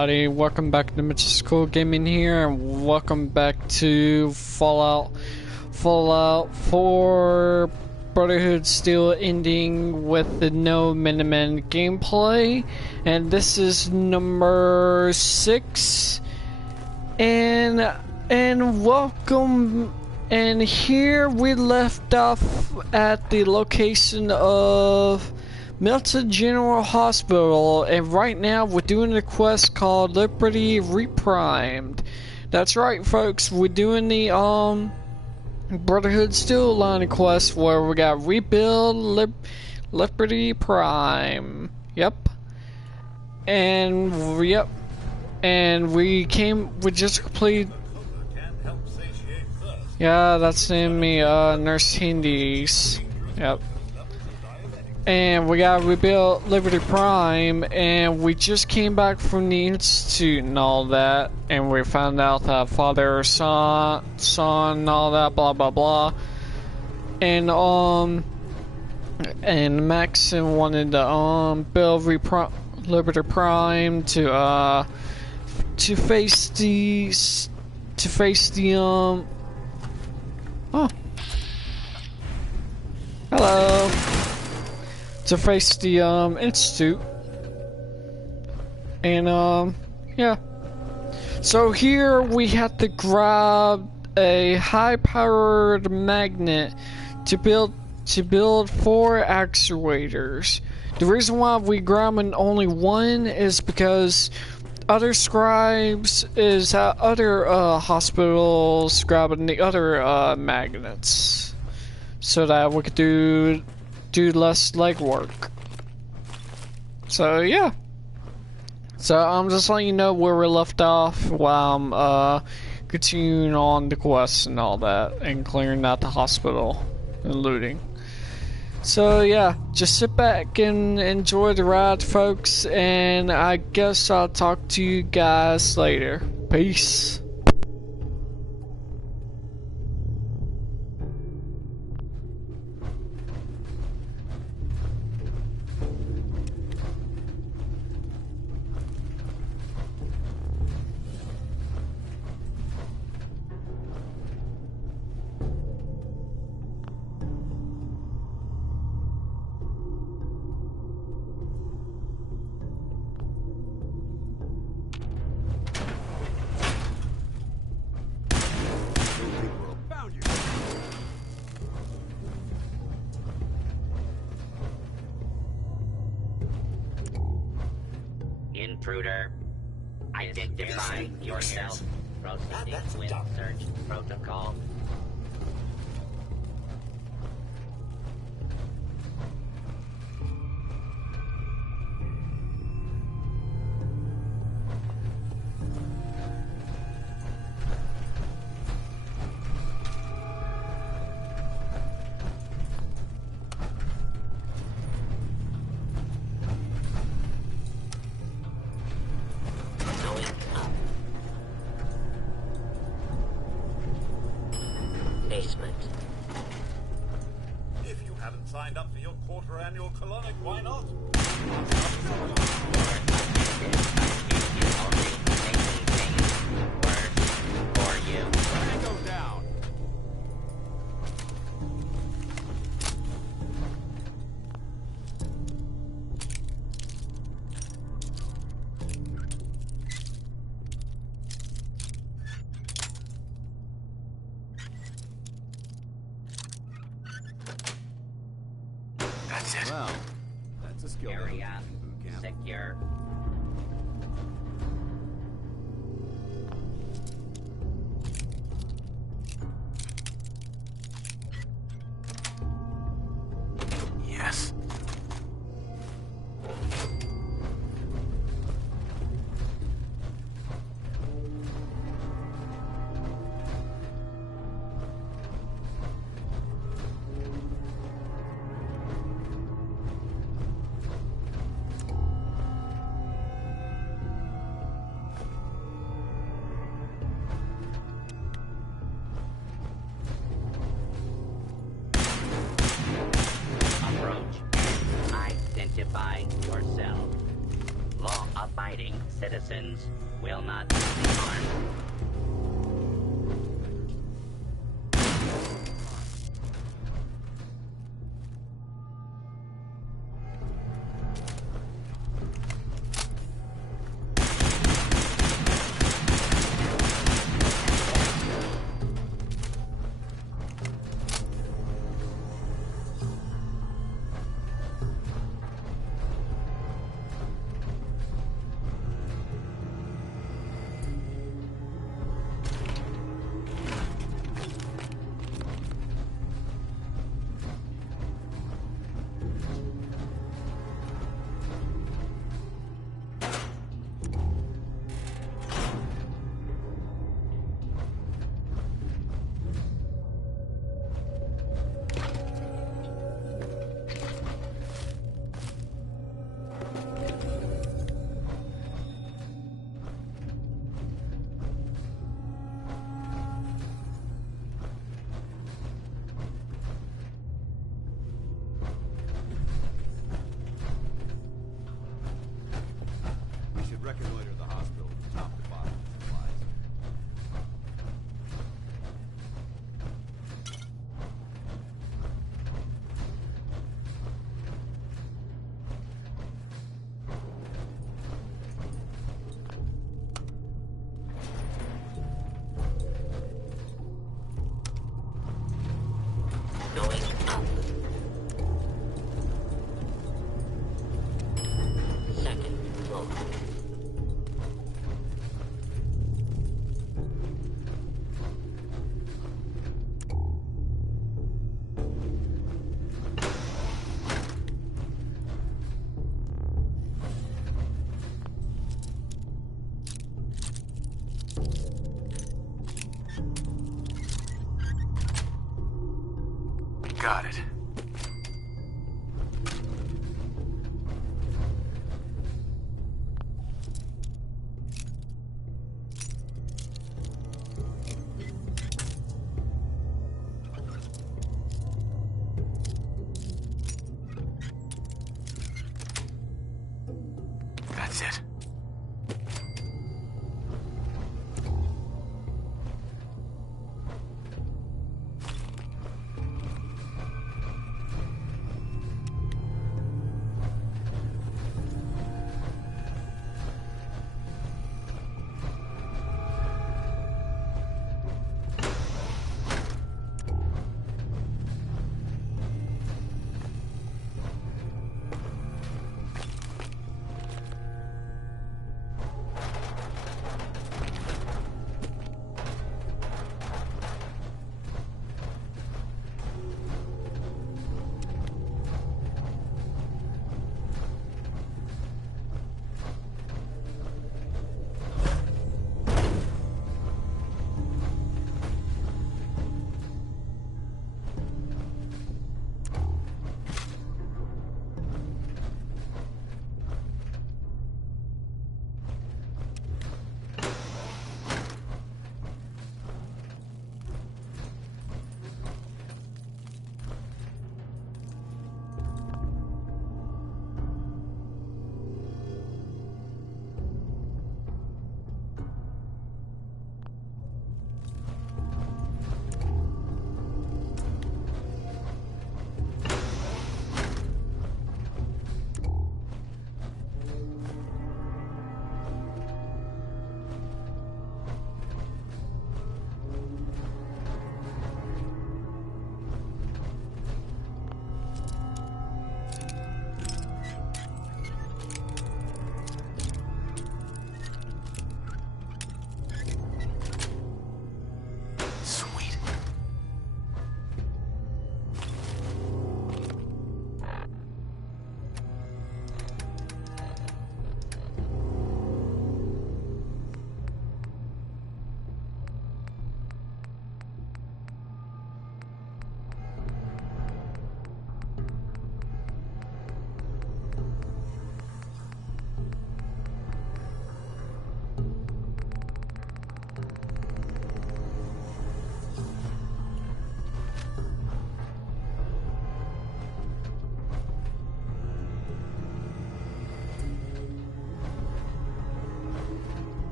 everybody, welcome back to Mitch's School Gaming here, and welcome back to Fallout 4 Brotherhood of Steel, ending with the no Minutemen gameplay, and this is number 6, and welcome, and here we left off at the location of Milton General Hospital, and right now we're doing a quest called Liberty Reprimed. That's right, folks, we're doing the Brotherhood of Steel line of quest where we got Rebuild Liberty Prime. Yep. And we just completed. Yeah, that's in me, Nurse Hindies. Yep. And we got Rebuild Liberty Prime, and we just came back from the Institute and all that, and we found out that father, son, and all that, blah blah blah. And Maxon wanted to build Liberty Prime to face the oh, hello. To face the Institute, and yeah. So here we have to grab a high-powered magnet to build 4 actuators. The reason why we grab only one is because other scribes is at other hospitals grabbing the other magnets, so that we could do less legwork. So yeah. So I'm just letting you know where we left off while I'm continuing on the quest and all that, and clearing out the hospital and looting. So yeah, just sit back and enjoy the ride, folks, and I guess I'll talk to you guys later. Peace. Intruder, identify yourself. Proceeding with search protocol. If you haven't signed up for your quarter-annual colonic, why not? Go down. That's it. Well, that's a skill. Area secure. Yes. citizens will not be harmed. We should reconnoiter the hospital from top to bottom with supplies. Going up. Second floor. Got it. That's it.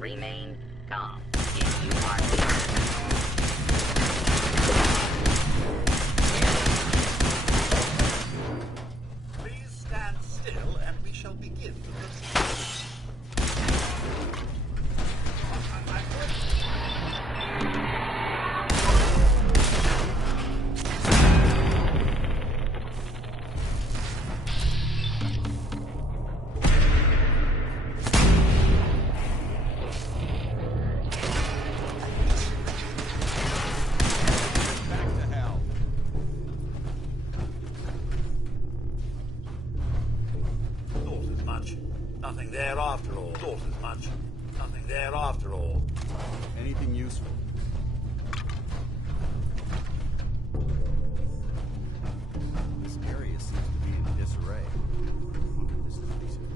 Remain calm. If you are weak, Please stand still, and we shall begin the procedure. Back to hell. Thought as much. Nothing there after all. Thought as much. Nothing there after all. Anything useful? This area seems to be in disarray. I wonder if this is recent.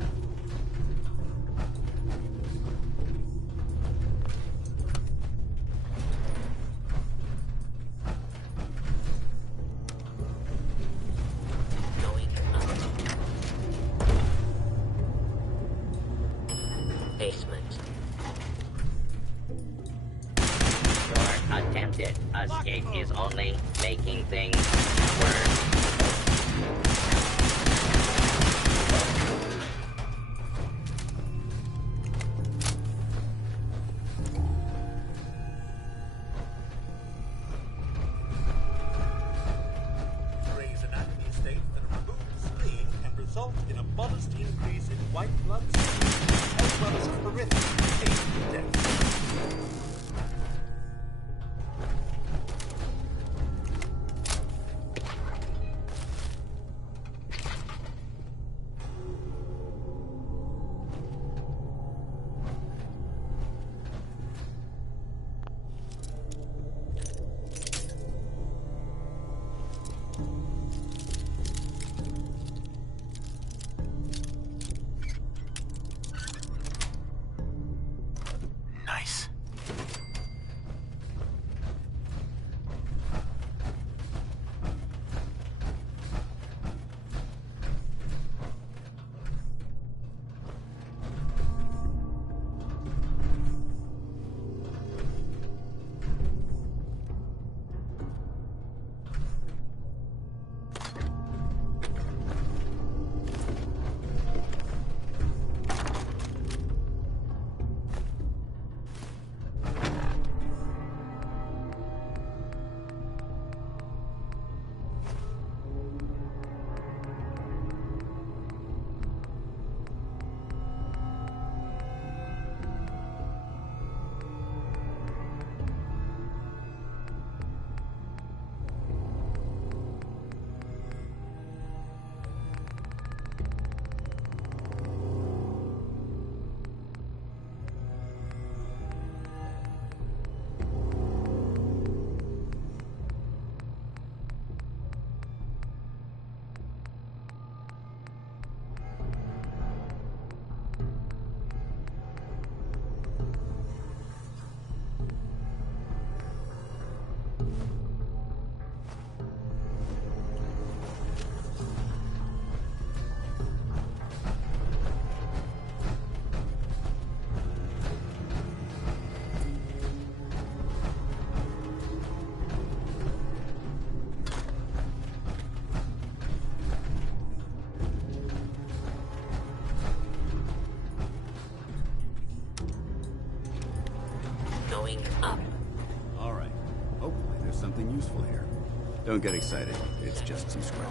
going up. Basement. Your attempted escape is only making things worse. Gray's anatomy states that a removed spleen can result in a modest increase in white blood cells, as well as horrific painful death. Nice. Going up. All right. Hopefully there's something useful here. Don't get excited. It's just some scrap.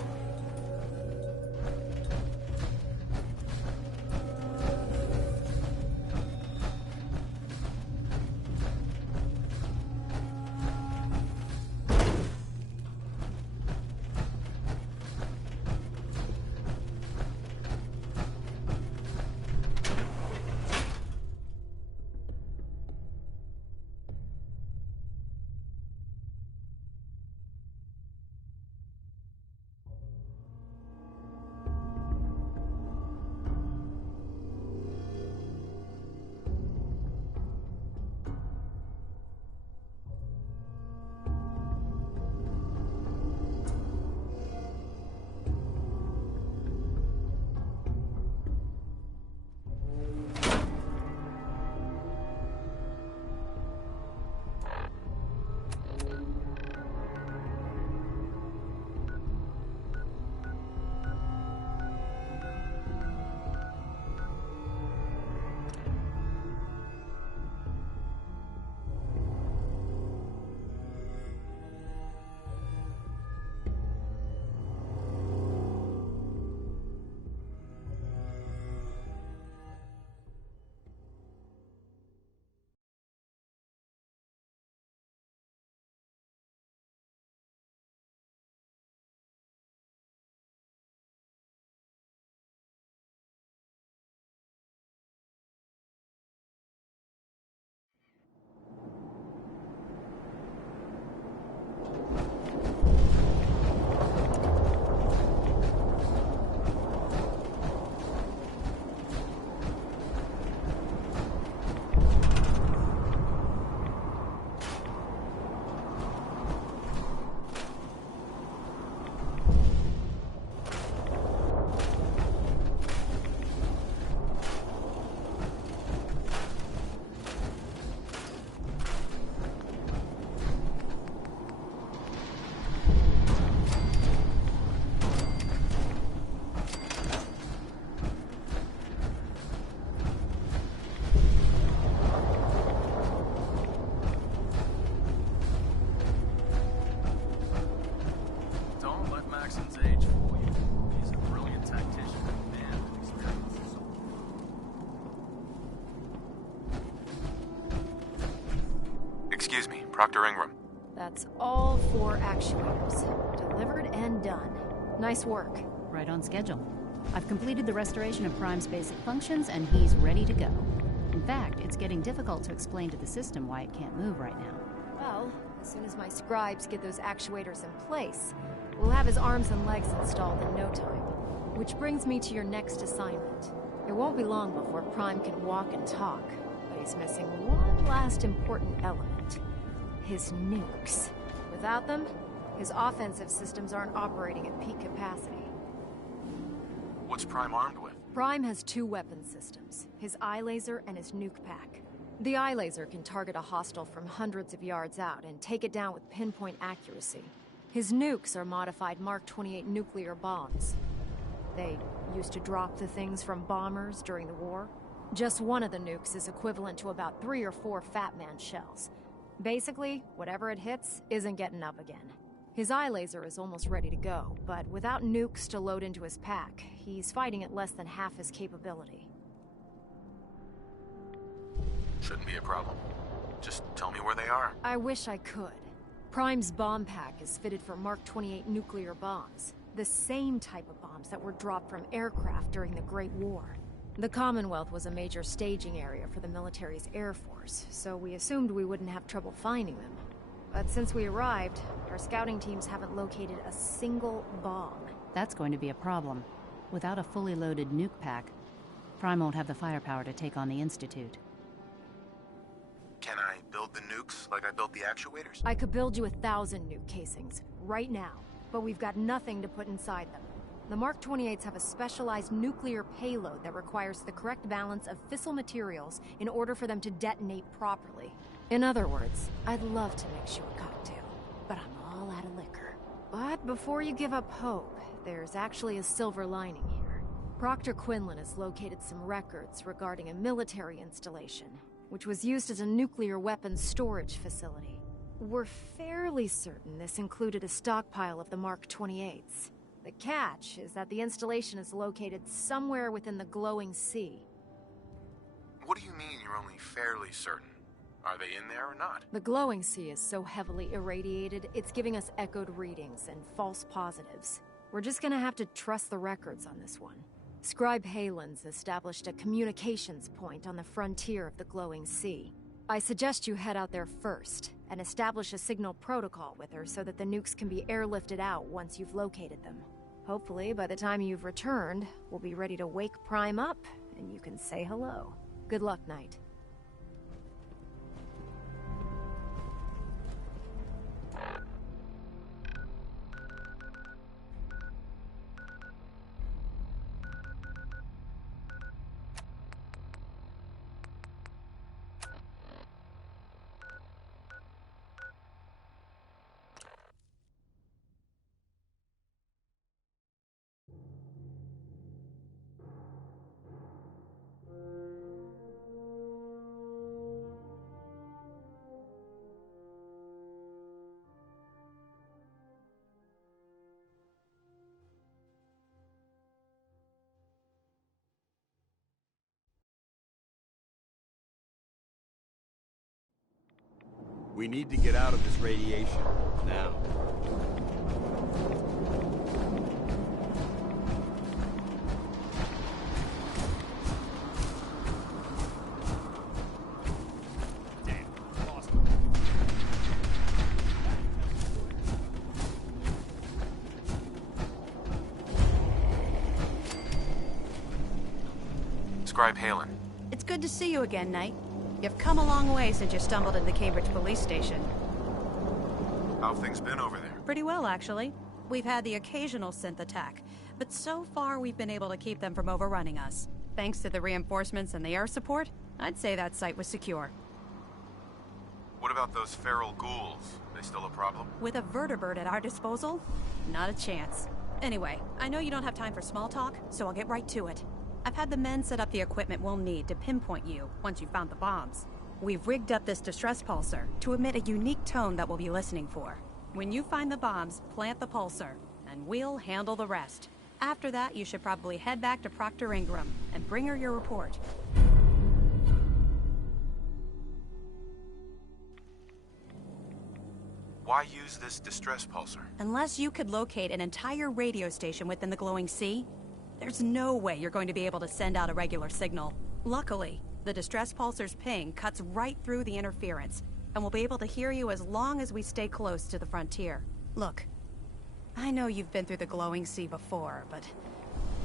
Proctor Ingram. That's all 4 actuators. Delivered and done. Nice work. Right on schedule. I've completed the restoration of Prime's basic functions, and he's ready to go. In fact, it's getting difficult to explain to the system why it can't move right now. Well, as soon as my scribes get those actuators in place, we'll have his arms and legs installed in no time. Which brings me to your next assignment. It won't be long before Prime can walk and talk, but he's missing one last important element. His nukes. Without them, his offensive systems aren't operating at peak capacity. What's Prime armed with? Prime has 2 weapon systems, his eye laser and his nuke pack. The eye laser can target a hostile from hundreds of yards out and take it down with pinpoint accuracy. His nukes are modified Mark 28 nuclear bombs. They used to drop the things from bombers during the war. Just one of the nukes is equivalent to about 3 or 4 Fat Man shells. Basically, whatever it hits isn't getting up again. His eye laser is almost ready to go, but without nukes to load into his pack, he's fighting at less than half his capability. Shouldn't be a problem. Just tell me where they are. I wish I could. Prime's bomb pack is fitted for Mark 28 nuclear bombs, the same type of bombs that were dropped from aircraft during the Great War. The Commonwealth was a major staging area for the military's Air Force, so we assumed we wouldn't have trouble finding them. But since we arrived, our scouting teams haven't located a single bomb. That's going to be a problem. Without a fully loaded nuke pack, Prime won't have the firepower to take on the Institute. Can I build the nukes like I built the actuators? I could build you 1,000 nuke casings, right now, but we've got nothing to put inside them. The Mark 28s have a specialized nuclear payload that requires the correct balance of fissile materials in order for them to detonate properly. In other words, I'd love to mix you a cocktail, but I'm all out of liquor. But before you give up hope, there's actually a silver lining here. Proctor Quinlan has located some records regarding a military installation, which was used as a nuclear weapons storage facility. We're fairly certain this included a stockpile of the Mark 28s. The catch is that the installation is located somewhere within the glowing sea. What do you mean you're only fairly certain? Are they in there or not? The glowing sea is so heavily irradiated, it's giving us echoed readings and false positives. We're just gonna have to trust the records on this one. Scribe Halen's established a communications point on the frontier of the glowing sea. I suggest you head out there first and establish a signal protocol with her so that the nukes can be airlifted out once you've located them. Hopefully, by the time you've returned, we'll be ready to wake Prime up and you can say hello. Good luck, Knight. We need to get out of this radiation. Now. Damn, lost him. Scribe Halen. It's good to see you again, Knight. You've come a long way since you stumbled into the Cambridge police station. How've things been over there? Pretty well, actually. We've had the occasional synth attack, but so far we've been able to keep them from overrunning us. Thanks to the reinforcements and the air support, I'd say that site was secure. What about those feral ghouls? They still a problem? With a vertibird at our disposal? Not a chance. Anyway, I know you don't have time for small talk, so I'll get right to it. I've had the men set up the equipment we'll need to pinpoint you once you've found the bombs. We've rigged up this distress pulsar to emit a unique tone that we'll be listening for. When you find the bombs, plant the pulsar, and we'll handle the rest. After that, you should probably head back to Proctor Ingram and bring her your report. Why use this distress pulsar? Unless you could locate an entire radio station within the glowing sea, there's no way you're going to be able to send out a regular signal. Luckily, the distress pulsar's ping cuts right through the interference, and we'll be able to hear you as long as we stay close to the frontier. Look, I know you've been through the glowing sea before, but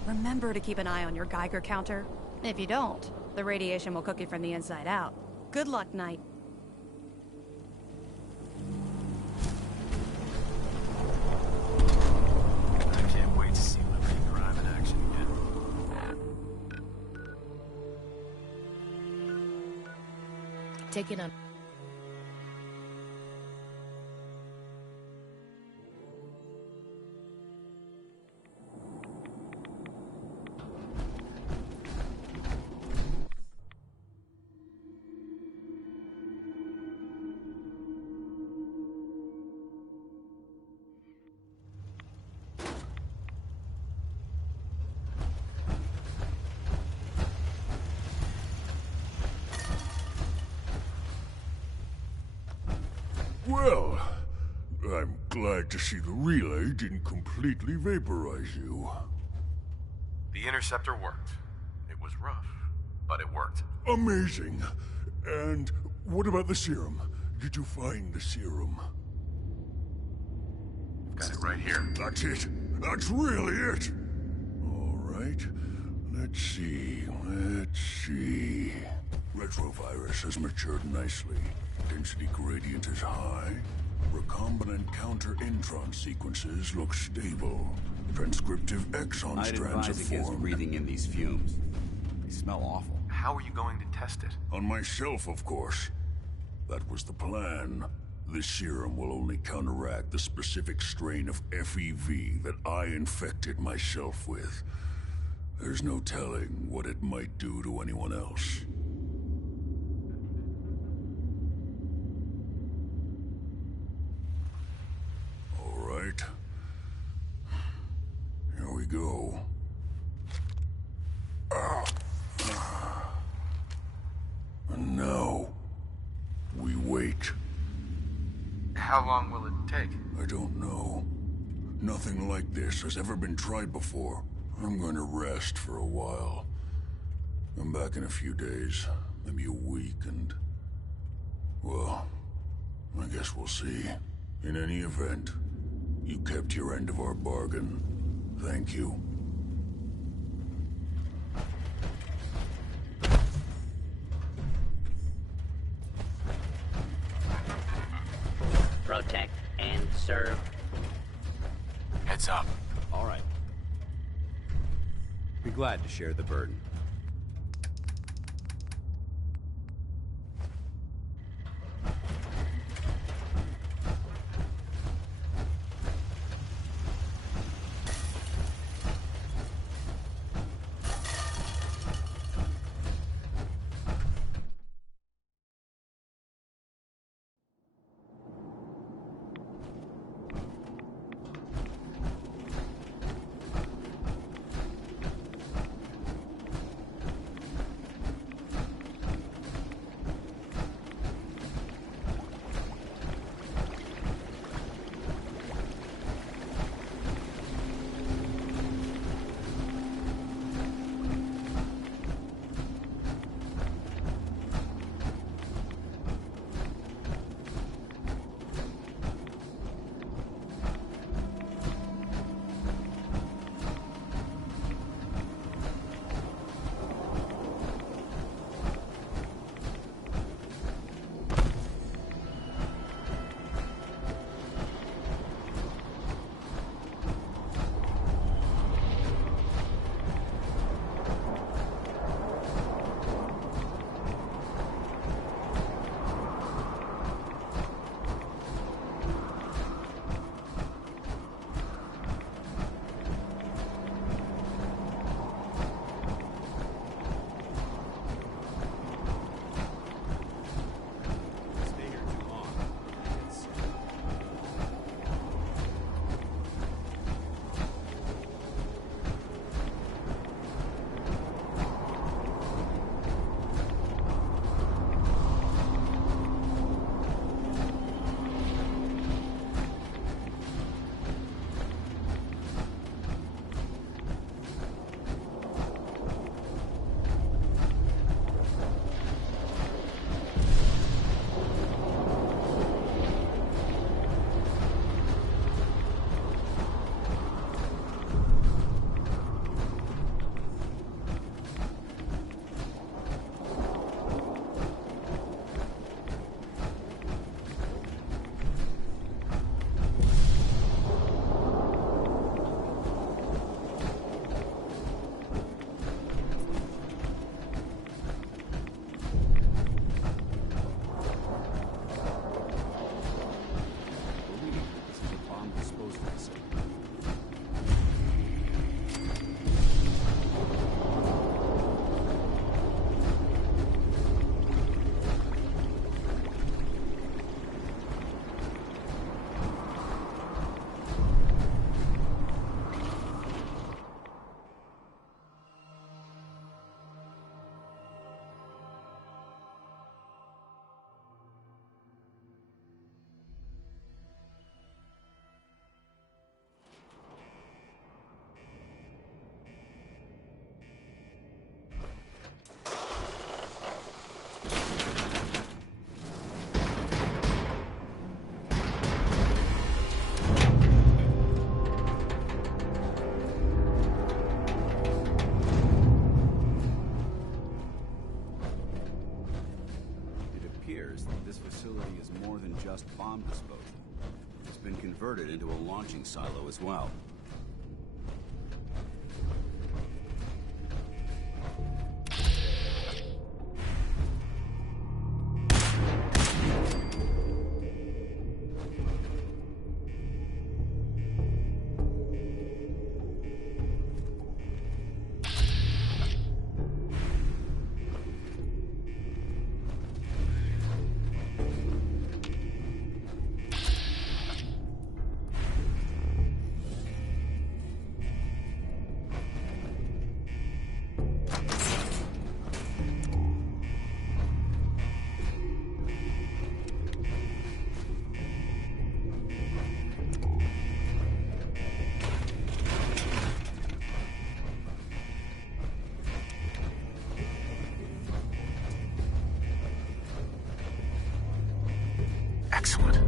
remember to keep an eye on your Geiger counter. If you don't, the radiation will cook you from the inside out. Good luck, Knight. I can't wait to see Liberty Crime in action again. Take it on. Well, I'm glad to see the relay didn't completely vaporize you. The interceptor worked. It was rough, but it worked. Amazing. And what about the serum? Did you find the serum? Got it right here. That's it. That's really it. All right. Let's see. Retrovirus has matured nicely. Density gradient is high. Recombinant counter-intron sequences look stable. Transcriptive exon I'd strands have advise against formed. breathing in these fumes. They smell awful. How are you going to test it? On myself, of course. That was the plan. This serum will only counteract the specific strain of FEV that I infected myself with. There's no telling what it might do to anyone else. All right. Here we go. And now, we wait. How long will it take? I don't know. Nothing like this has ever been tried before. I'm going to rest for a while. I'm back in a few days, maybe a week, and... well, I guess we'll see. In any event, you kept your end of our bargain. Thank you. Protect and serve. Heads up. All right. Be glad to share the burden. bomb disposal. It's been converted into a launching silo as well. Excellent.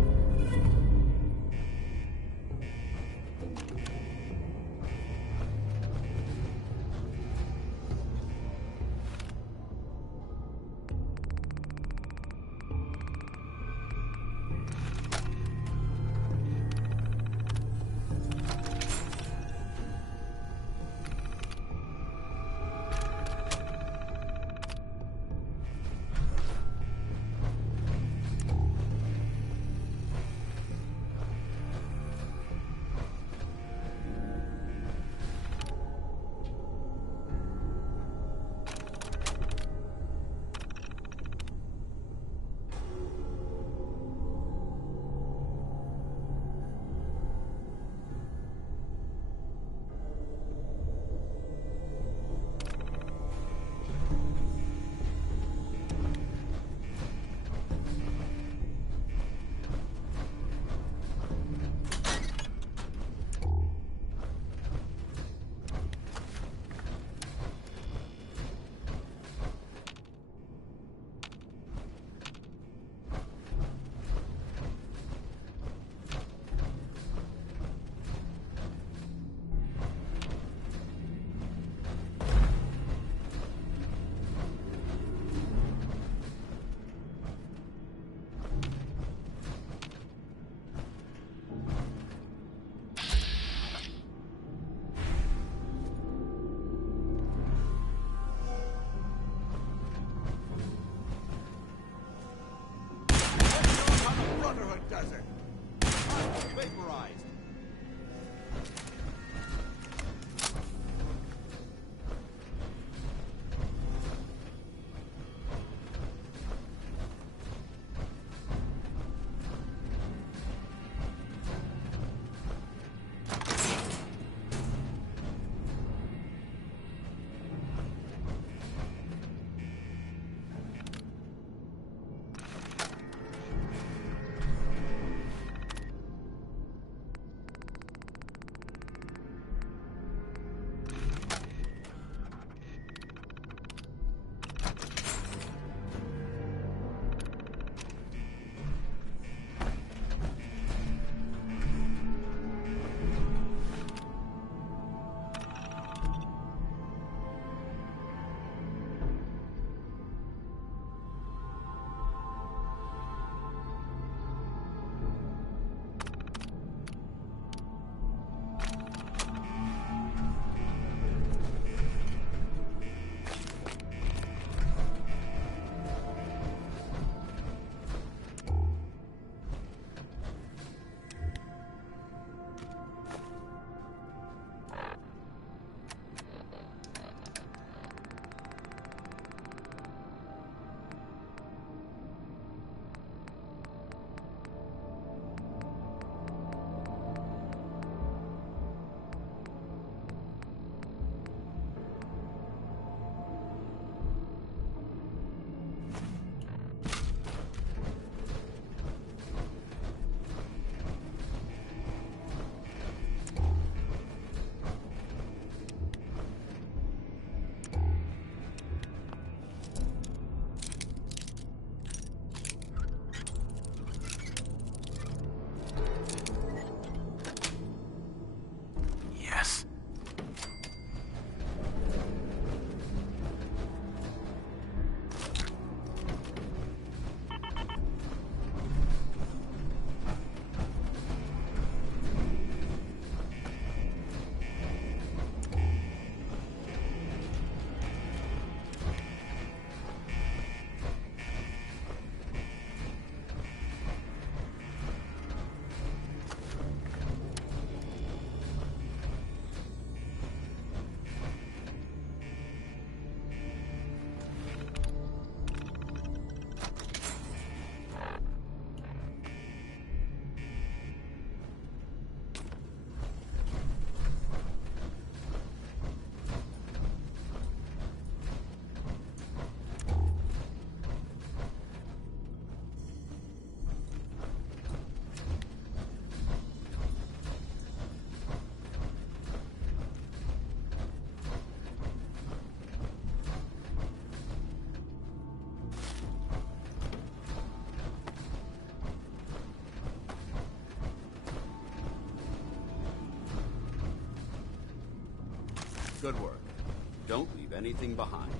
How the Brotherhood does it! Vaporized! Good work. Don't leave anything behind.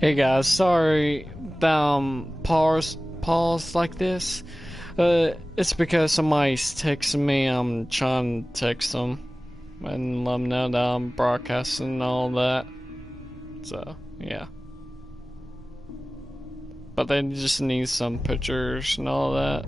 Hey guys, sorry that pause like this. It's because somebody's texting me. I'm trying to text them and let them know that I'm broadcasting and all that. So yeah, but they just need some pictures and all that.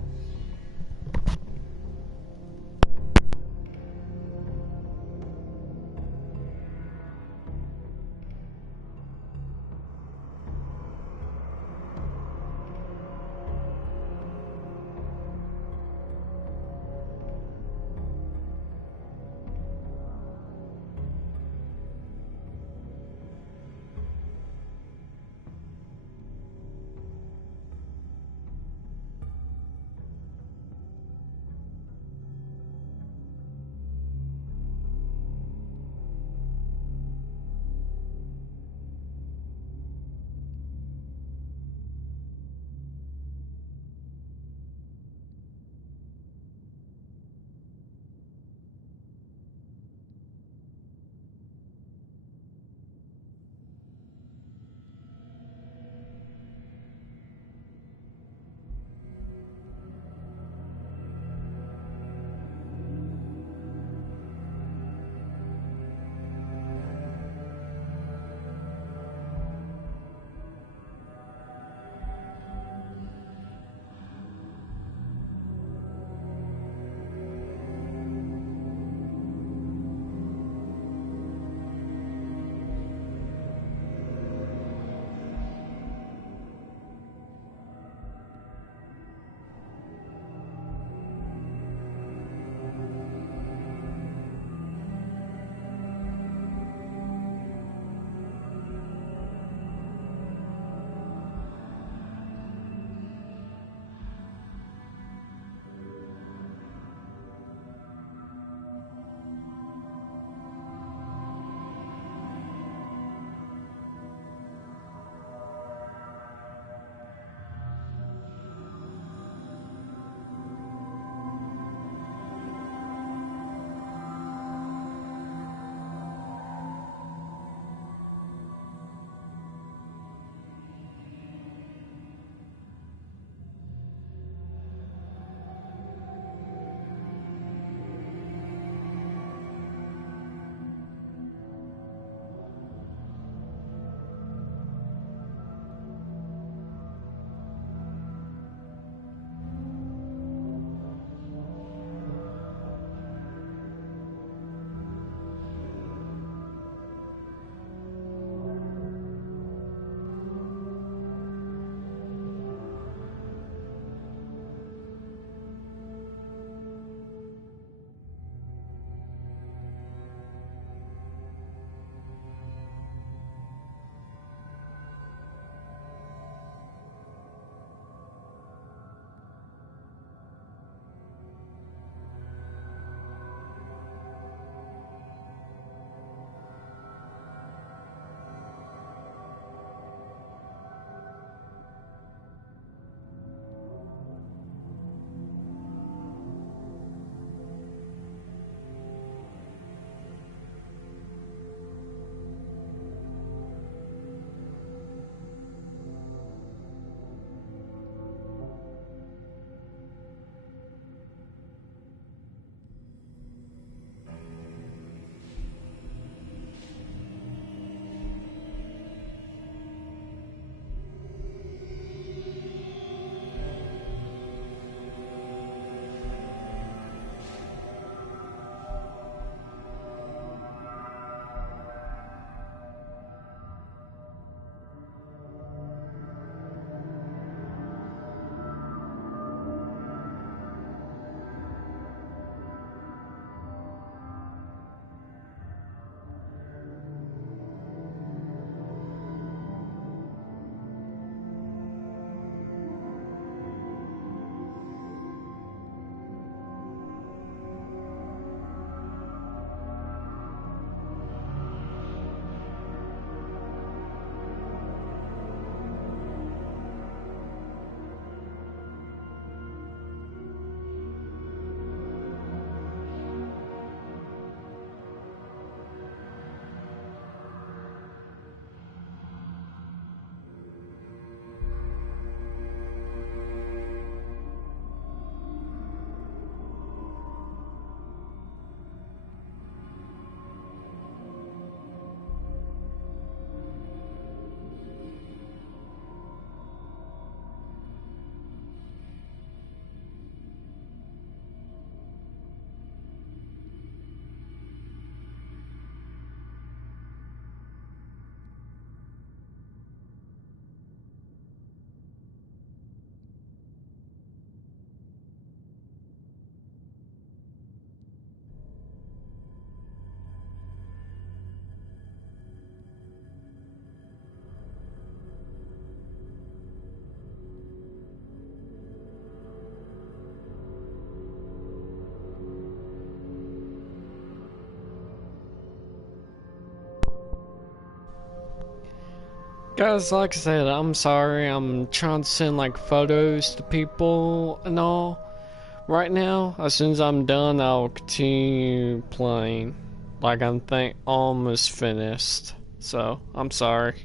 Guys, like I said, I'm sorry. I'm trying to send like photos to people and all. Right now, as soon as I'm done, I'll continue playing. Like I'm almost finished. So, I'm sorry.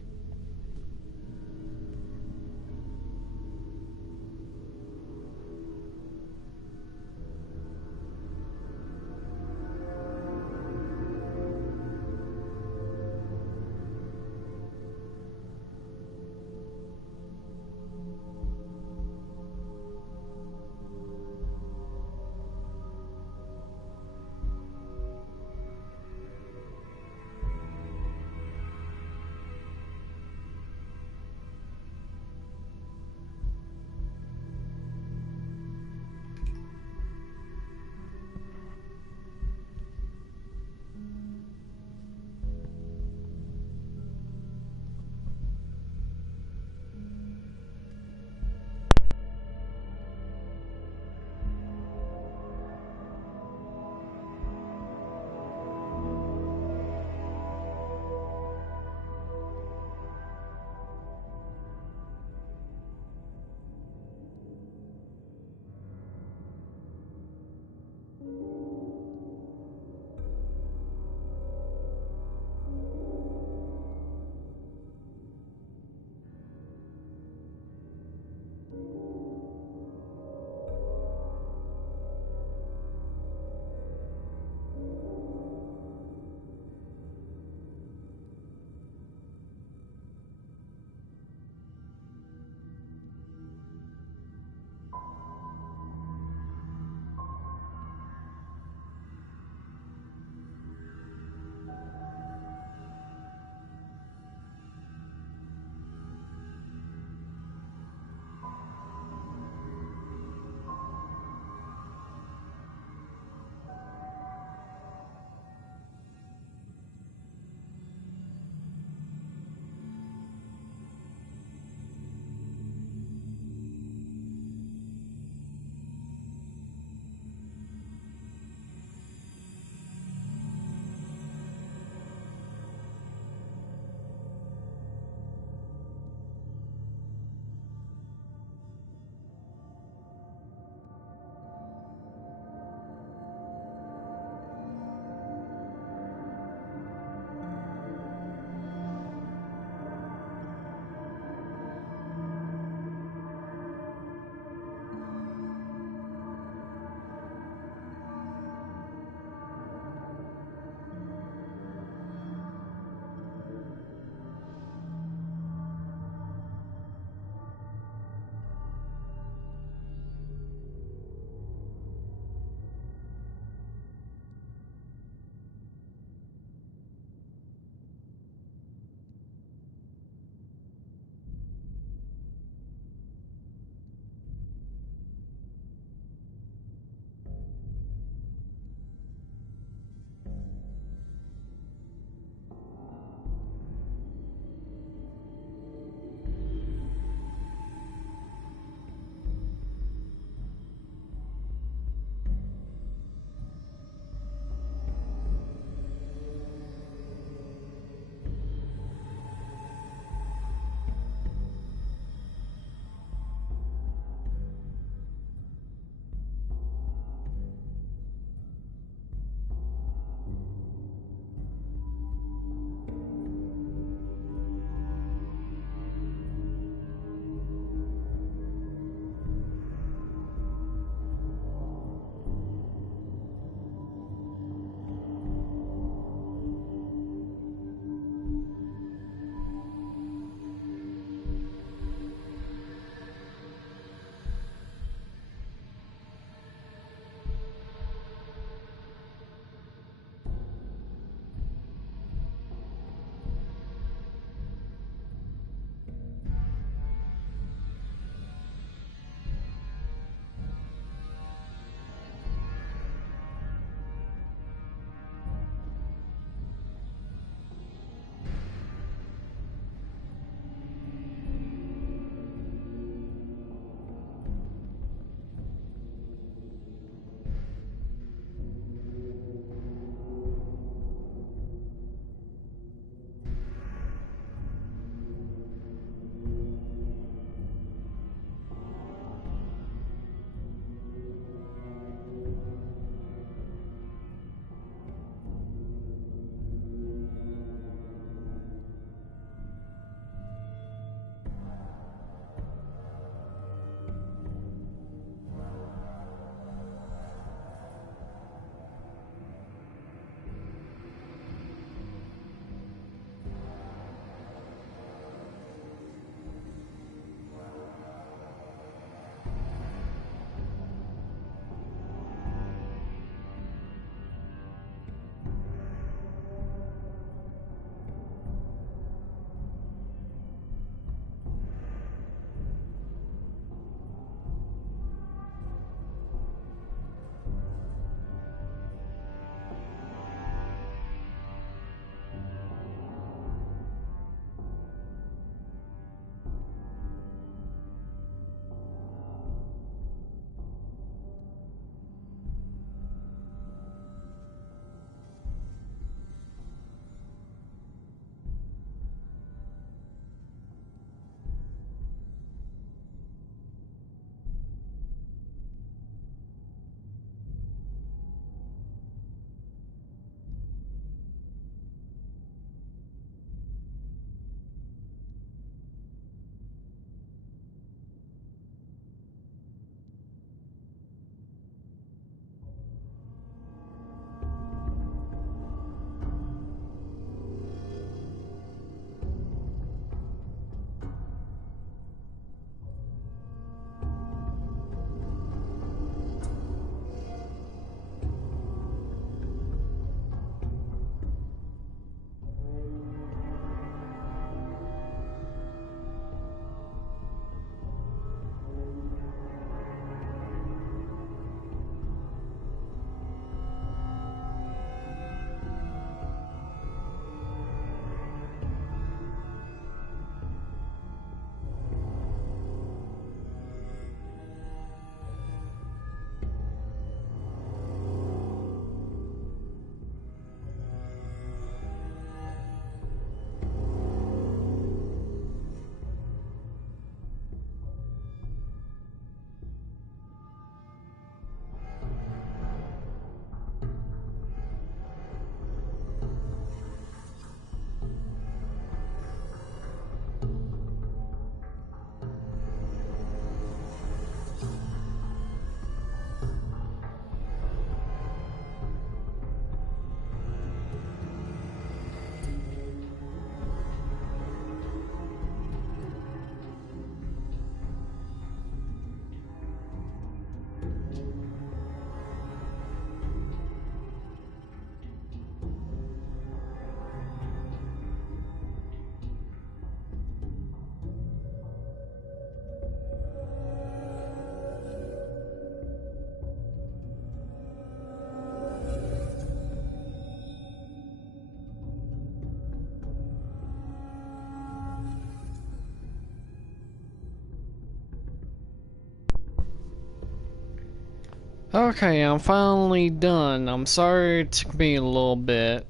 Okay, I'm finally done. I'm sorry it took me a little bit,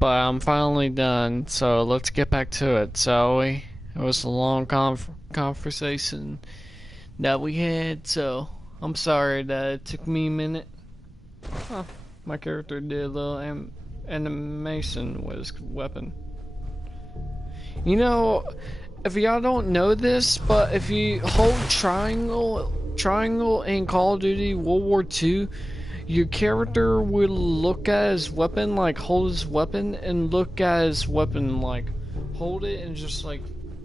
but I'm finally done. So let's get back to it, shall we? It was a long conversation that we had, so I'm sorry that it took me a minute. Huh, my character did a little animation with his weapon. You know, if y'all don't know this, but if you hold triangle in Call of Duty World War II, your character will look at his weapon, like hold his weapon, and look at his weapon, like hold it and just like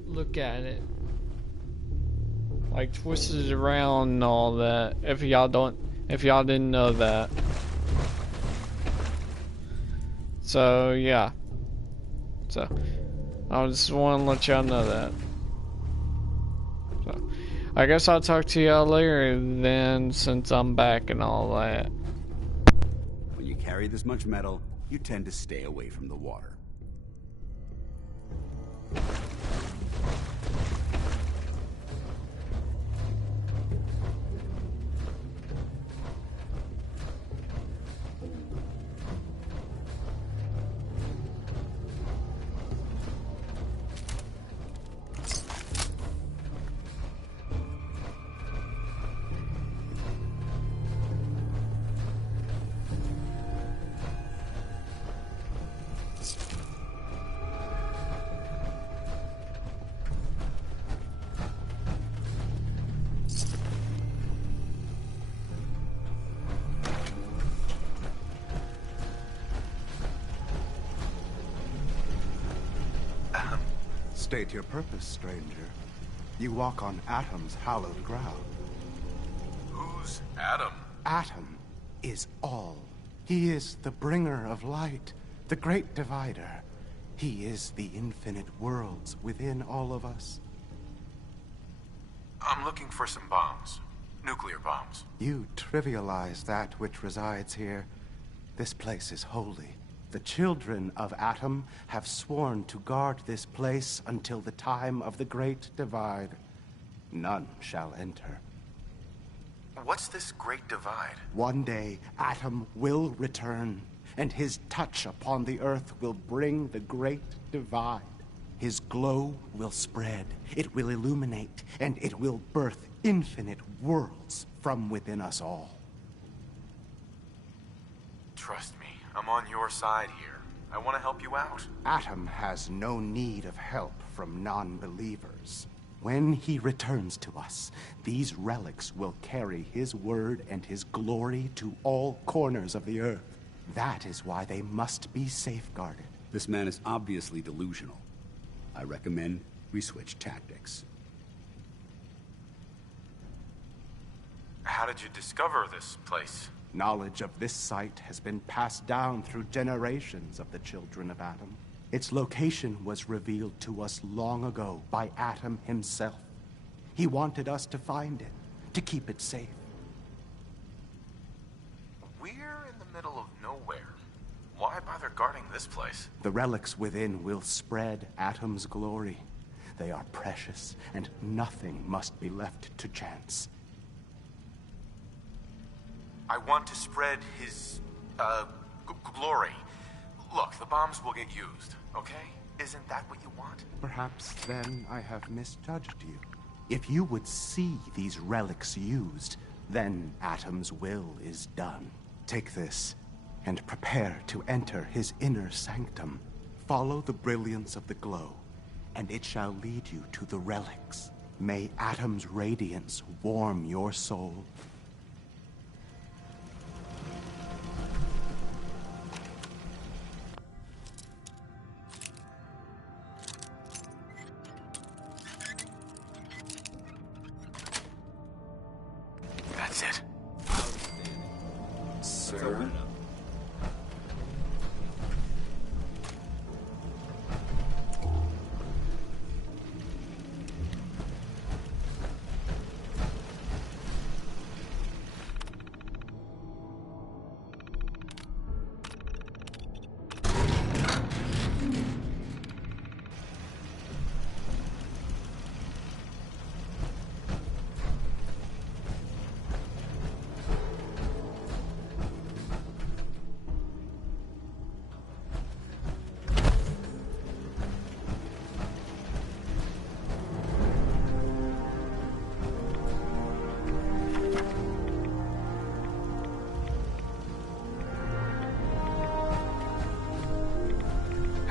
look at it, like twist it around and all that. If y'all didn't know that, so yeah, so I just want to let y'all know that. So I guess I'll talk to y'all later then, since I'm back and all that. When you carry this much metal, you tend to stay away from the water. State your purpose, stranger. You walk on Atom's hallowed ground. Who's Adam? Atom is all. He is the bringer of light, the great divider. He is the infinite worlds within all of us. I'm looking for some bombs. Nuclear bombs. You trivialize that which resides here. This place is holy. The children of Atom have sworn to guard this place until the time of the Great Divide. None shall enter. What's this Great Divide? One day, Atom will return, and his touch upon the earth will bring the Great Divide. His glow will spread, it will illuminate, and it will birth infinite worlds from within us all. Trust me, I'm on your side here. I want to help you out. Atom has no need of help from non-believers. When he returns to us, these relics will carry his word and his glory to all corners of the earth. That is why they must be safeguarded. This man is obviously delusional. I recommend we switch tactics. How did you discover this place? Knowledge of this site has been passed down through generations of the children of Atom. Its location was revealed to us long ago by Atom himself. He wanted us to find it, to keep it safe. We're in the middle of nowhere. Why bother guarding this place? The relics within will spread Atom's glory. They are precious, and nothing must be left to chance. I want to spread his, glory. Look, the bombs will get used, okay? Isn't that what you want? Perhaps then I have misjudged you. If you would see these relics used, then Atom's will is done. Take this, and prepare to enter his inner sanctum. Follow the brilliance of the glow, and it shall lead you to the relics. May Atom's radiance warm your soul. That's it. Sir?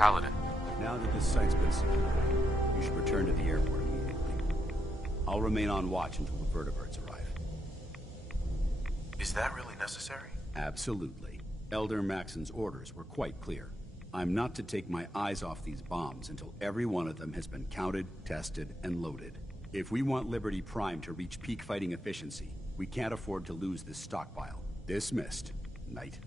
Paladin. Now that this site's been secured, you should return to the airport immediately. I'll remain on watch until the vertibirds arrive. Is that really necessary? Absolutely. Elder Maxon's orders were quite clear. I'm not to take my eyes off these bombs until every one of them has been counted, tested, and loaded. If we want Liberty Prime to reach peak fighting efficiency, we can't afford to lose this stockpile. Dismissed, Knight.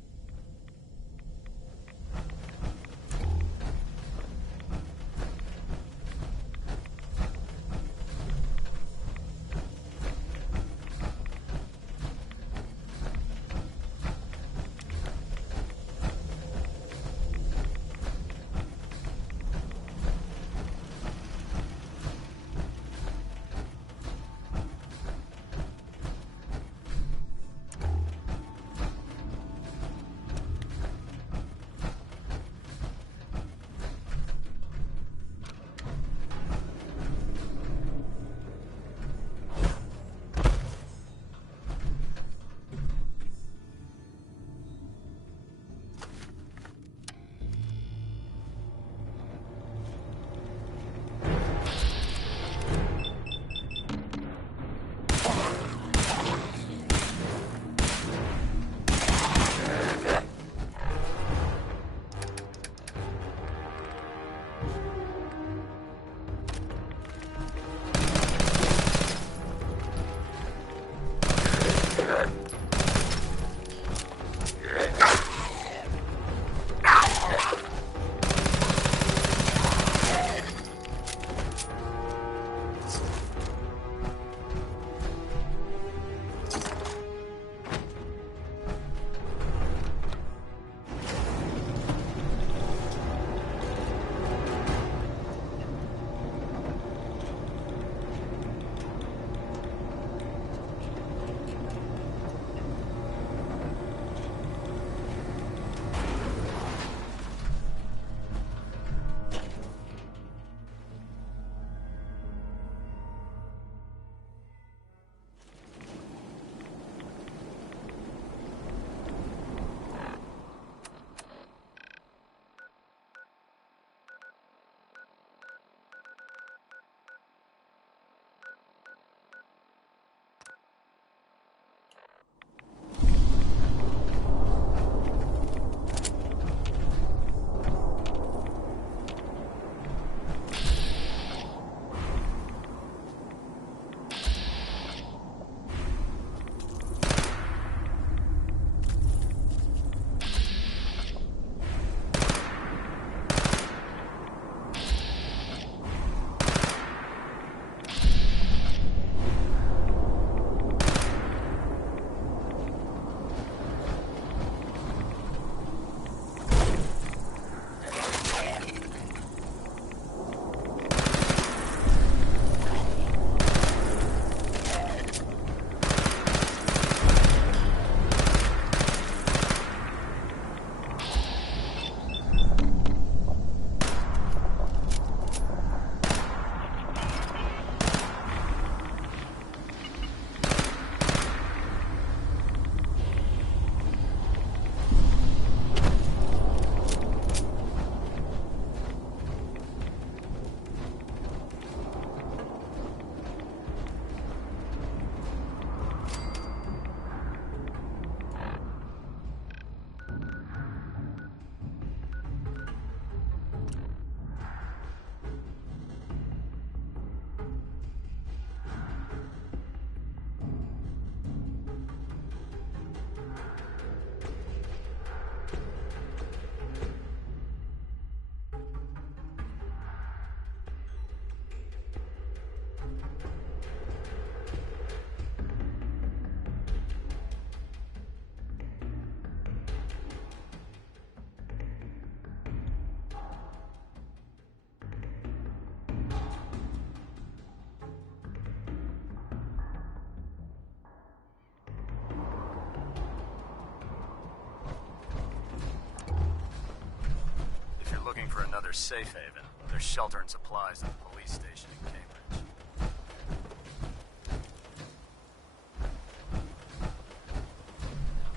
Looking for another safe haven. There's shelter and supplies at the police station in Cambridge.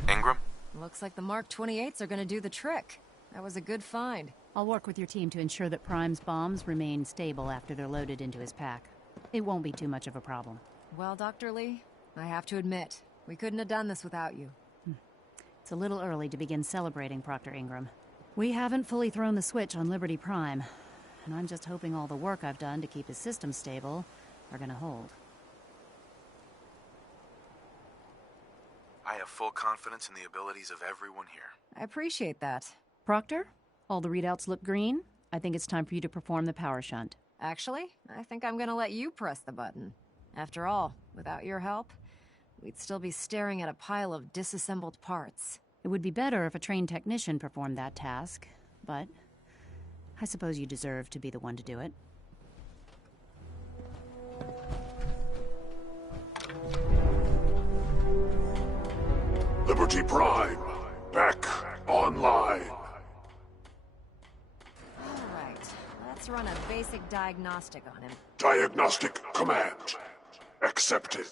Ingram? Looks like the Mark 28s are gonna do the trick. That was a good find. I'll work with your team to ensure that Prime's bombs remain stable after they're loaded into his pack. It won't be too much of a problem. Well, Dr. Lee, I have to admit, we couldn't have done this without you. It's a little early to begin celebrating, Proctor Ingram. We haven't fully thrown the switch on Liberty Prime, and I'm just hoping all the work I've done to keep his system stable are gonna hold. I have full confidence in the abilities of everyone here. I appreciate that. Proctor, all the readouts look green. I think it's time for you to perform the power shunt. Actually, I think I'm gonna let you press the button. After all, without your help, we'd still be staring at a pile of disassembled parts. It would be better if a trained technician performed that task, but I suppose you deserve to be the one to do it. Liberty Prime, back online. All right, let's run a basic diagnostic on him. Diagnostic command accepted.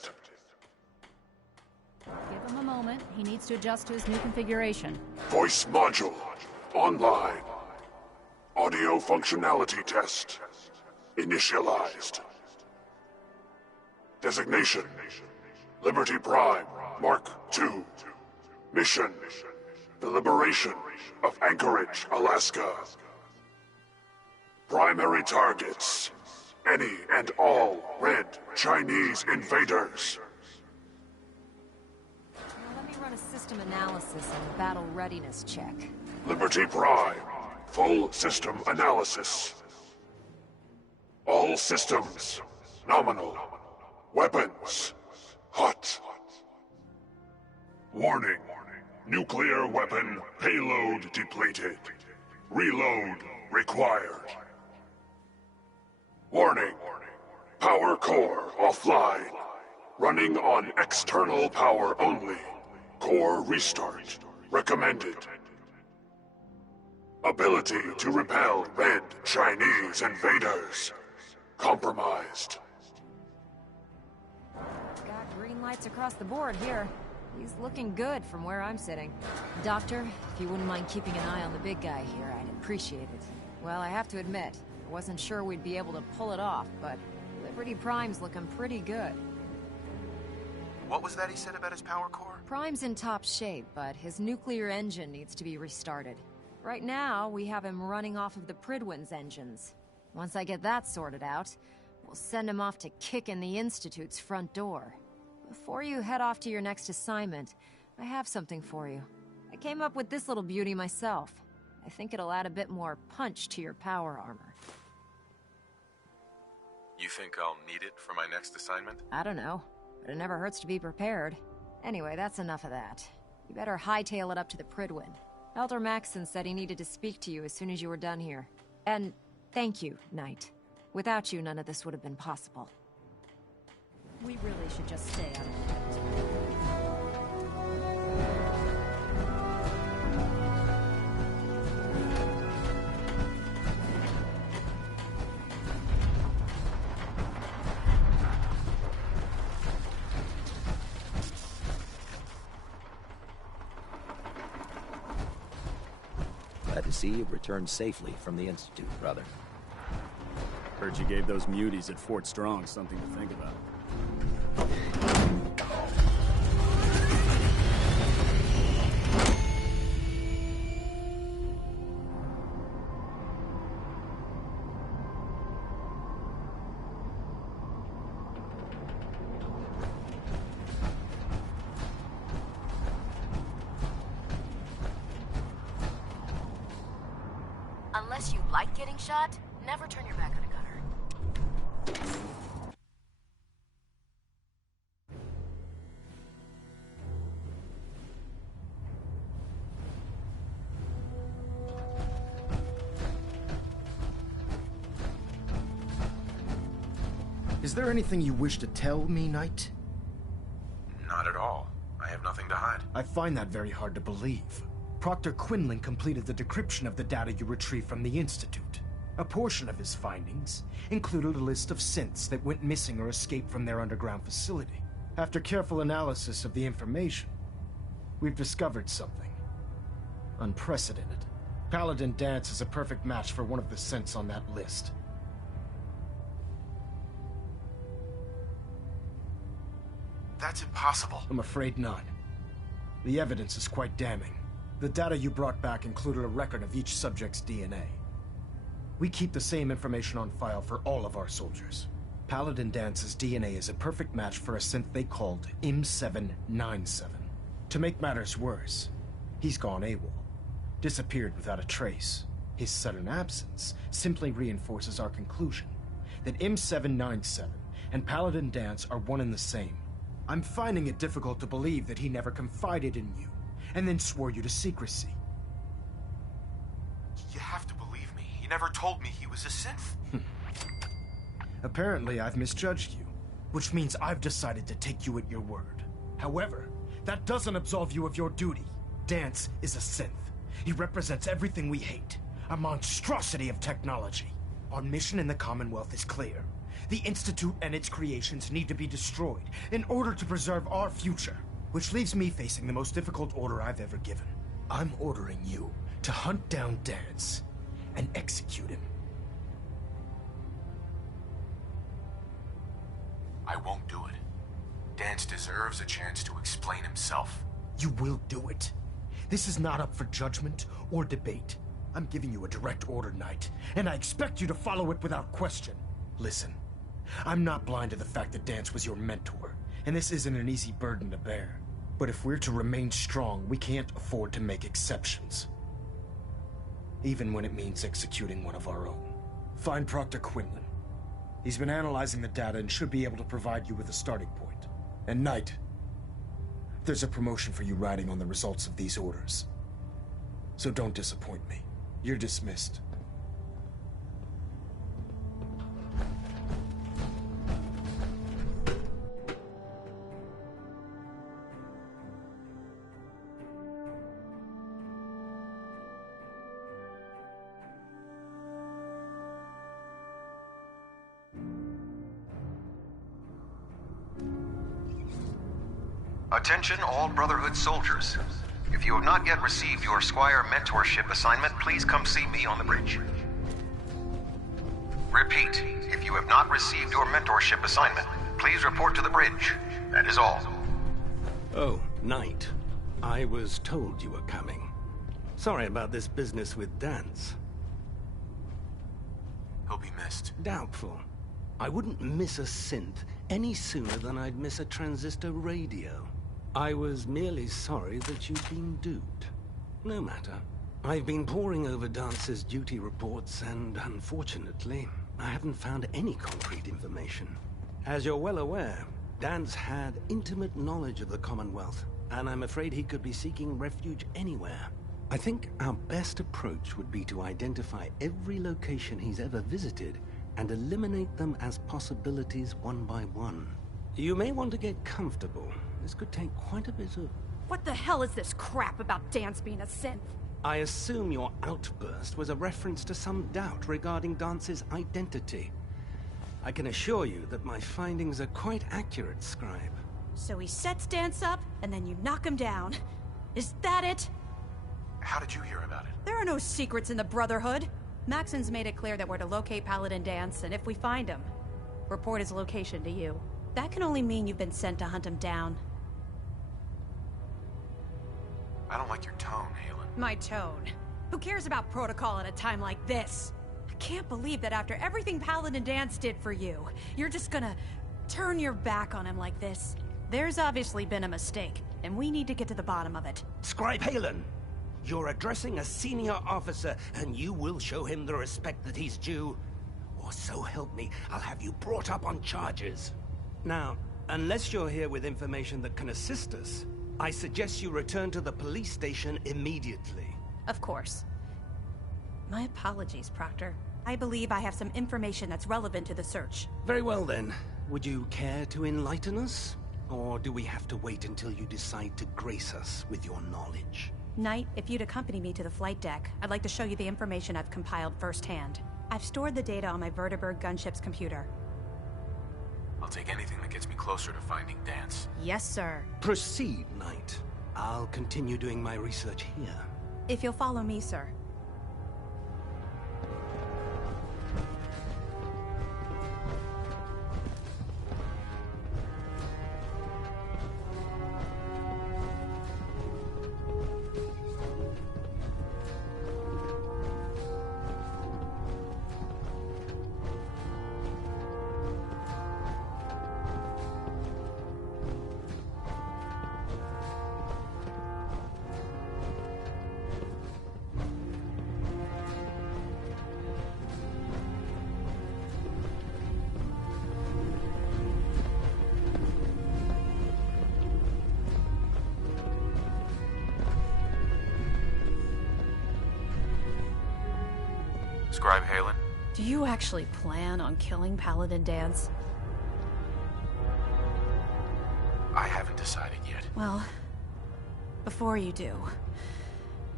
Give him a moment. He needs to adjust to his new configuration. Voice module online. Audio functionality test initialized. Designation: Liberty Prime Mark II. Mission: the liberation of Anchorage, Alaska. Primary targets: any and all red Chinese invaders. Now let me run a system analysis and battle readiness check. Liberty Prime, full system analysis. All systems nominal. Weapons hot. Warning. Nuclear weapon payload depleted. Reload required. Warning. Power core offline. Running on external power only. Core restart recommended. Ability to repel red Chinese invaders compromised. Got green lights across the board here. He's looking good from where I'm sitting. Doctor, if you wouldn't mind keeping an eye on the big guy here, I'd appreciate it. Well, I have to admit, I wasn't sure we'd be able to pull it off, but Liberty Prime's looking pretty good. What was that he said about his power core? Prime's in top shape, but his nuclear engine needs to be restarted. Right now, we have him running off of the Pridwin's engines. Once I get that sorted out, we'll send him off to kick in the Institute's front door. Before you head off to your next assignment, I have something for you. I came up with this little beauty myself. I think it'll add a bit more punch to your power armor. You think I'll need it for my next assignment? I don't know, but it never hurts to be prepared. Anyway, that's enough of that. You better hightail it up to the Pridwin. Elder Maxson said he needed to speak to you as soon as you were done here. And thank you, Knight. Without you, none of this would have been possible. We really should just stay out of the way. Glad to see you've returned safely from the Institute, brother. Heard you gave those muties at Fort Strong something to think about. Unless you like getting shot, never turn your back on a gunner. Is there anything you wish to tell me, Knight? Not at all. I have nothing to hide. I find that very hard to believe. Proctor Quinlan completed the decryption of the data you retrieved from the Institute. A portion of his findings included a list of synths that went missing or escaped from their underground facility. After careful analysis of the information, we've discovered something unprecedented. Paladin Dance is a perfect match for one of the synths on that list. That's impossible. I'm afraid not. The evidence is quite damning. The data you brought back included a record of each subject's DNA. We keep the same information on file for all of our soldiers. Paladin Dance's DNA is a perfect match for a synth they called M797. To make matters worse, he's gone AWOL. Disappeared without a trace. His sudden absence simply reinforces our conclusion that M797 and Paladin Dance are one and the same. I'm finding it difficult to believe that he never confided in you, and then swore you to secrecy. You have to believe me. He never told me he was a synth. Apparently, I've misjudged you, which means I've decided to take you at your word. However, that doesn't absolve you of your duty. Dance is a synth. He represents everything we hate, a monstrosity of technology. Our mission in the Commonwealth is clear. The Institute and its creations need to be destroyed in order to preserve our future, which leaves me facing the most difficult order I've ever given. I'm ordering you to hunt down Dance and execute him. I won't do it. Dance deserves a chance to explain himself. You will do it. This is not up for judgment or debate. I'm giving you a direct order, Knight, and I expect you to follow it without question. Listen, I'm not blind to the fact that Dance was your mentor, and this isn't an easy burden to bear. But if we're to remain strong, we can't afford to make exceptions. Even when it means executing one of our own. Find Proctor Quinlan. He's been analyzing the data and should be able to provide you with a starting point. And Knight, there's a promotion for you riding on the results of these orders. So don't disappoint me. You're dismissed. Attention all Brotherhood soldiers. If you have not yet received your Squire mentorship assignment, please come see me on the bridge. Repeat, if you have not received your mentorship assignment, please report to the bridge. That is all. Oh, Knight. I was told you were coming. Sorry about this business with Dance. He'll be missed. Doubtful. I wouldn't miss a synth any sooner than I'd miss a transistor radio. I was merely sorry that you'd been duped. No matter. I've been poring over Dance's duty reports, and unfortunately, I haven't found any concrete information. As you're well aware, Dance had intimate knowledge of the Commonwealth, and I'm afraid he could be seeking refuge anywhere. I think our best approach would be to identify every location he's ever visited and eliminate them as possibilities one by one. You may want to get comfortable. This could take quite a bit of... What the hell is this crap about Dance being a synth? I assume your outburst was a reference to some doubt regarding Dance's identity. I can assure you that my findings are quite accurate, Scribe. So he sets Dance up, and then you knock him down. Is that it? How did you hear about it? There are no secrets in the Brotherhood. Maxon's made it clear that we're to locate Paladin Dance, and if we find him, report his location to you. That can only mean you've been sent to hunt him down. I don't like your tone, Halen. My tone? Who cares about protocol at a time like this? I can't believe that after everything Paladin Dance did for you, you're just gonna turn your back on him like this. There's obviously been a mistake, and we need to get to the bottom of it. Scribe Halen! You're addressing a senior officer, and you will show him the respect that he's due. Or so help me, I'll have you brought up on charges. Now, unless you're here with information that can assist us, I suggest you return to the police station immediately. Of course. My apologies, Proctor. I believe I have some information that's relevant to the search. Very well then. Would you care to enlighten us? Or do we have to wait until you decide to grace us with your knowledge? Knight, if you'd accompany me to the flight deck, I'd like to show you the information I've compiled firsthand. I've stored the data on my Vertibird gunship's computer. I'll take anything that gets me closer to finding Dance. Yes, sir. Proceed, Knight. I'll continue doing my research here. If you'll follow me, sir. Scribe Halen? Do you actually plan on killing Paladin Dance? I haven't decided yet. Well, before you do,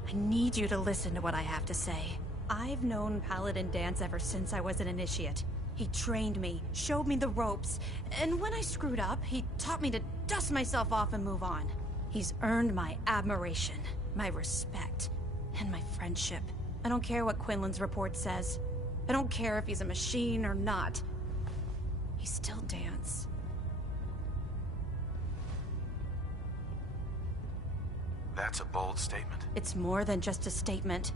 I need you to listen to what I have to say. I've known Paladin Dance ever since I was an initiate. He trained me, showed me the ropes, and when I screwed up, he taught me to dust myself off and move on. He's earned my admiration, my respect, and my friendship. I don't care what Quinlan's report says. I don't care if he's a machine or not. He's still Dance. That's a bold statement. It's more than just a statement.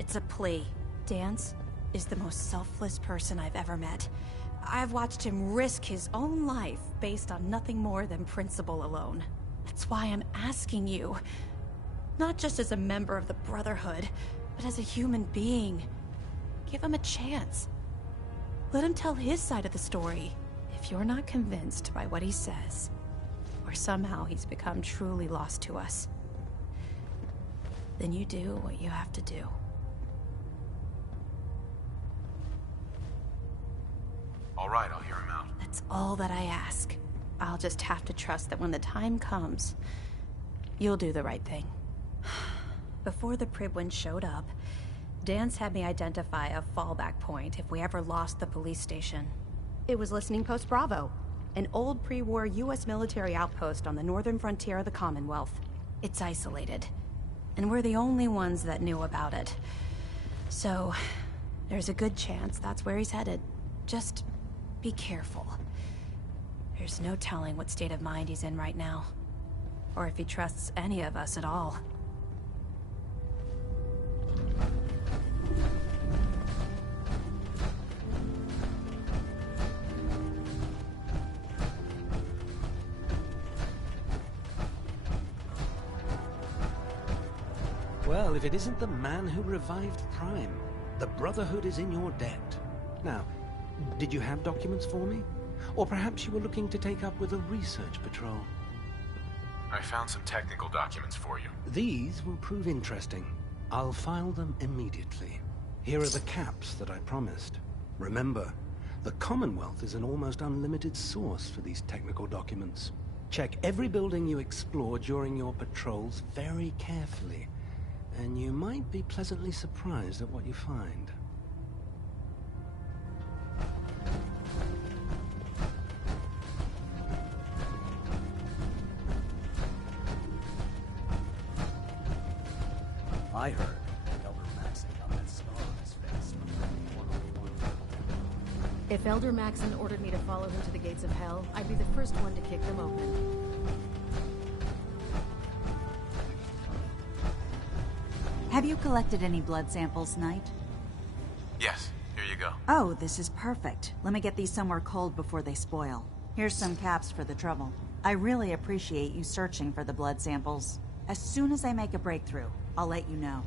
It's a plea. Dance is the most selfless person I've ever met. I've watched him risk his own life based on nothing more than principle alone. That's why I'm asking you. Not just as a member of the Brotherhood, but as a human being. Give him a chance. Let him tell his side of the story. If you're not convinced by what he says, or somehow he's become truly lost to us, then you do what you have to do. All right, I'll hear him out. That's all that I ask. I'll just have to trust that when the time comes, you'll do the right thing. Before the Pribwin showed up, Dance had me identify a fallback point if we ever lost the police station. It was Listening Post Bravo, an old pre-war US military outpost on the northern frontier of the Commonwealth. It's isolated, and we're the only ones that knew about it. So, there's a good chance that's where he's headed. Just be careful. There's no telling what state of mind he's in right now, or if he trusts any of us at all. Well, if it isn't the man who revived Prime, the Brotherhood is in your debt. Now, did you have documents for me? Or perhaps you were looking to take up with a research patrol? I found some technical documents for you. These will prove interesting. I'll file them immediately. Here are the caps that I promised. Remember, the Commonwealth is an almost unlimited source for these technical documents. Check every building you explore during your patrols very carefully, and you might be pleasantly surprised at what you find. I heard Elder Maxon got that scar on his face. If Elder Maxon ordered me to follow him to the gates of hell, I'd be the first one to kick them open. Have you collected any blood samples, Knight? Yes, here you go. Oh, this is perfect. Let me get these somewhere cold before they spoil. Here's some caps for the trouble. I really appreciate you searching for the blood samples. As soon as I make a breakthrough, I'll let you know.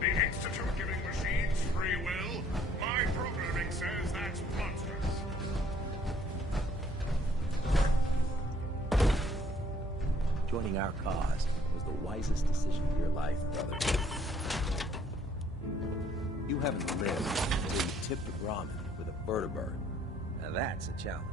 The Institute giving machines free will? My programming says that's monstrous. Joining our cause was the wisest decision of your life, brother. You haven't lived until you tipped a Brahmin with a vertibird. Now that's a challenge.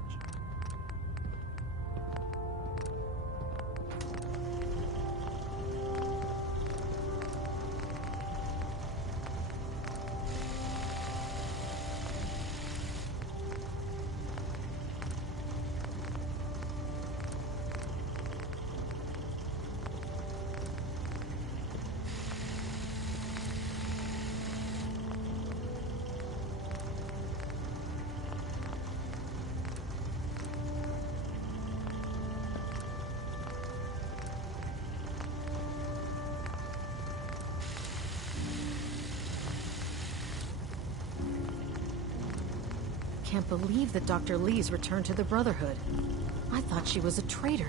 Can't believe that Dr. Lee's returned to the Brotherhood. I thought she was a traitor.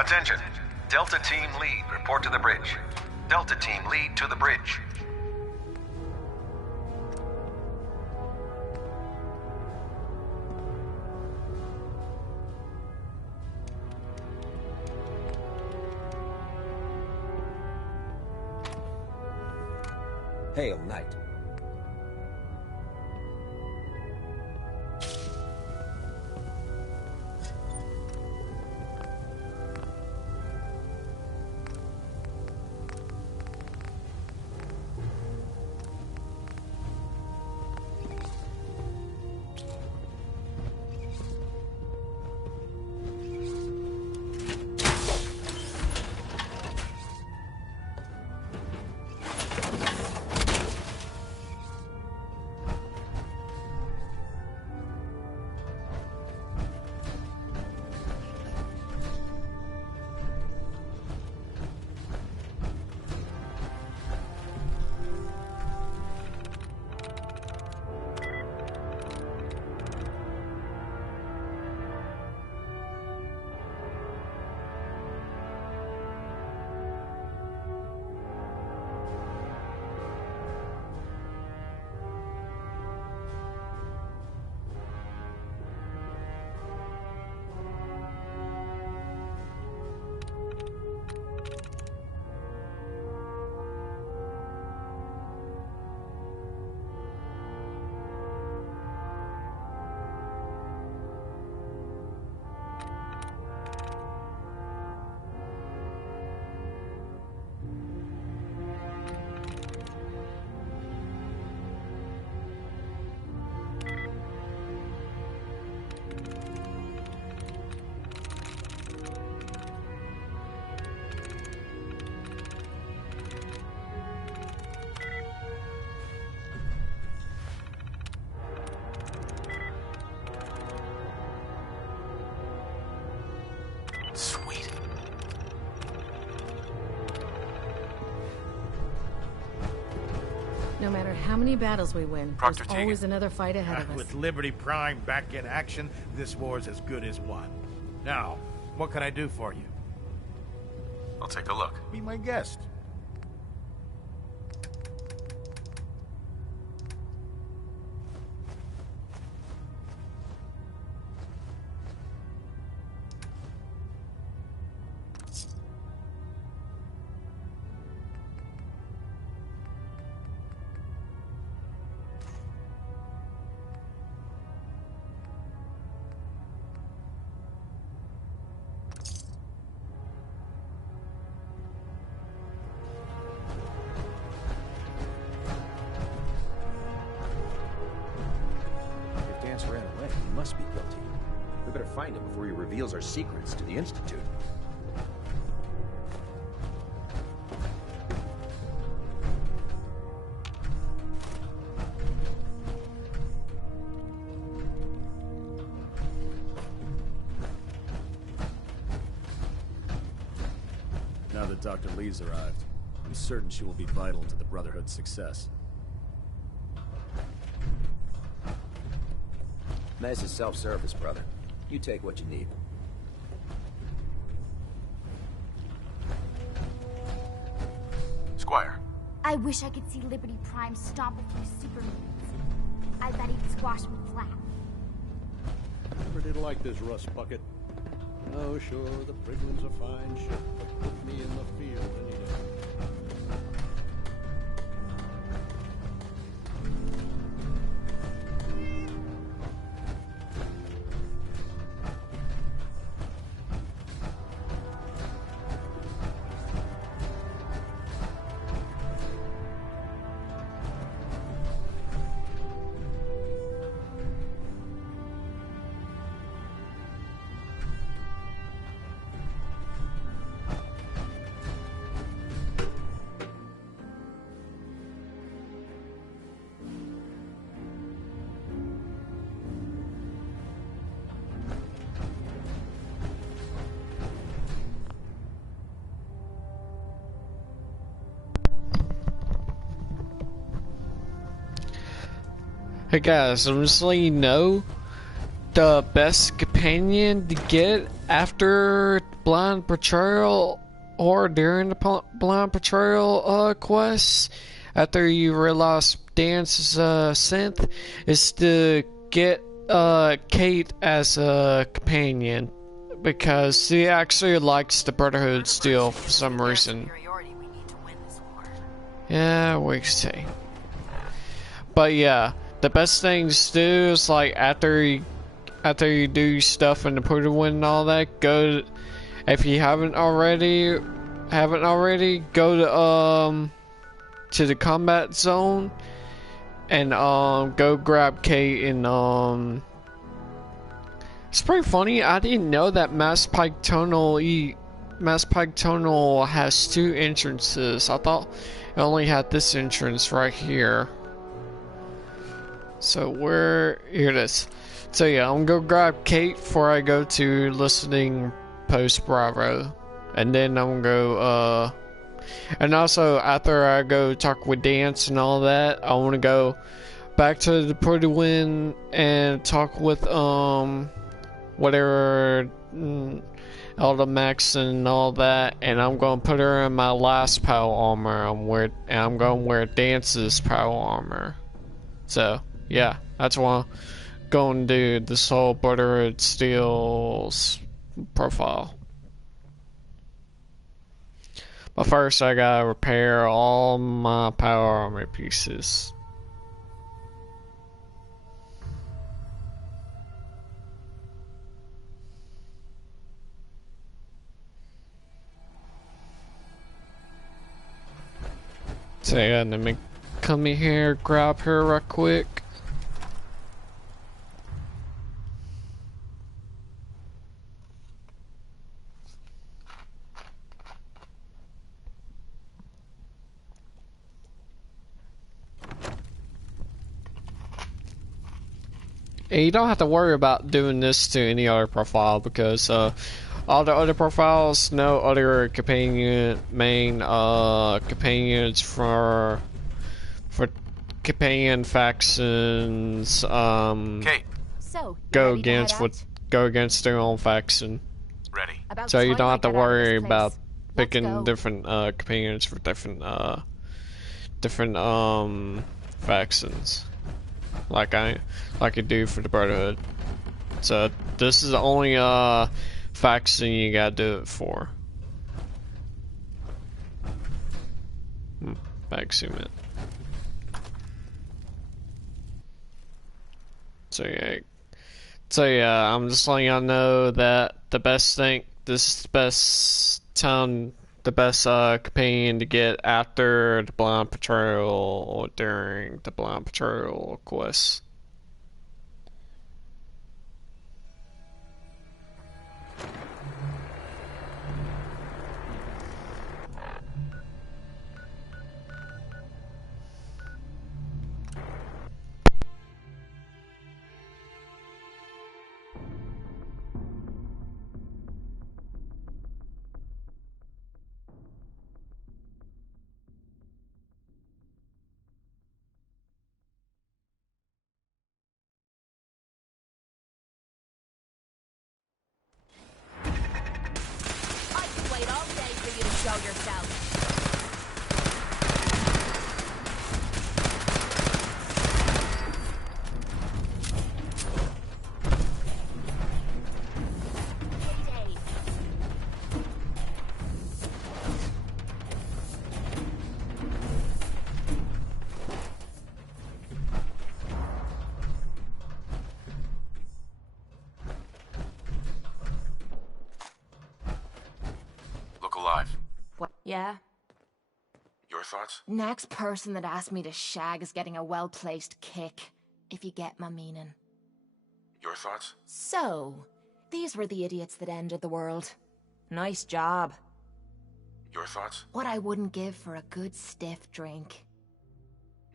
Attention. Delta Team Lead, report to the bridge. Delta Team Lead to the bridge. Hail, Knight. Sweet. No matter how many battles we win, Proctor there's always another fight ahead of us. With Liberty Prime back in action, this war's as good as won. Now, what can I do for you? I'll take a look. Be my guest. If Dance ran away, he must be guilty. We better find him before he reveals our secrets to the Institute. Now that Dr. Lee's arrived, I'm certain she will be vital to the Brotherhood's success. Mez is self-service, brother. You take what you need. Squire. I wish I could see Liberty Prime stomp a few super mutants. I bet he'd squash me flat. Never did like this rust bucket. Oh, sure, the Brigland's a fine ship, but put me in the field any day. Hey guys, I'm just letting you know the best companion to get after blind patrol or during the blind patrol quest, after you realize Dan's synth, is to get Kate as a companion, because she actually likes the Brotherhood of Steel for some reason. Yeah, we see. But yeah, the best thing to do is, like, after you do stuff in the Brotherhood and all that, go, if you haven't already, go to the combat zone and go grab Kate. And it's pretty funny, I didn't know that Mass Pike Tunnel has two entrances. I thought it only had this entrance right here. So here it is. So yeah, I'm gonna go grab Kate before I go to listening post Bravo, and then I'm gonna go and also after I go talk with Dance and all that, I want to go back to the Brotherhood and talk with whatever Elder Max and all that, and I'm gonna put her in my last power armor. I'm gonna wear Dance's power armor. So yeah, that's what I'm going to do, this whole Brotherhood Steel's profile. But first I gotta repair all my power armor pieces. So yeah, let me come in here, grab her real quick. And you don't have to worry about doing this to any other profile, because all the other profiles, no other companions for companion factions Kate. So, go against their own faction. Ready. So you don't have to worry about picking different companions for different factions, like I do for the Brotherhood. So this is the only faction you gotta do it for. Back zoom in. So yeah, I'm just letting y'all know that the best companion to get after the blind patrol or during the blind patrol quest. I could wait all day for you to show yourself. Look alive. What? Yeah? Your thoughts? Next person that asked me to shag is getting a well-placed kick, if you get my meaning. Your thoughts? So, these were the idiots that ended the world. Nice job. Your thoughts? What I wouldn't give for a good stiff drink.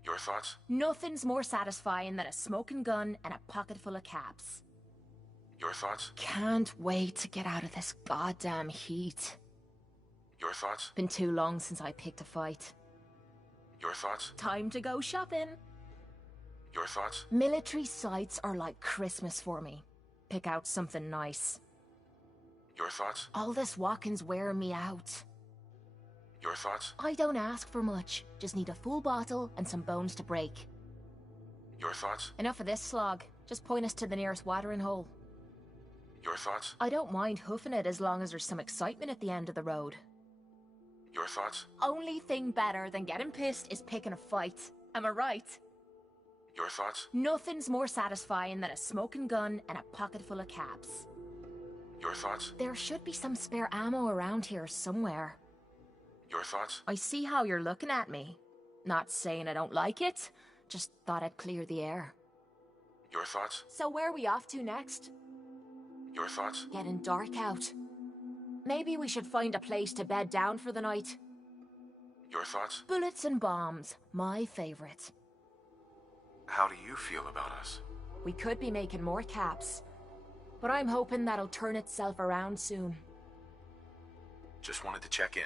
Your thoughts? Nothing's more satisfying than a smoking gun and a pocket full of caps. Your thoughts? Can't wait to get out of this goddamn heat. Your thoughts? Been too long since I picked a fight. Your thoughts? Time to go shopping. Your thoughts? Military sites are like Christmas for me. Pick out something nice. Your thoughts? All this walking's wearing me out. Your thoughts? I don't ask for much. Just need a full bottle and some bones to break. Your thoughts? Enough of this slog. Just point us to the nearest watering hole. Your thoughts? I don't mind hoofing it as long as there's some excitement at the end of the road. Your thoughts? Only thing better than getting pissed is picking a fight. Am I right? Your thoughts? Nothing's more satisfying than a smoking gun and a pocket full of caps. Your thoughts? There should be some spare ammo around here somewhere. Your thoughts? I see how you're looking at me. Not saying I don't like it, just thought I'd clear the air. Your thoughts? So where are we off to next? Your thoughts? Getting dark out. Maybe we should find a place to bed down for the night. Your thoughts? Bullets and bombs, my favorite. How do you feel about us? We could be making more caps, but I'm hoping that'll turn itself around soon. Just wanted to check in.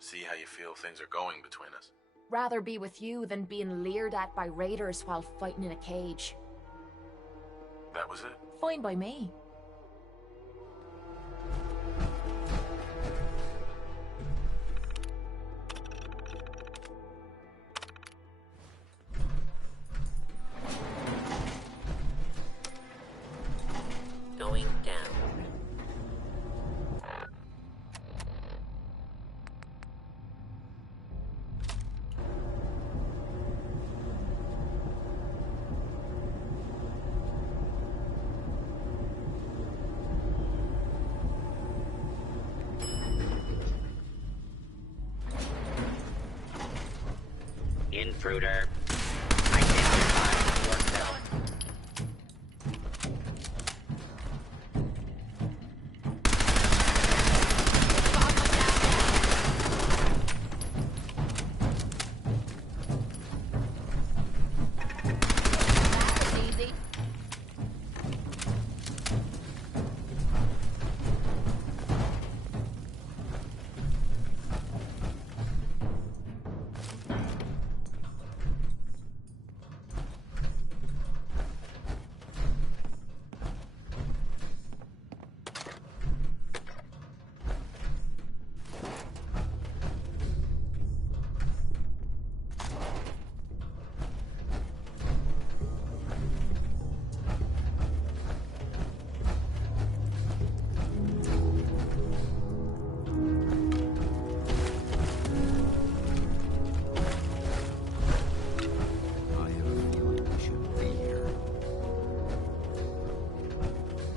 See how you feel things are going between us. Rather be with you than being leered at by raiders while fighting in a cage. That was it? Fine by me. Going down. Intruder. Identify yourself. That was easy.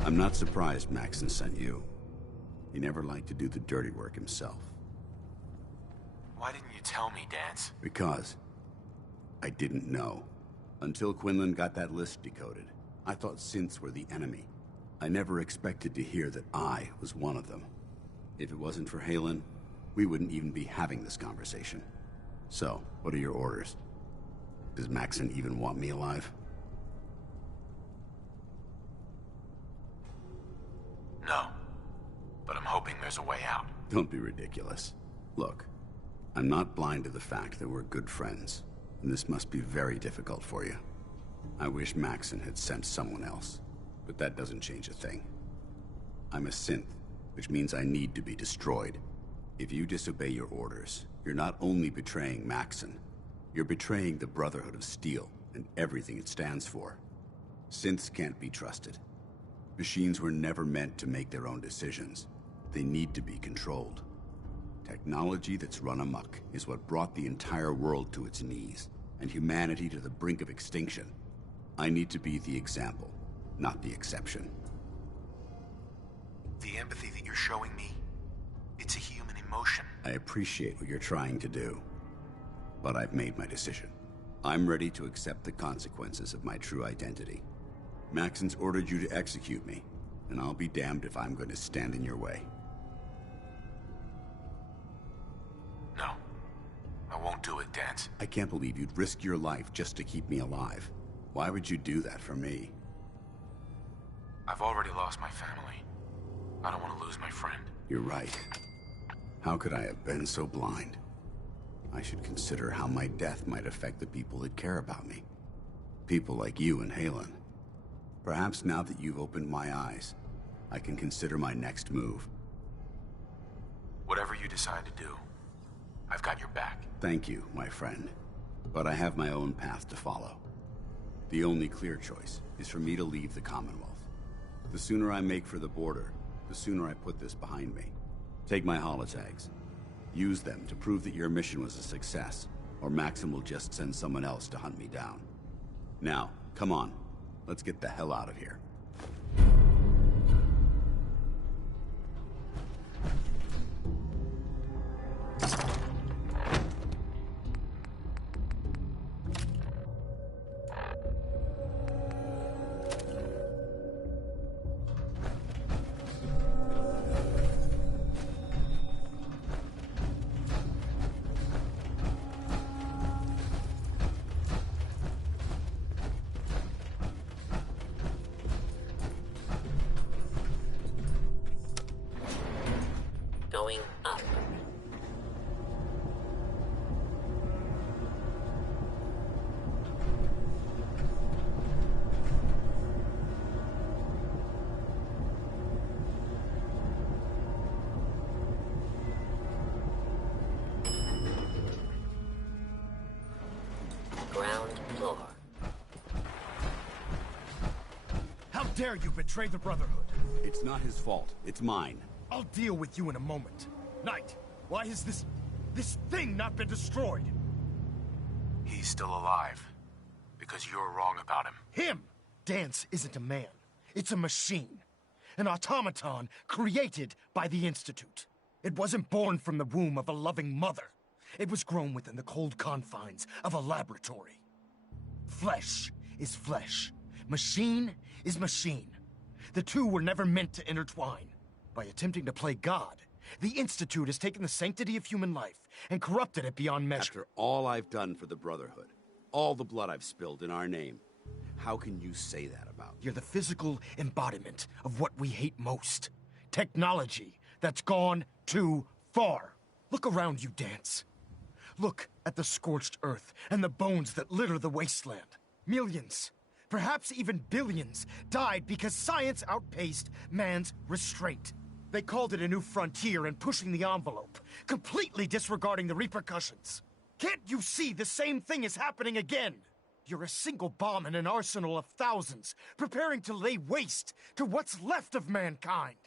I'm not surprised Maxon sent you. He never liked to do the dirty work himself. Why didn't you tell me, Dance? Because I didn't know. Until Quinlan got that list decoded, I thought synths were the enemy. I never expected to hear that I was one of them. If it wasn't for Halen, we wouldn't even be having this conversation. So, what are your orders? Does Maxon even want me alive? No. But I'm hoping there's a way out. Don't be ridiculous. Look, I'm not blind to the fact that we're good friends, and this must be very difficult for you. I wish Maxon had sent someone else, but that doesn't change a thing. I'm a synth, which means I need to be destroyed. If you disobey your orders, you're not only betraying Maxon, you're betraying the Brotherhood of Steel and everything it stands for. Synths can't be trusted. Machines were never meant to make their own decisions. They need to be controlled. Technology that's run amok is what brought the entire world to its knees, and humanity to the brink of extinction. I need to be the example, not the exception. The empathy that you're showing me, it's a human emotion. I appreciate what you're trying to do, but I've made my decision. I'm ready to accept the consequences of my true identity. Maxon's ordered you to execute me, and I'll be damned if I'm going to stand in your way. No. I won't do it, Dance. I can't believe you'd risk your life just to keep me alive. Why would you do that for me? I've already lost my family. I don't want to lose my friend. You're right. How could I have been so blind? I should consider how my death might affect the people that care about me. People like you and Halen. Perhaps now that you've opened my eyes, I can consider my next move. Whatever you decide to do, I've got your back. Thank you, my friend. But I have my own path to follow. The only clear choice is for me to leave the Commonwealth. The sooner I make for the border, the sooner I put this behind me. Take my holotags. Use them to prove that your mission was a success, or Maxim will just send someone else to hunt me down. Now, come on. Let's get the hell out of here. Going up. Ground floor. How dare you betray the Brotherhood? It's not his fault. It's mine. I'll deal with you in a moment. Knight, why has this thing not been destroyed? He's still alive. Because you're wrong about him. Him! Dance isn't a man. It's a machine. An automaton created by the Institute. It wasn't born from the womb of a loving mother. It was grown within the cold confines of a laboratory. Flesh is flesh. Machine is machine. The two were never meant to intertwine. By attempting to play God, the Institute has taken the sanctity of human life and corrupted it beyond measure. After all I've done for the Brotherhood, all the blood I've spilled in our name, how can you say that about me? You're the physical embodiment of what we hate most. Technology that's gone too far. Look around you, Dance. Look at the scorched earth and the bones that litter the wasteland. Millions, perhaps even billions, died because science outpaced man's restraint. They called it a new frontier and pushing the envelope, completely disregarding the repercussions. Can't you see the same thing is happening again? You're a single bomb in an arsenal of thousands, preparing to lay waste to what's left of mankind.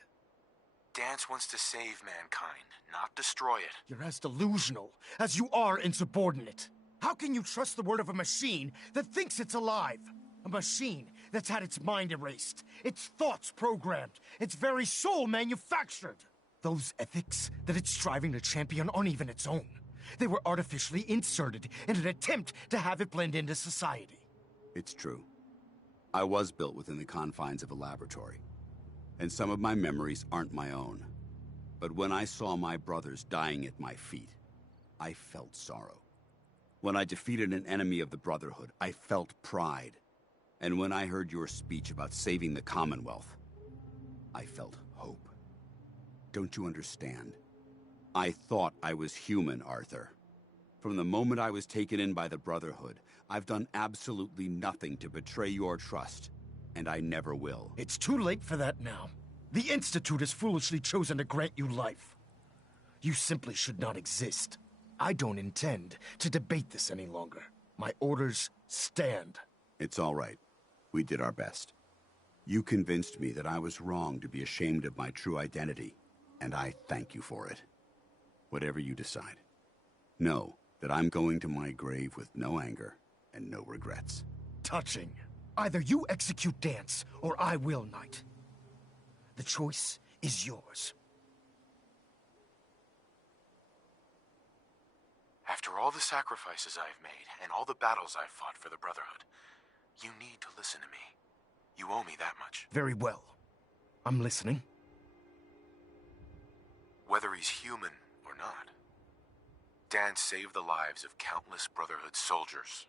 Dance wants to save mankind, not destroy it. You're as delusional as you are insubordinate. How can you trust the word of a machine that thinks it's alive? A machine that's had its mind erased, its thoughts programmed, its very soul manufactured. Those ethics that it's striving to champion aren't even its own. They were artificially inserted in an attempt to have it blend into society. It's true. I was built within the confines of a laboratory, and some of my memories aren't my own. But when I saw my brothers dying at my feet, I felt sorrow. When I defeated an enemy of the Brotherhood, I felt pride. And when I heard your speech about saving the Commonwealth, I felt hope. Don't you understand? I thought I was human, Arthur. From the moment I was taken in by the Brotherhood, I've done absolutely nothing to betray your trust, and I never will. It's too late for that now. The Institute has foolishly chosen to grant you life. You simply should not exist. I don't intend to debate this any longer. My orders stand. It's all right. We did our best. You convinced me that I was wrong to be ashamed of my true identity, and I thank you for it. Whatever you decide, know that I'm going to my grave with no anger and no regrets. Touching. Either you execute Dance, or I will, Knight. The choice is yours. After all the sacrifices I've made, and all the battles I've fought for the Brotherhood, you need to listen to me. You owe me that much. Very well. I'm listening. Whether he's human or not, Dan saved the lives of countless Brotherhood soldiers.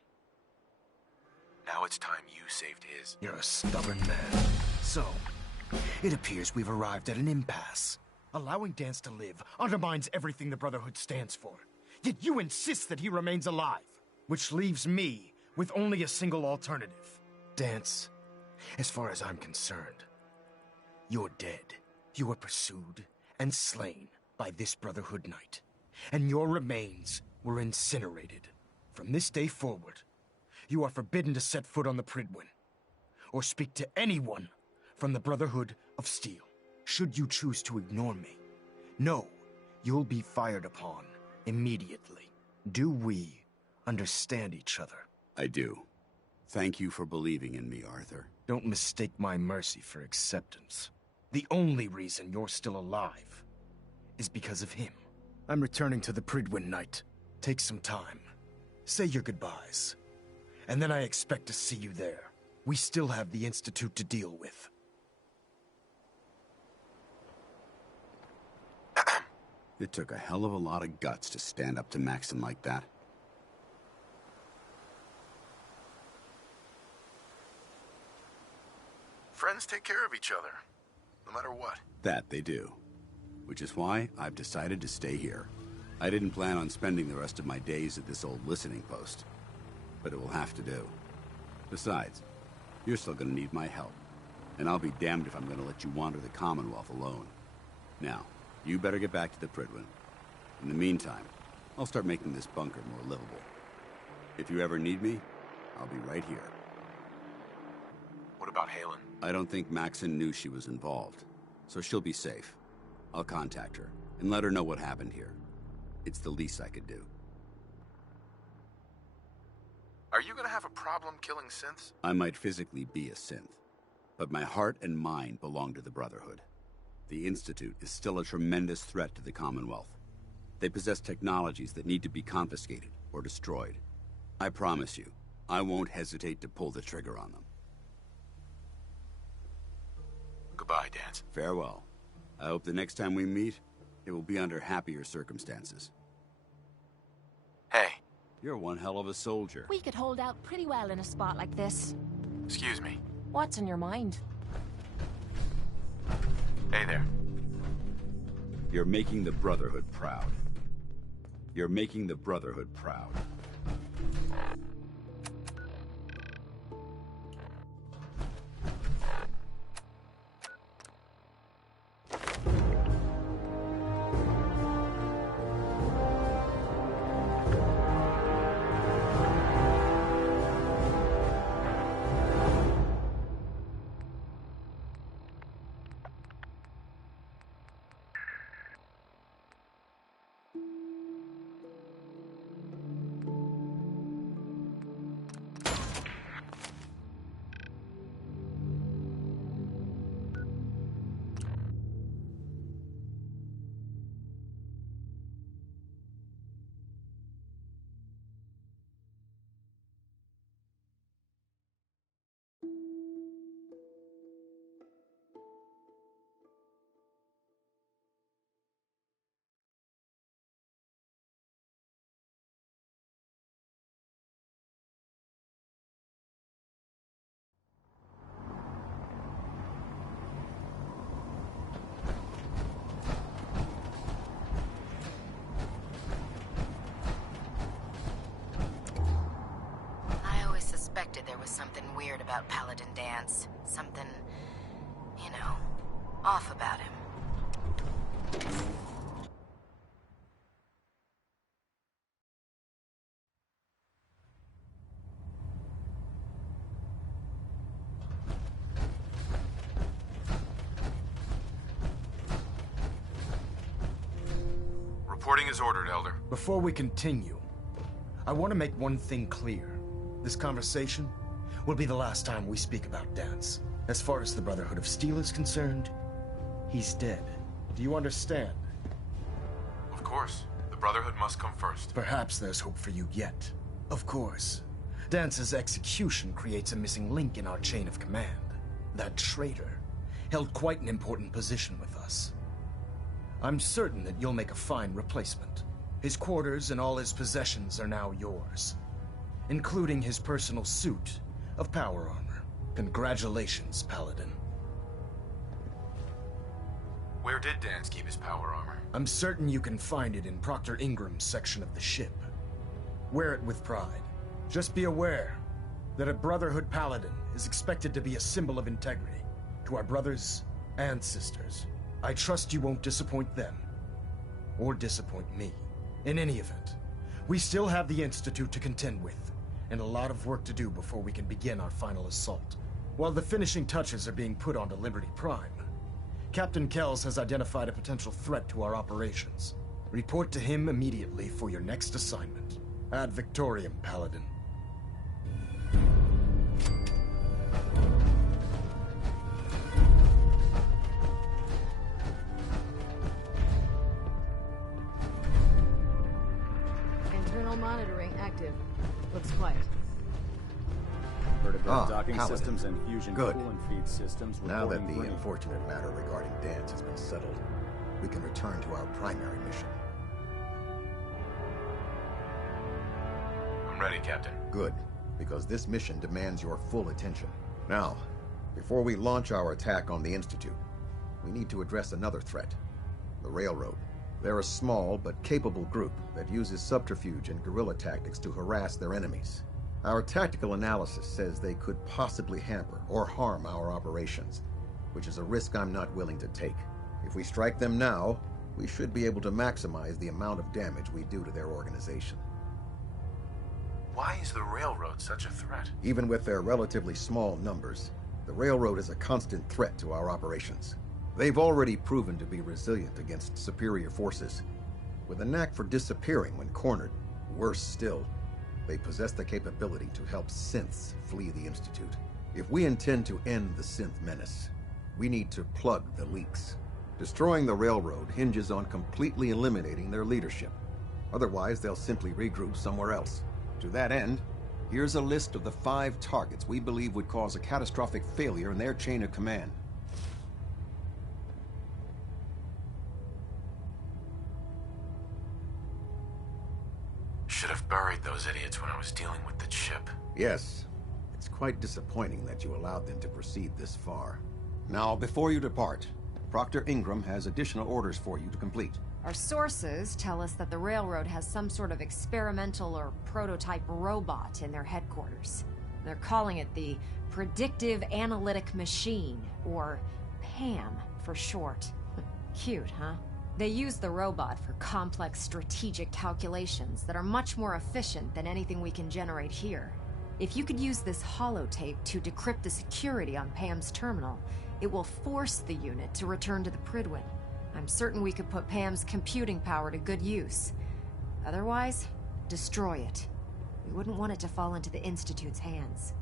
Now it's time you saved his. You're a stubborn man. So, it appears we've arrived at an impasse. Allowing Dance to live undermines everything the Brotherhood stands for. Yet you insist that he remains alive, which leaves me with only a single alternative. Dance, as far as I'm concerned, you're dead. You were pursued and slain by this Brotherhood Knight, and your remains were incinerated. From this day forward, you are forbidden to set foot on the Prydwen, or speak to anyone from the Brotherhood of Steel. Should you choose to ignore me, know you'll be fired upon immediately. Do we understand each other? I do. Thank you for believing in me, Arthur. Don't mistake my mercy for acceptance. The only reason you're still alive is because of him. I'm returning to the Prydwen Knight. Take some time. Say your goodbyes. And then I expect to see you there. We still have the Institute to deal with. It took a hell of a lot of guts to stand up to Maxon like that. Friends take care of each other, no matter what. That they do. Which is why I've decided to stay here. I didn't plan on spending the rest of my days at this old listening post, but it will have to do. Besides, you're still gonna need my help, and I'll be damned if I'm gonna let you wander the Commonwealth alone. Now, you better get back to the Prydwen. In the meantime, I'll start making this bunker more livable. If you ever need me, I'll be right here. What about Halen? I don't think Maxon knew she was involved, so she'll be safe. I'll contact her and let her know what happened here. It's the least I could do. Are you gonna have a problem killing synths? I might physically be a synth, but my heart and mind belong to the Brotherhood. The Institute is still a tremendous threat to the Commonwealth. They possess technologies that need to be confiscated or destroyed. I promise you, I won't hesitate to pull the trigger on them. Goodbye, Dance. Farewell. I hope the next time we meet, it will be under happier circumstances. Hey. You're one hell of a soldier. We could hold out pretty well in a spot like this. Excuse me. What's on your mind? Hey there. You're making the Brotherhood proud. You're making the Brotherhood proud. There was something weird about Paladin Dance. Something, you know, off about him. Reporting is ordered, Elder. Before we continue, I want to make one thing clear. This conversation will be the last time we speak about Dance. As far as the Brotherhood of Steel is concerned, he's dead. Do you understand? Of course. The Brotherhood must come first. Perhaps there's hope for you yet. Of course. Dance's execution creates a missing link in our chain of command. That traitor held quite an important position with us. I'm certain that you'll make a fine replacement. His quarters and all his possessions are now yours, including his personal suit of power armor. Congratulations, Paladin. Where did Dance keep his power armor? I'm certain you can find it in Proctor Ingram's section of the ship. Wear it with pride. Just be aware that a Brotherhood Paladin is expected to be a symbol of integrity to our brothers And sisters, I trust you won't disappoint them. Or disappoint me. In any event, we still have the Institute to contend with, and a lot of work to do before we can begin our final assault. While the finishing touches are being put onto Liberty Prime, Captain Kells has identified a potential threat to our operations. Report to him immediately for your next assignment. Ad Victoriam, Paladin. Internal monitoring active. Looks quiet. Vertebrate docking Paladin. systems and fusion Good. cool and feed systems. Now that reporting the green. unfortunate matter regarding Dance has been settled, we can return to our primary mission. I'm ready, Captain. Good, because this mission demands your full attention. Now, before we launch our attack on the Institute, we need to address another threat, the Railroad. They're a small but capable group that uses subterfuge and guerrilla tactics to harass their enemies. Our tactical analysis says they could possibly hamper or harm our operations, which is a risk I'm not willing to take. If we strike them now, we should be able to maximize the amount of damage we do to their organization. Why is the Railroad such a threat? Even with their relatively small numbers, the Railroad is a constant threat to our operations. They've already proven to be resilient against superior forces, with a knack for disappearing when cornered. Worse still, they possess the capability to help synths flee the Institute. If we intend to end the synth menace, we need to plug the leaks. Destroying the Railroad hinges on completely eliminating their leadership. Otherwise, they'll simply regroup somewhere else. To that end, here's a list of the 5 targets we believe would cause a catastrophic failure in their chain of command. Should have buried those idiots when I was dealing with the chip. Yes, it's quite disappointing that you allowed them to proceed this far. Now, before you depart, Proctor Ingram has additional orders for you to complete. Our sources tell us that the Railroad has some sort of experimental or prototype robot in their headquarters. They're calling it the Predictive Analytic Machine, or PAM for short. Cute, huh? They use the robot for complex strategic calculations that are much more efficient than anything we can generate here. If you could use this holotape to decrypt the security on Pam's terminal, it will force the unit to return to the Pridwin. I'm certain we could put Pam's computing power to good use. Otherwise, destroy it. We wouldn't want it to fall into the Institute's hands.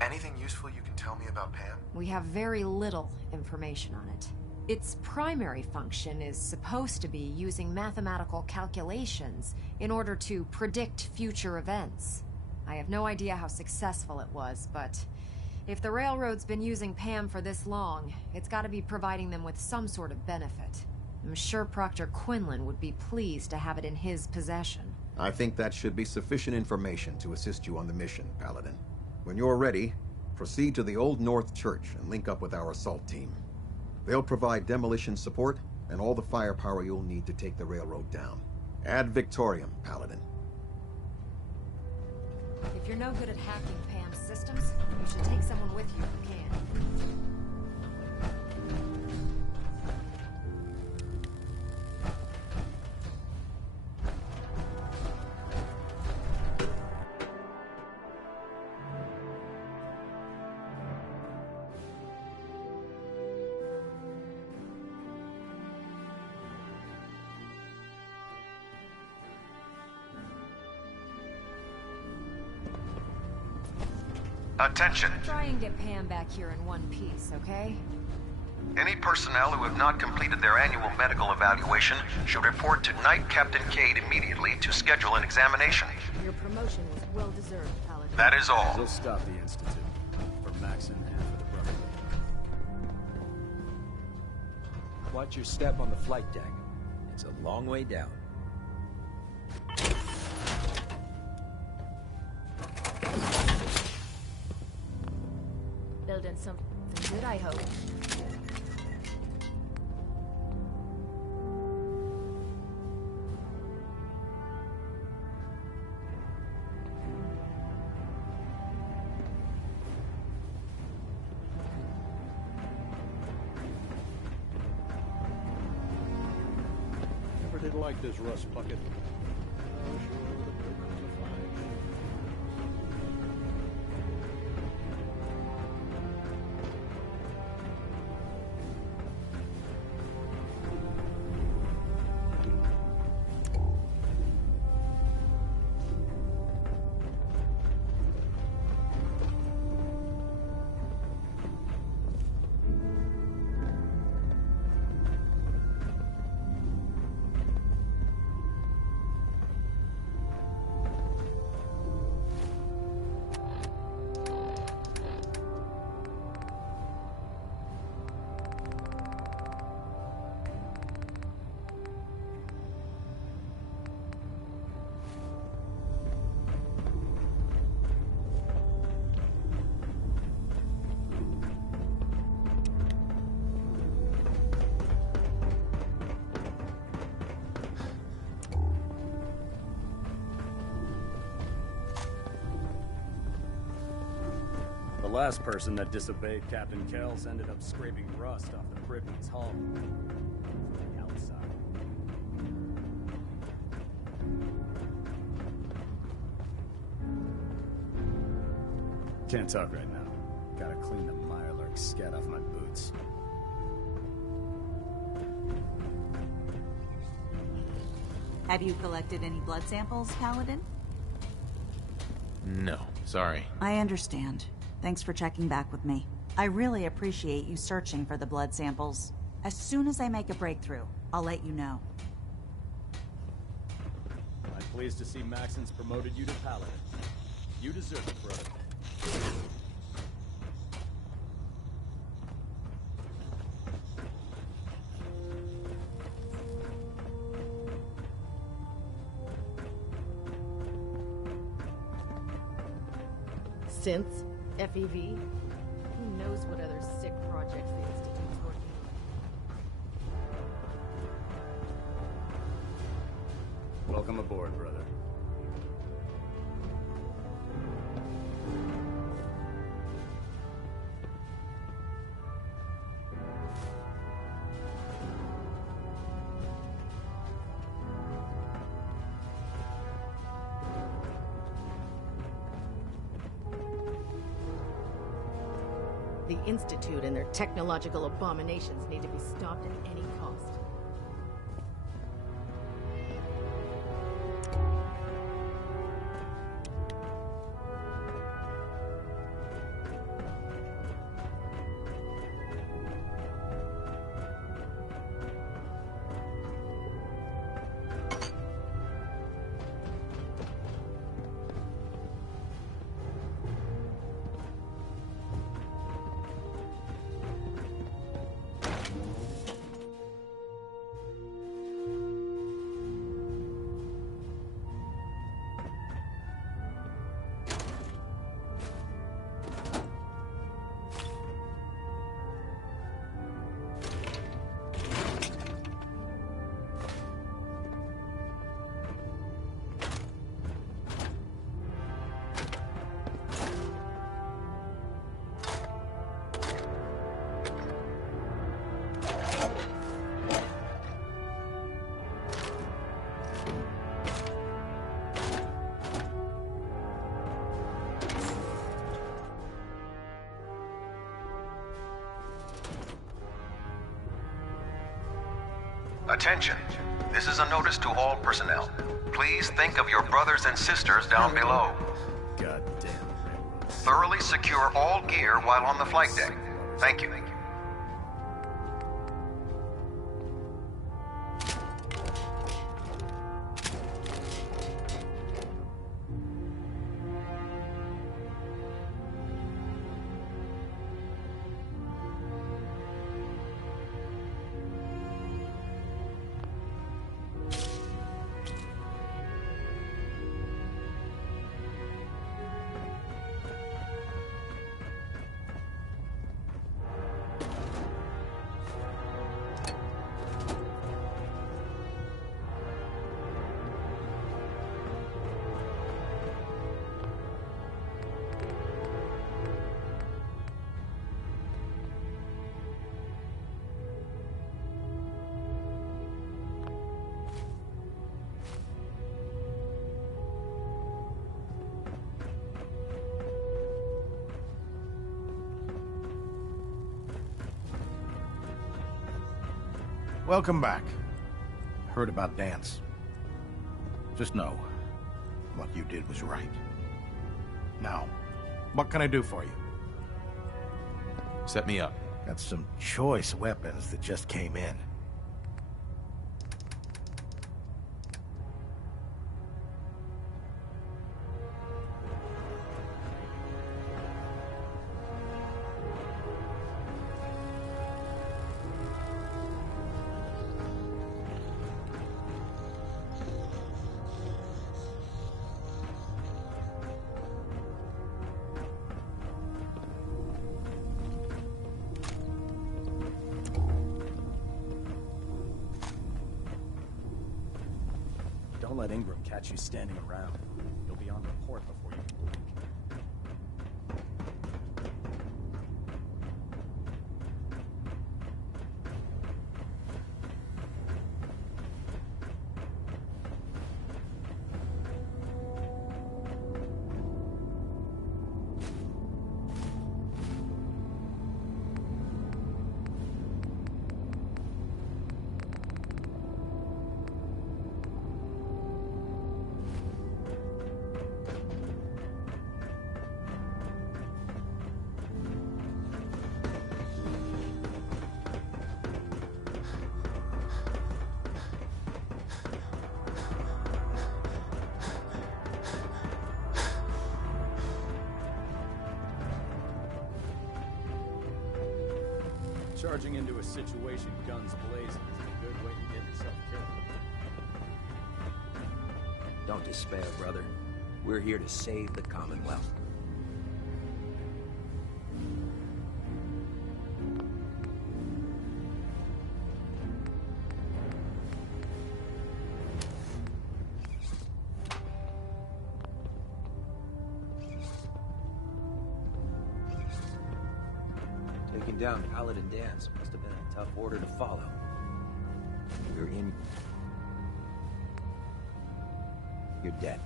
Anything useful you can tell me about Pam? We have very little information on it. Its primary function is supposed to be using mathematical calculations in order to predict future events. I have no idea how successful it was, but if the Railroad's been using Pam for this long, it's got to be providing them with some sort of benefit. I'm sure Proctor Quinlan would be pleased to have it in his possession. I think that should be sufficient information to assist you on the mission, Paladin. When you're ready, proceed to the Old North Church and link up with our assault team. They'll provide demolition support and all the firepower you'll need to take the Railroad down. Ad Victoriam, Paladin. If you're no good at hacking Pam's systems, you should take someone with you who can. Attention. Try and get Pam back here in one piece, okay? Any personnel who have not completed their annual medical evaluation should report to Knight Captain Cade immediately to schedule an examination. Your promotion was well deserved, Paladin. That is all. We'll stop the Institute. For Maxon and for the Brotherhood. Watch your step on the flight deck. It's a long way down. Building something good, I hope. like this rust bucket. The last person that disobeyed Captain Kells ended up scraping rust off the Privy's hull. From the outside. Can't talk right now. Gotta clean the Mirelurk scat off my boots. Have you collected any blood samples, Paladin? No, sorry. I understand. Thanks for checking back with me. I really appreciate you searching for the blood samples. As soon as I make a breakthrough, I'll let you know. I'm pleased to see Maxon's promoted you to Paladin. You deserve it, brother. Synths? FEV? Who knows what other sick projects the Institute's working on. Welcome aboard, brother. The Institute and their technological abominations need to be stopped at any cost. Attention. This is a notice to all personnel. Please think of your brothers and sisters down below. God damn. Thoroughly secure all gear while on the flight deck. Thank you. Welcome back. Heard about Dance. Just know, what you did was right. Now, what can I do for you? Set me up. Got some choice weapons that just came in. Don't let Ingram catch you standing around. You'll be on report before you can blink. Charging into a situation guns blazing is a good way to get yourself killed. Don't despair, brother. We're here to save the Commonwealth. Taking down Paladin Dance must have been a tough order to follow. You're in... You're dead.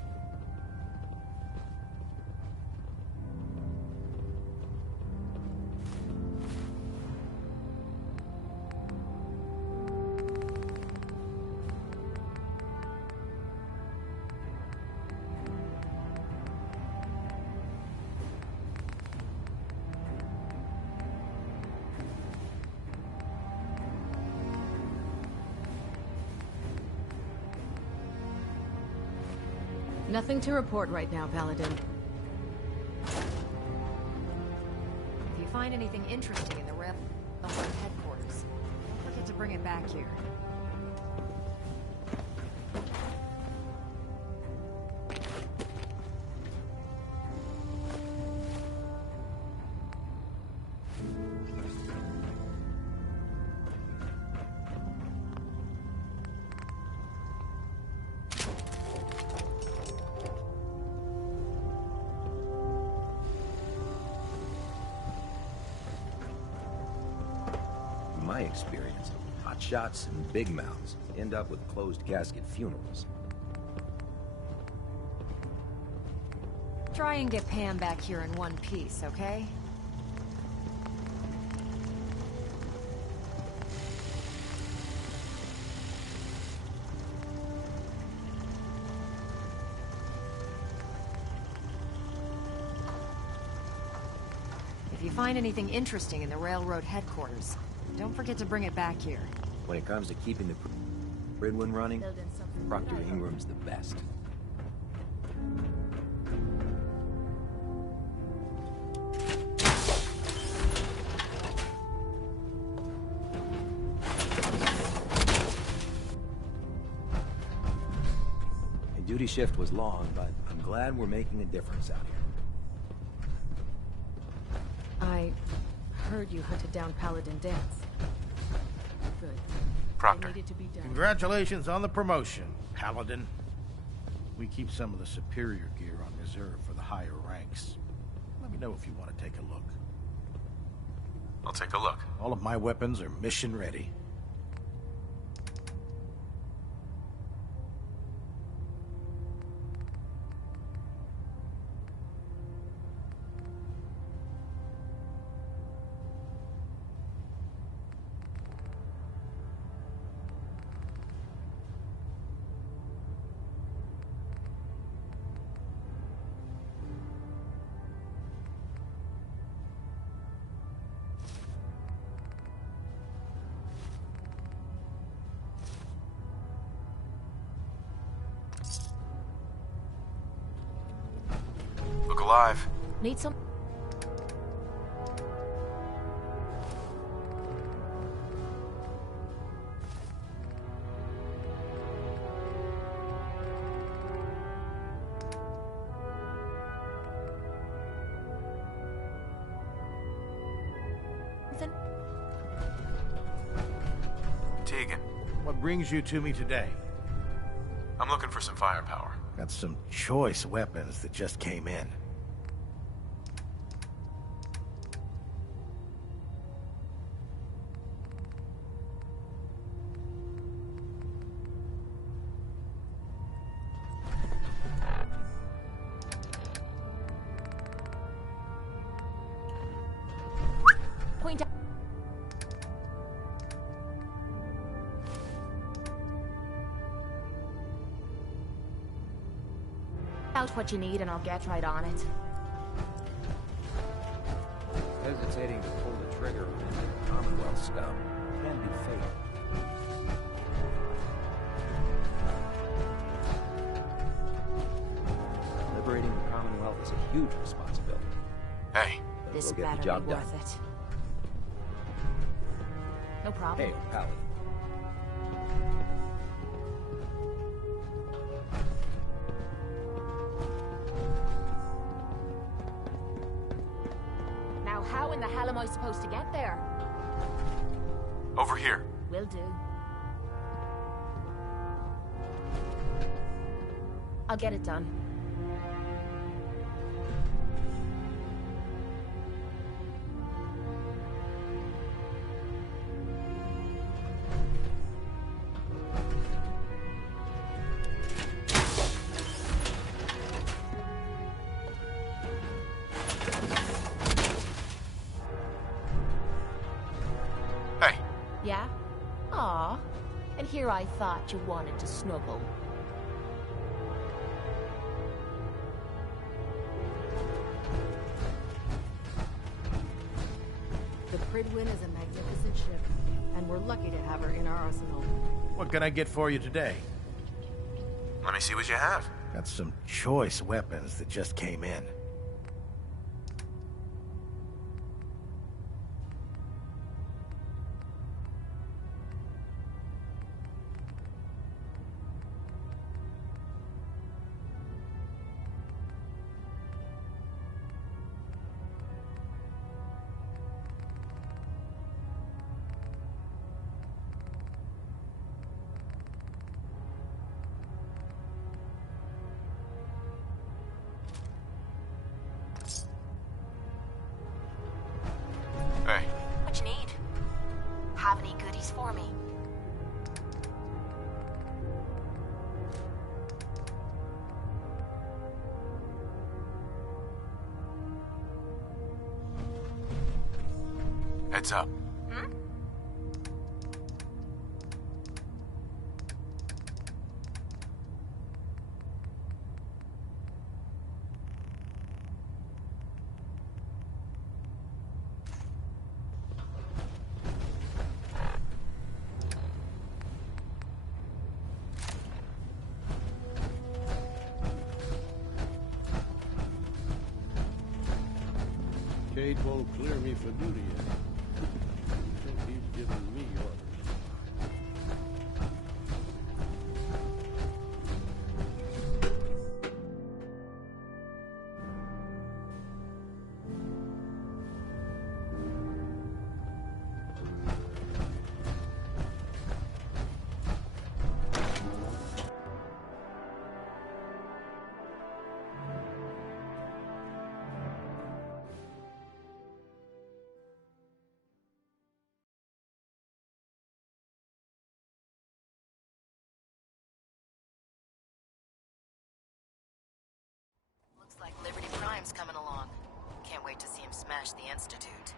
Nothing to report right now, Paladin. If you find anything interesting in the Brotherhood headquarters, don't forget to bring it back here. In my experience, hotshots and big mouths end up with closed casket funerals. Try and get Pam back here in one piece, okay? If you find anything interesting in the railroad headquarters, don't forget to bring it back here. When it comes to keeping the Bridwin running, Proctor Ingram's the best. My duty shift was long, but I'm glad we're making a difference out here. I heard you hunted down Paladin Dance. Good. Proctor. It needed to be done. Congratulations on the promotion, Paladin. We keep some of the superior gear on reserve for the higher ranks. Let me know if you want to take a look. I'll take a look. All of my weapons are mission ready. alive. Need some? Tegan, What brings you to me today? I'm looking for some firepower. Got some choice weapons that just came in. Point out what you need and I'll get right on it. Hesitating to pull the trigger on any Commonwealth scum can be fatal. Liberating the Commonwealth is a huge responsibility. Hey. This We'll get better the job be done. worth it. No problem. Hail, Paladin. Now how in the hell am I supposed to get there? Over here. Will do. I'll get it done. Hey. Yeah? Aw. And here I thought you wanted to snuggle. The Pridwin is a magnificent ship, and we're lucky to have her in our arsenal. What can I get for you today? Let me see what you have. Got some choice weapons that just came in. Hey. What you need? Have any goodies for me? Heads up. Hmm? Cade won't clear me for duty yet. I think he's giving me orders. Looks like Liberty Prime's coming along. Can't wait to see him smash the Institute.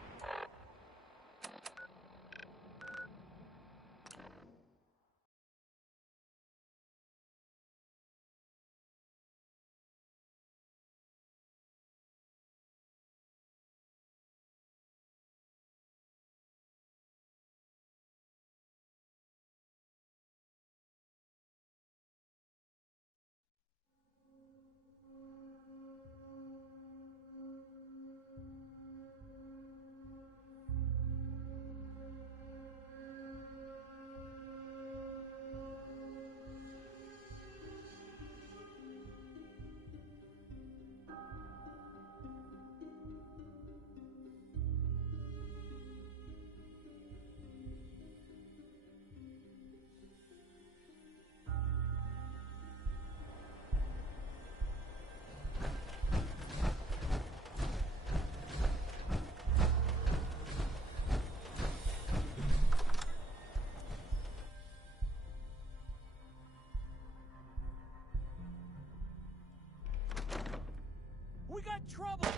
got trouble!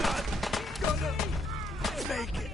Not gonna make it!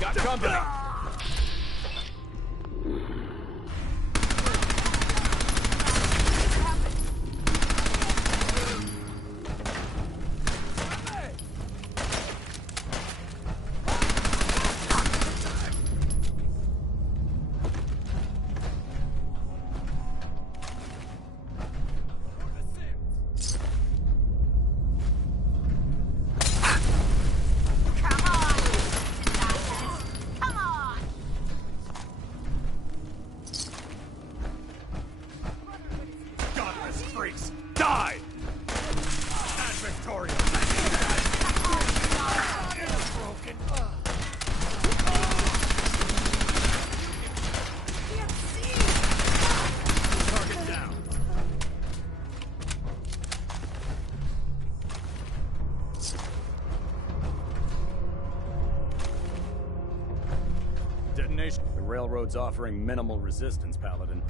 Got company! Die! And victorious! Broken. Target down. Detonation. The railroad's offering minimal resistance, Paladin.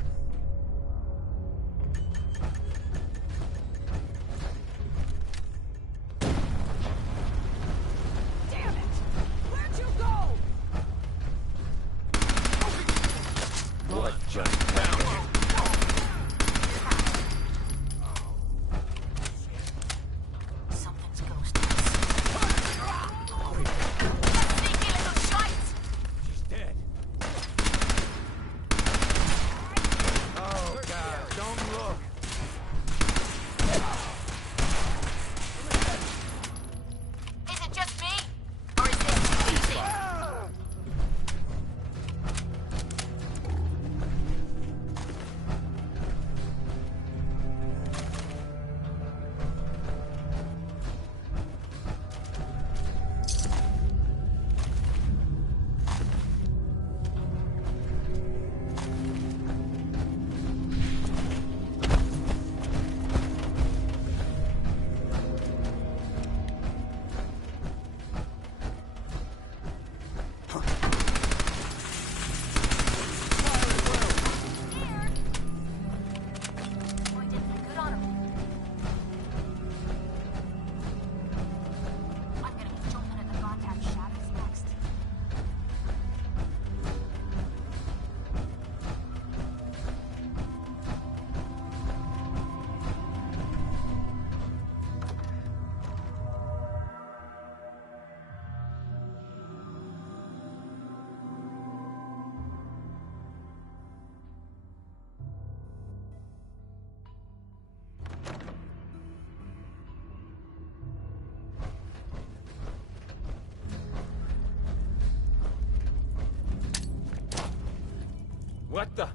What the?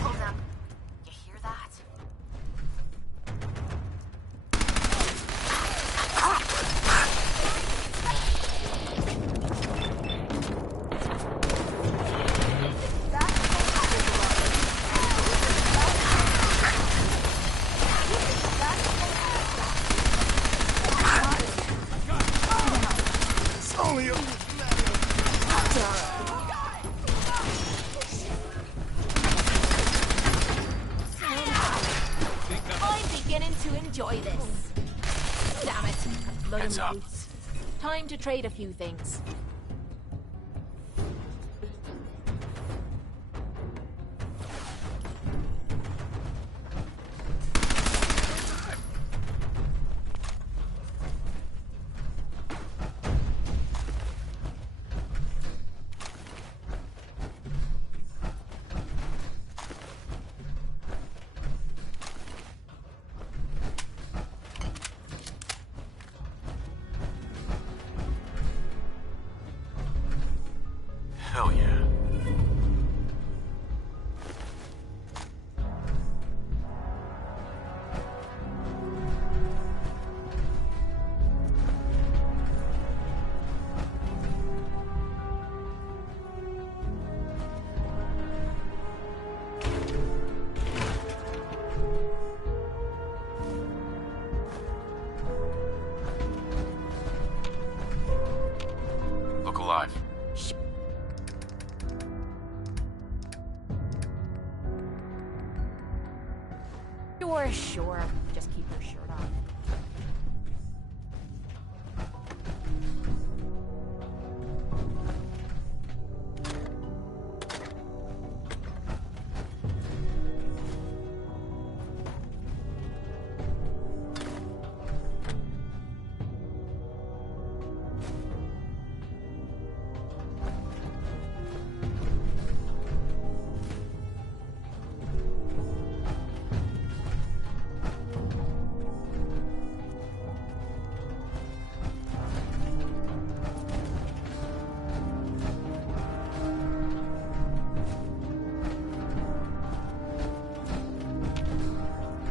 Hold up. You hear that? It's only a I'm beginning to enjoy this. Damn it. Blood Heads and up. boots. Time to trade a few things. Hell yeah. Look alive. Sure. Just keep your shirt on.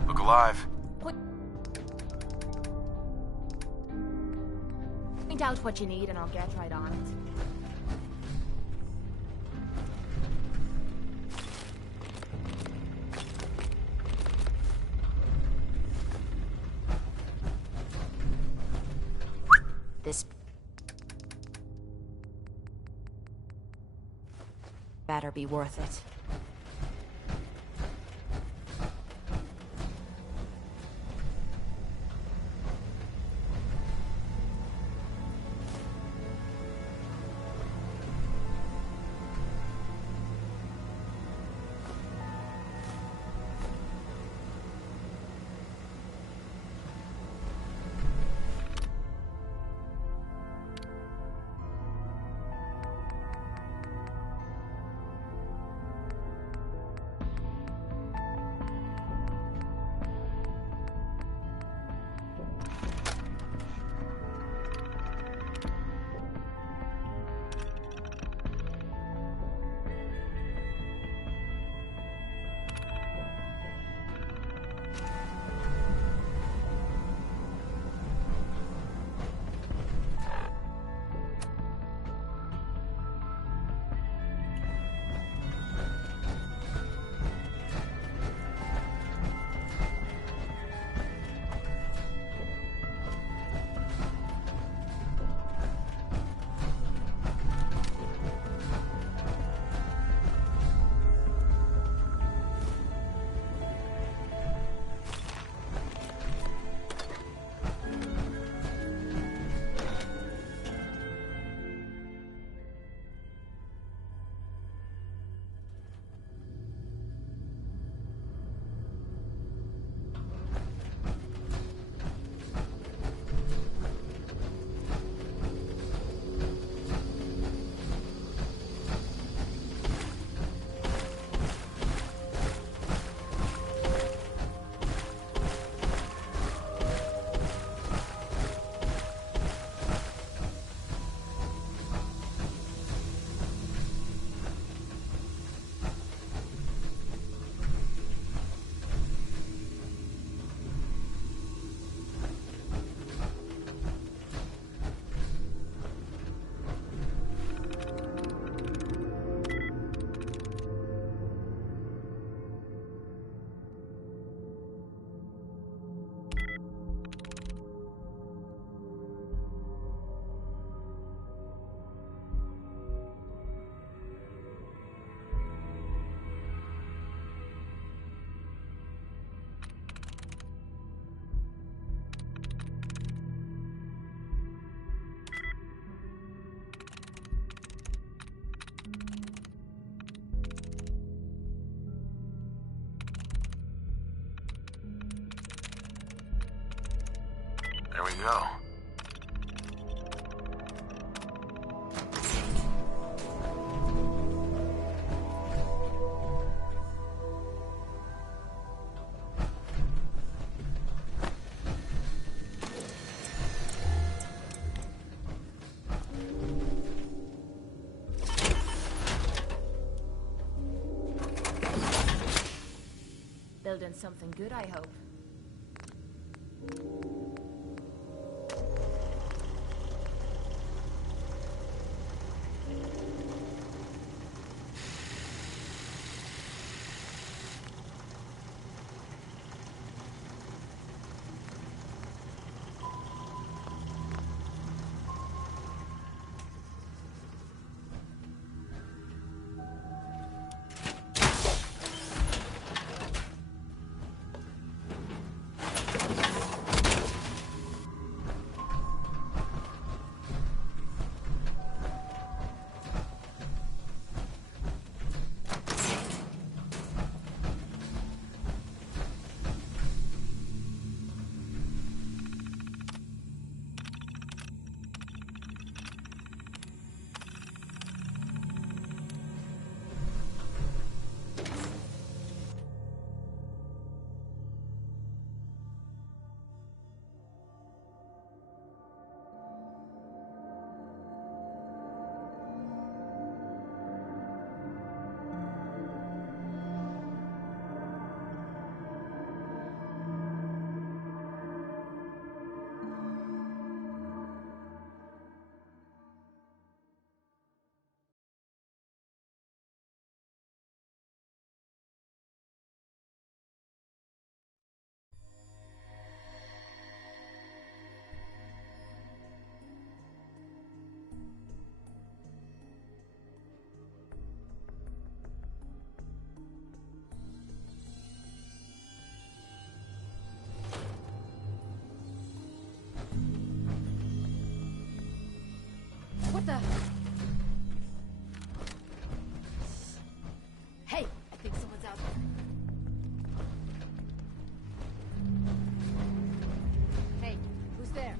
Look alive. Point out what you need and I'll get right on it. This better be worth it. go. Building something good, I hope. What the? Hey, I think someone's out there. Hey, who's there?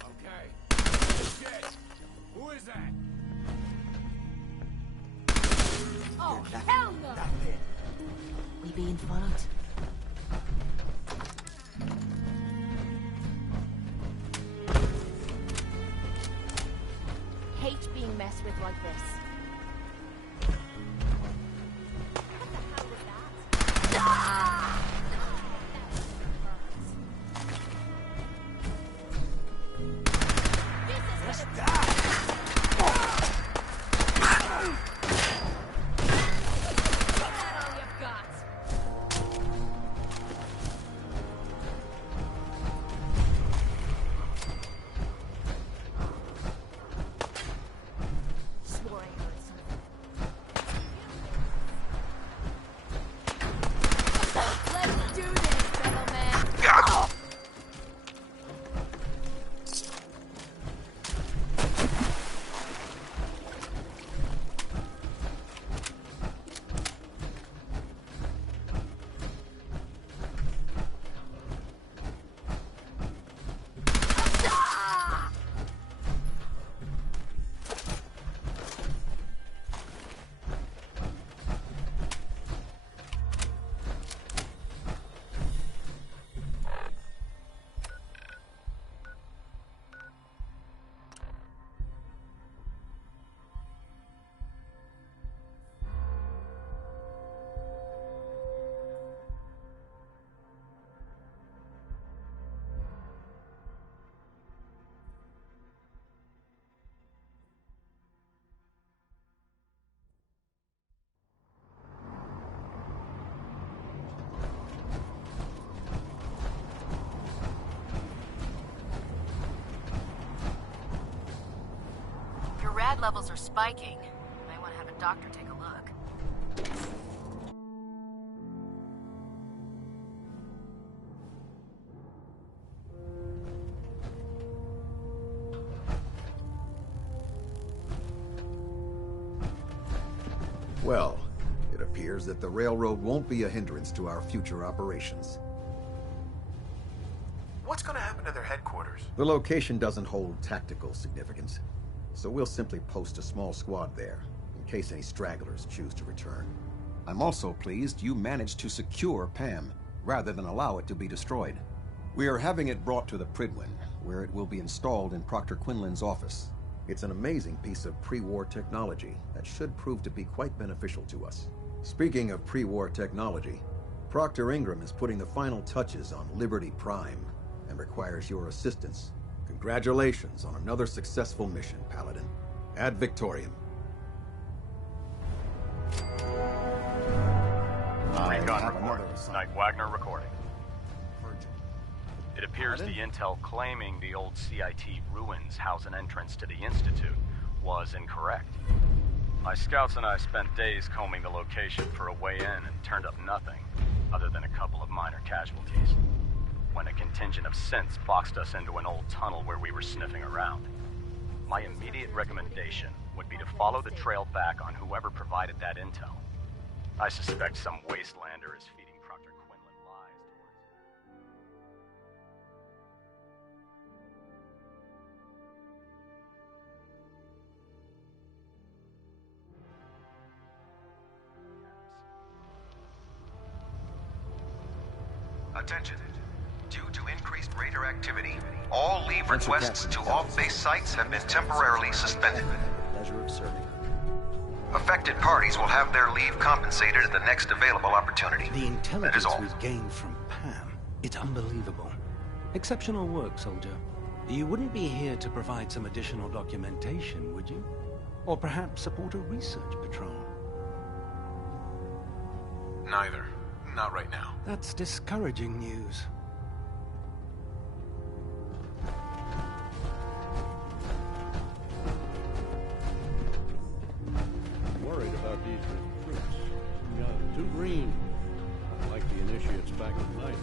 Okay. Shit! Who is that? Oh, hell no! We being followed? Hate being messed with like this. What the hell was that? Ah! Just die! Rad levels are spiking. You might want to have a doctor take a look. Well, it appears that the railroad won't be a hindrance to our future operations. What's gonna happen to their headquarters? The location doesn't hold tactical significance, so we'll simply post a small squad there, in case any stragglers choose to return. I'm also pleased you managed to secure Pam, rather than allow it to be destroyed. We are having it brought to the Pridwin, where it will be installed in Proctor Quinlan's office. It's an amazing piece of pre-war technology that should prove to be quite beneficial to us. Speaking of pre-war technology, Proctor Ingram is putting the final touches on Liberty Prime and requires your assistance. Congratulations on another successful mission, Paladin. Ad Victoriam. Recon reporting. Knight Wagner recording. It appears the intel claiming the old CIT ruins house an entrance to the Institute was incorrect. My scouts and I spent days combing the location for a way in and turned up nothing, other than a couple of minor casualties. When a contingent of synths boxed us into an old tunnel where we were sniffing around. My immediate recommendation would be to follow the trail back on whoever provided that intel. I suspect some wastelander is feeding Proctor Quinlan lies towards... Attention. Due to increased raider activity, all leave requests to off-base sites have been temporarily suspended. Pleasure of serving. Affected parties will have their leave compensated at the next available opportunity. The That is intelligence all. we've gained from Pam, it's unbelievable. Exceptional work, soldier. You wouldn't be here to provide some additional documentation, would you? Or perhaps support a research patrol? Neither. Not right now. That's discouraging news. Worried about these recruits. Got too green. Like the initiates back in my day.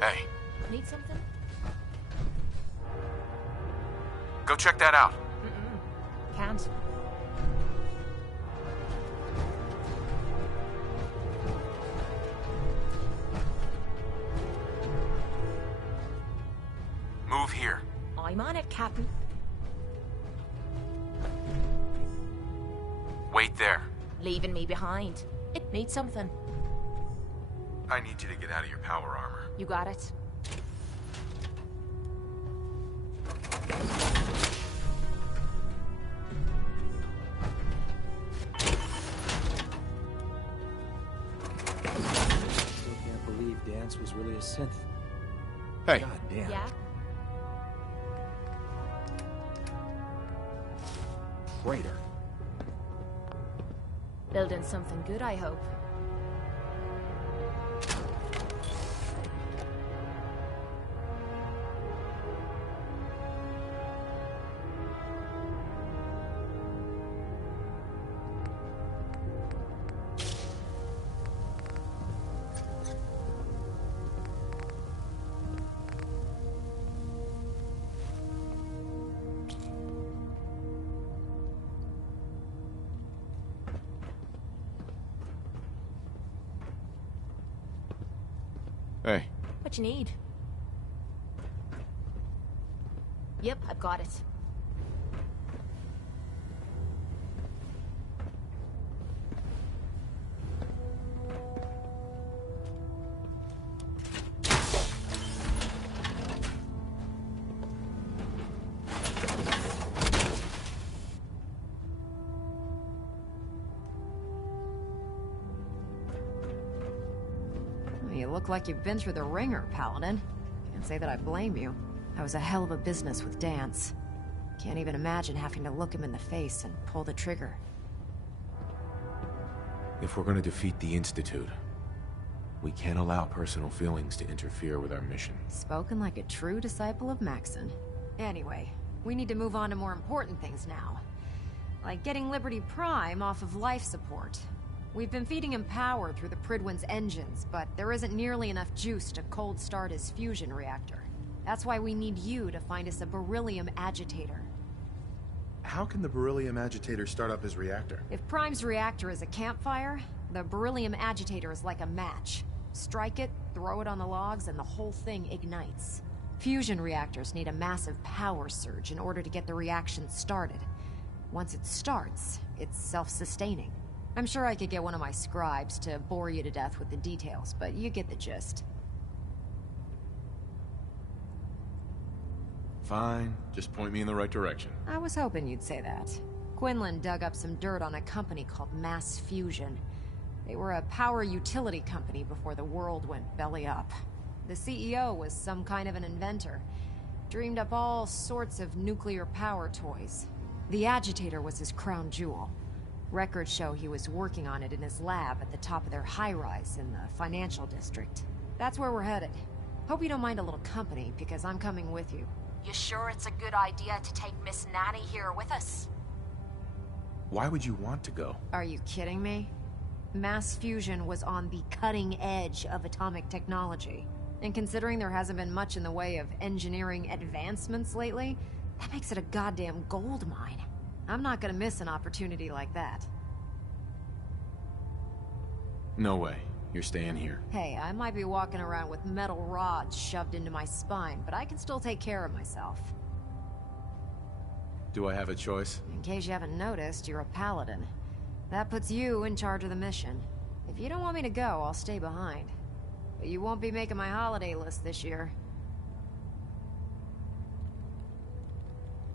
Hey, Need something? go check that out. Can't. Move here. I'm on it, Captain. Wait there. Leaving me behind. It needs something. I need you to get out of your power armor. You got it. Still can't believe Dance was really a synth. Hey. God damn. Yeah? Traitor. Building something good, I hope. Hey. What you need? Yep, I've got it. You look like you've been through the ringer, Paladin. Can't say that I blame you. That was a hell of a business with Dance. Can't even imagine having to look him in the face and pull the trigger. If we're gonna defeat the Institute, we can't allow personal feelings to interfere with our mission. Spoken like a true disciple of Maxon. Anyway, we need to move on to more important things now. Like getting Liberty Prime off of life support. We've been feeding him power through the Pridwin's engines, but there isn't nearly enough juice to cold start his fusion reactor. That's why we need you to find us a beryllium agitator. How can the beryllium agitator start up his reactor? If Prime's reactor is a campfire, the beryllium agitator is like a match. Strike it, throw it on the logs, and the whole thing ignites. Fusion reactors need a massive power surge in order to get the reaction started. Once it starts, it's self-sustaining. I'm sure I could get one of my scribes to bore you to death with the details, but you get the gist. Fine, just point me in the right direction. I was hoping you'd say that. Quinlan dug up some dirt on a company called Mass Fusion. They were a power utility company before the world went belly up. The CEO was some kind of an inventor. Dreamed up all sorts of nuclear power toys. The agitator was his crown jewel. Records show he was working on it in his lab at the top of their high-rise in the financial district. That's where we're headed. Hope you don't mind a little company, because I'm coming with you. You sure it's a good idea to take Miss Natty here with us? Why would you want to go? Are you kidding me? Mass fusion was on the cutting edge of atomic technology. And considering there hasn't been much in the way of engineering advancements lately, that makes it a goddamn gold mine. I'm not gonna miss an opportunity like that. No way. You're staying here. Hey, I might be walking around with metal rods shoved into my spine, but I can still take care of myself. Do I have a choice? In case you haven't noticed, you're a paladin. That puts you in charge of the mission. If you don't want me to go, I'll stay behind. But you won't be making my holiday list this year.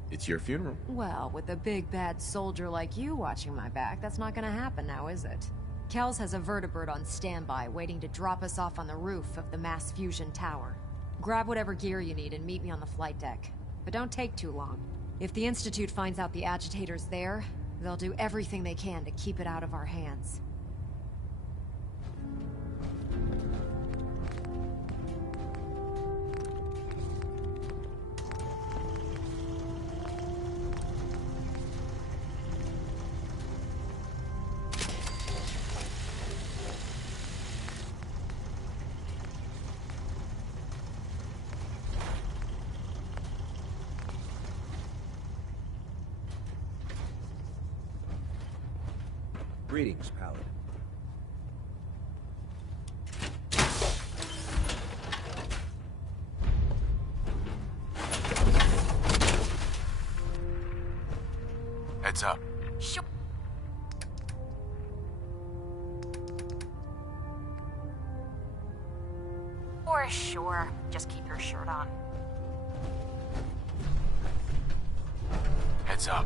It's your funeral. Well, with a big bad soldier like you watching my back, that's not gonna happen now, is it? Kells has a vertibird on standby, waiting to drop us off on the roof of the mass fusion tower. Grab whatever gear you need and meet me on the flight deck. But don't take too long. If the Institute finds out the agitator's there, they'll do everything they can to keep it out of our hands. Greetings, Paladin. Heads up. Sure. Sure. Just keep your shirt on. Heads up.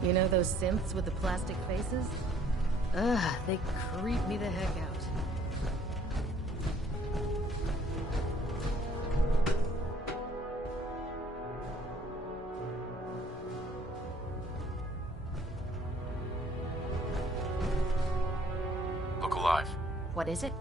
You know those synths with the plastic faces? Ugh, they creep me the heck out. Look alive. What is it?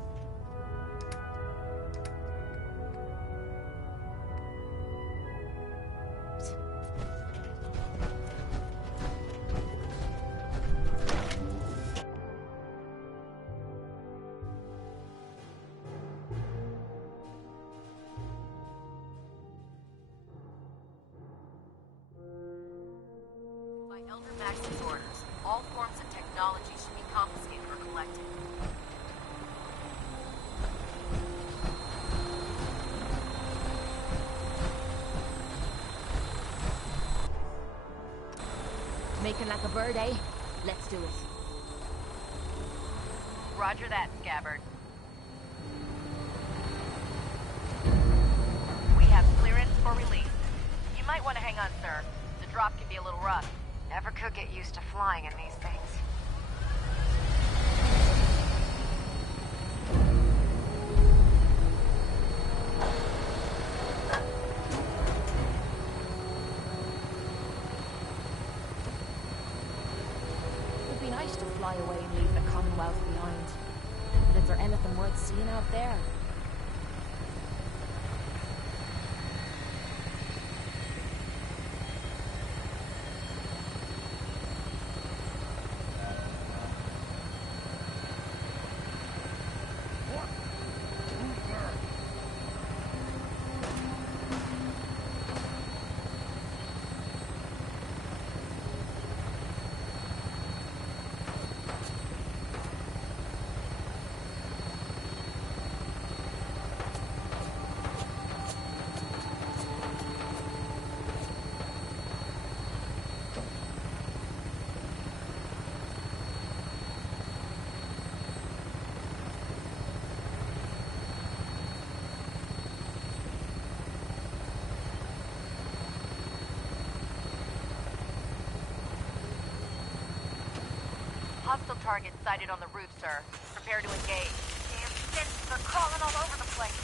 By Elder Max's orders, all forms of technology should be confiscated or collected. Making like a bird, eh? Let's do it. Roger that, Scabbard. We have clearance for release. You might want to hang on, sir. The drop can be a little rough. Never could get used to flying in these things. It'd be nice to fly away and leave the Commonwealth behind. But is there anything worth seeing out there? Hostile target sighted on the roof, sir. Prepare to engage. Damn synths are crawling all over the place.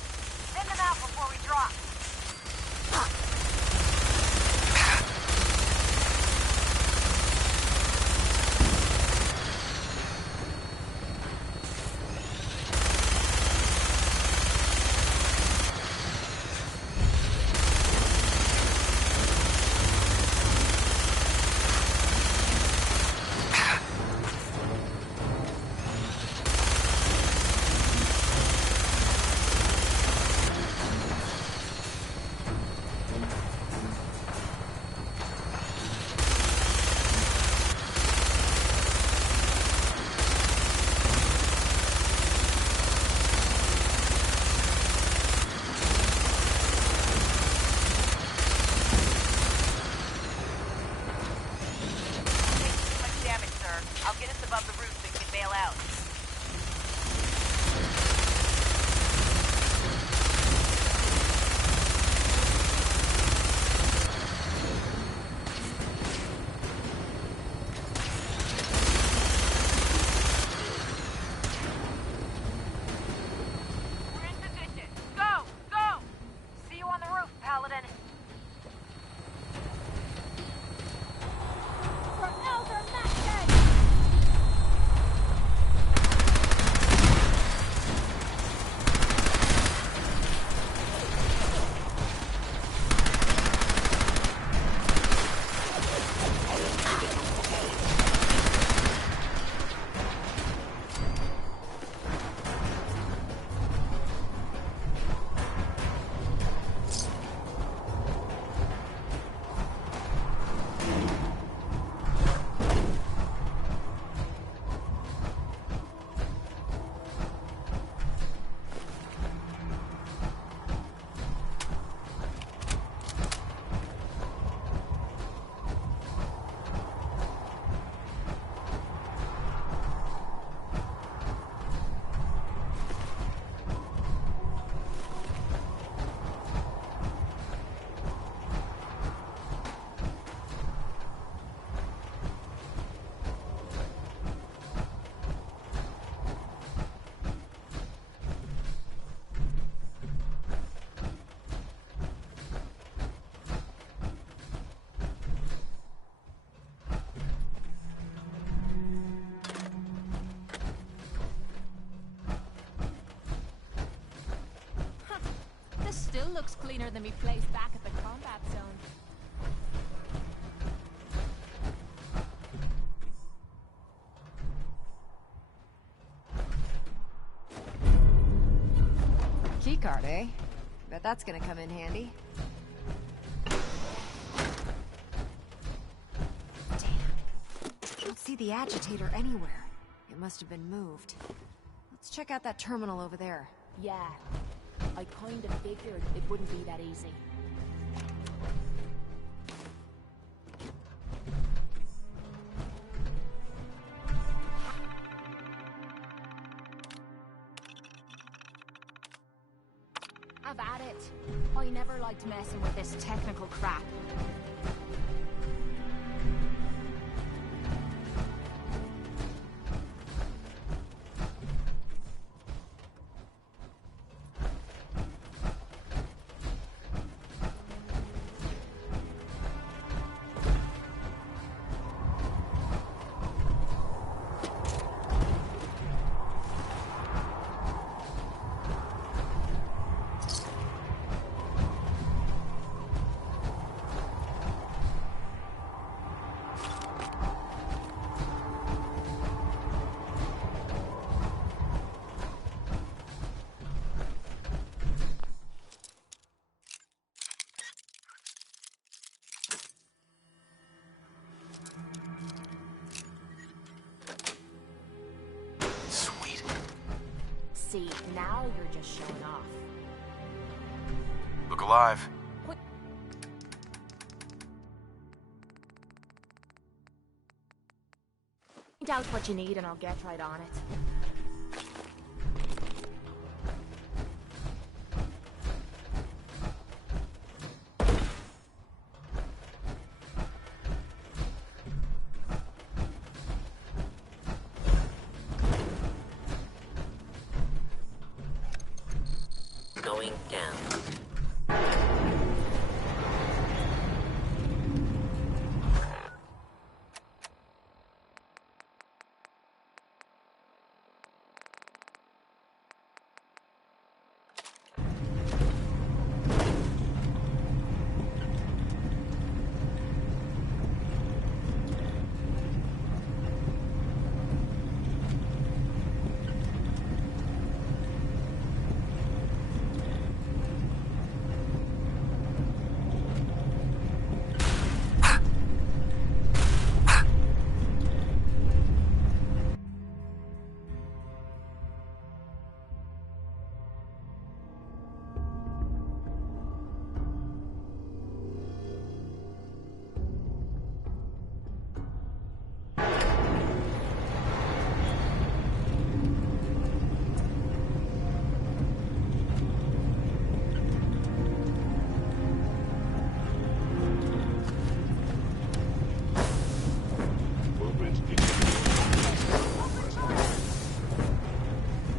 Send them out before we drop. Still looks cleaner than me place back at the combat zone. Keycard, eh? Bet that's gonna come in handy. Damn. Don't see the agitator anywhere. It must have been moved. Let's check out that terminal over there. Yeah. I kind of figured it wouldn't be that easy. Have at it. I never liked messing with this technical crap. See, now you're just showing off. Look alive. Find out what you need and I'll get right on it. Going down.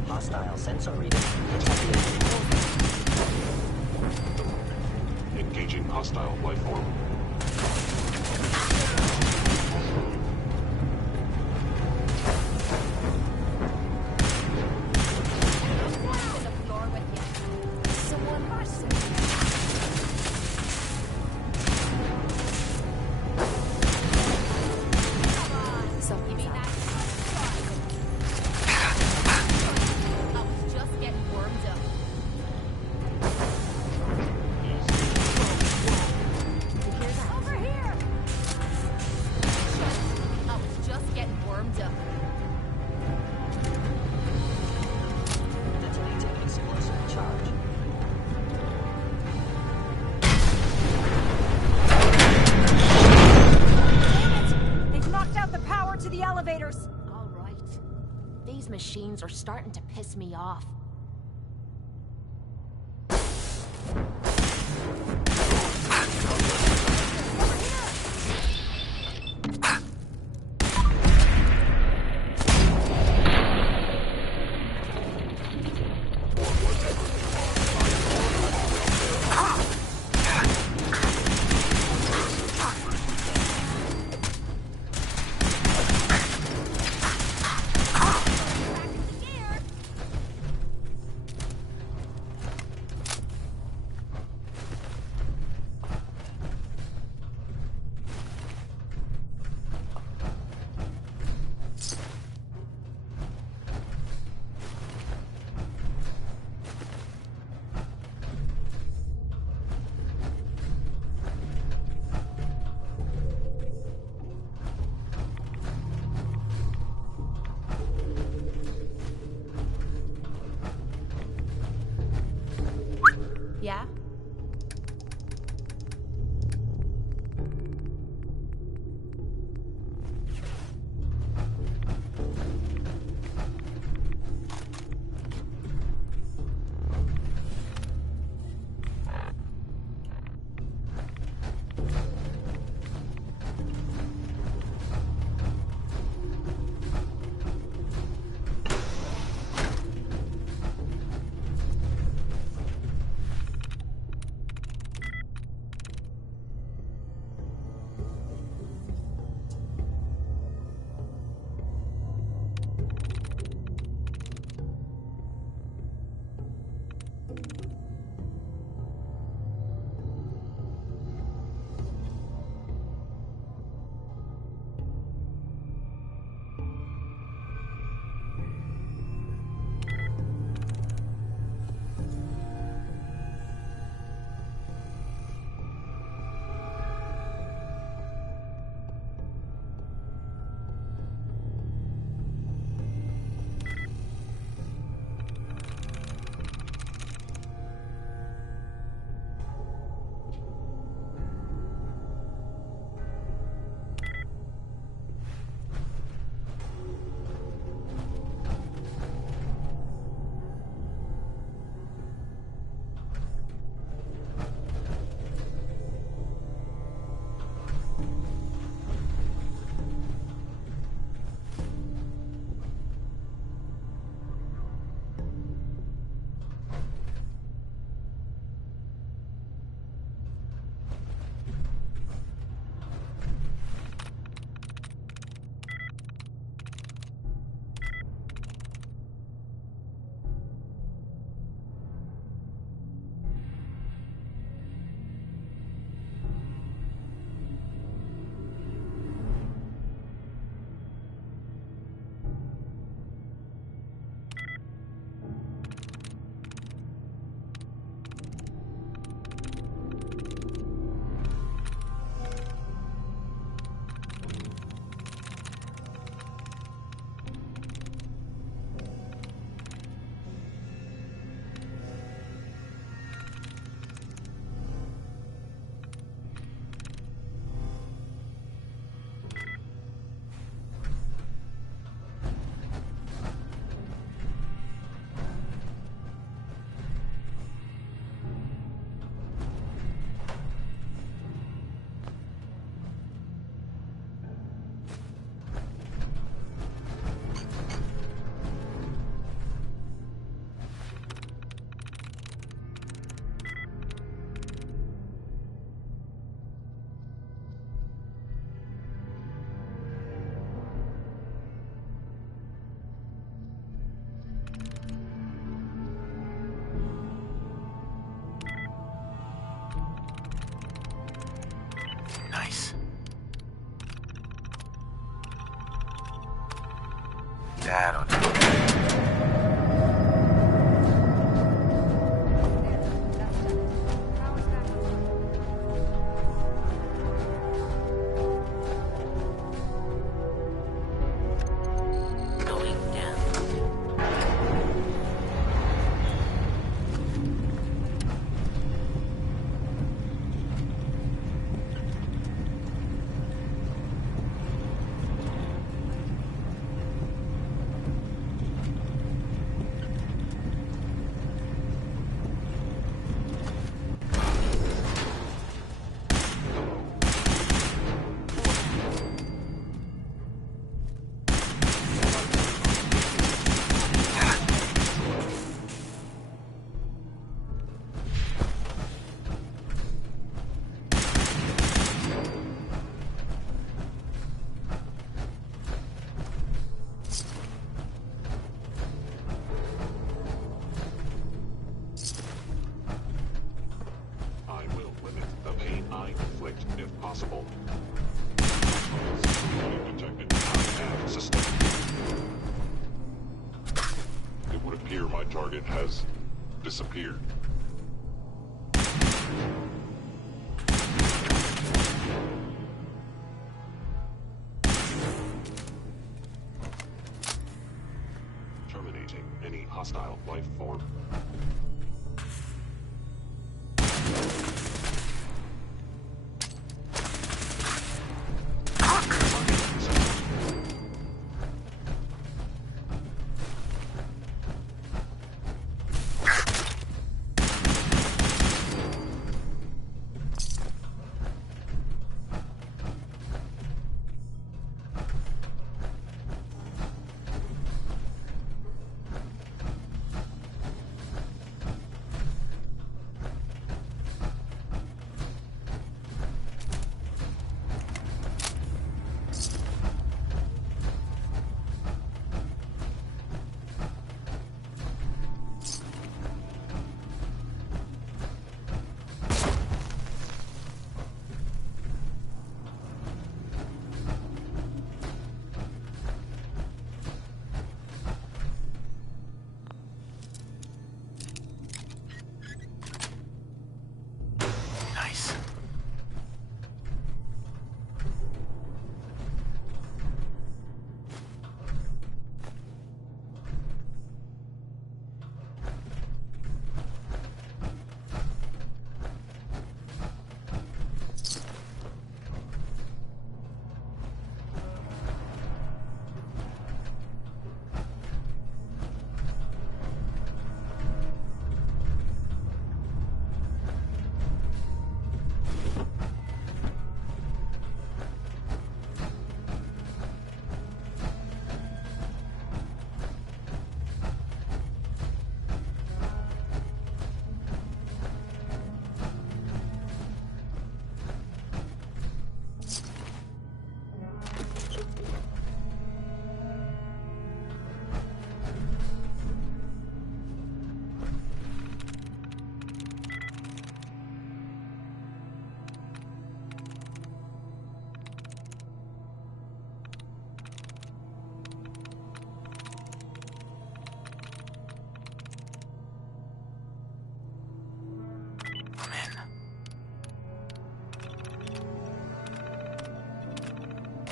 Hostile sensor reading. Engaging hostile life form. Machines are starting to piss me off. Dad on it. Going down. I will limit the pain I inflict if possible. Detected. I have sustained. It would appear my target has disappeared. Terminating any hostile life form. Nice.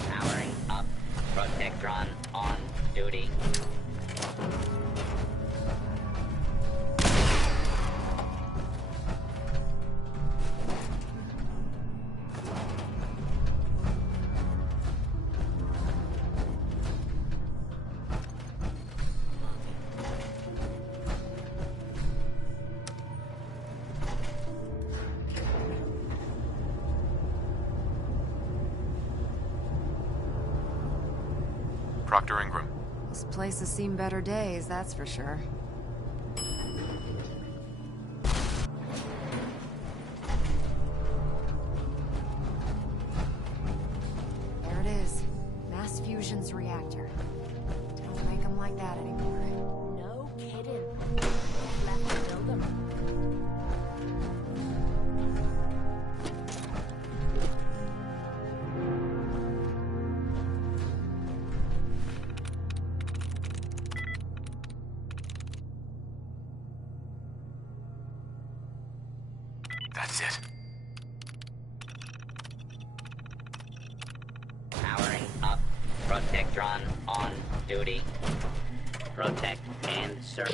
Powering up. Protectron on duty. Proctor Ingram. This place has seen better days, that's for sure. There it is. Mass fusion's reactor. Don't make them like that anymore. No kidding. Left to build them. is it. Powering up. Protectron on duty. Protect and serve.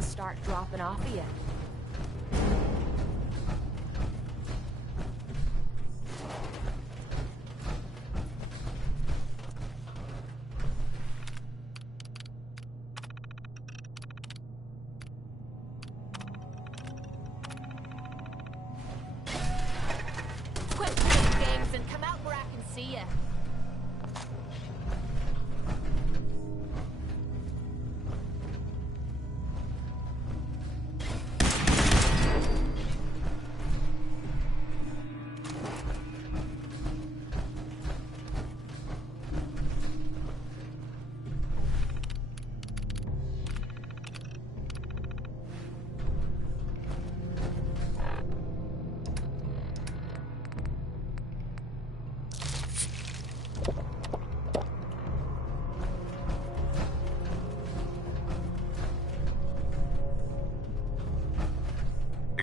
Start dropping off of you.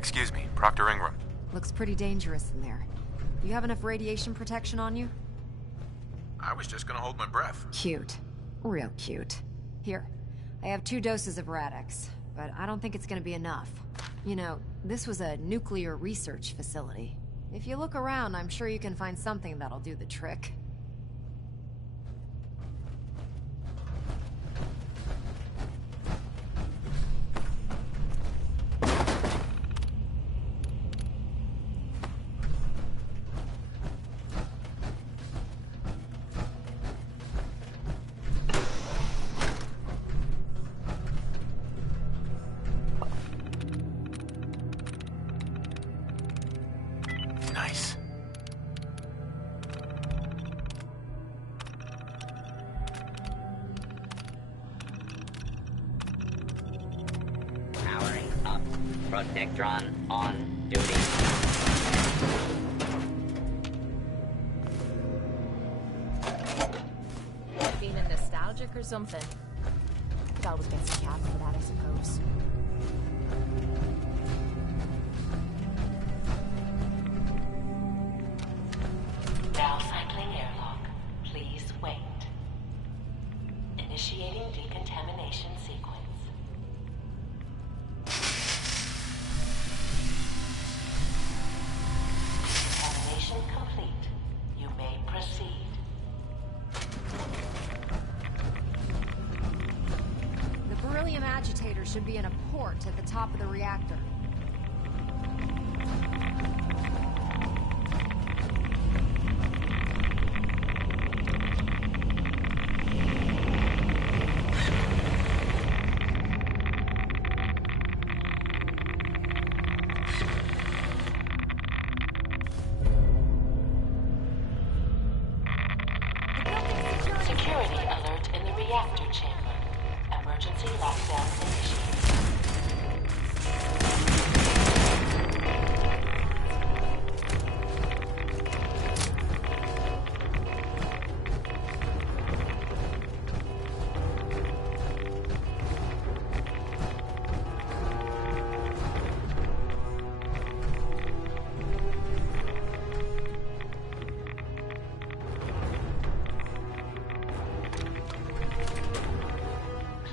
Excuse me, Proctor Ingram. Looks pretty dangerous in there. Do you have enough radiation protection on you? I was just gonna hold my breath. Cute. Real cute. Here, I have 2 doses of Rad-X, but I don't think it's gonna be enough. You know, this was a nuclear research facility. If you look around, I'm sure you can find something that'll do the trick. Nice. Powering up. Protectron on duty. Feeling nostalgic or something? Could always get some cap for that, I suppose. Now cycling airlock. Please wait. Initiating decontamination sequence. Decontamination complete. You may proceed. The beryllium agitator should be in a port at the top of the reactor. Security alert in the reactor chamber. Emergency lockdown initiated.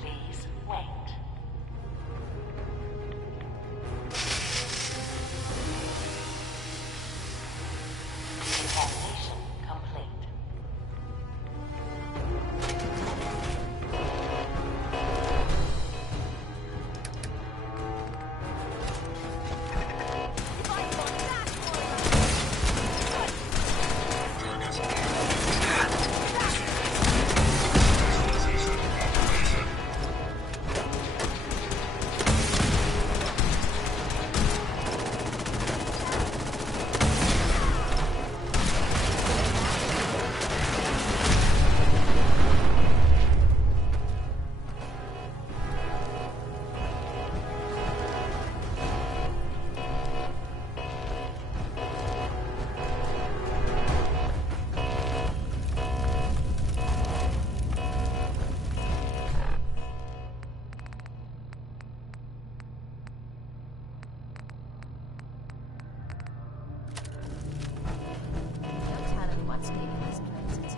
Please wait. Decontamination complete. Don't tell anyone what's leaving this place. It's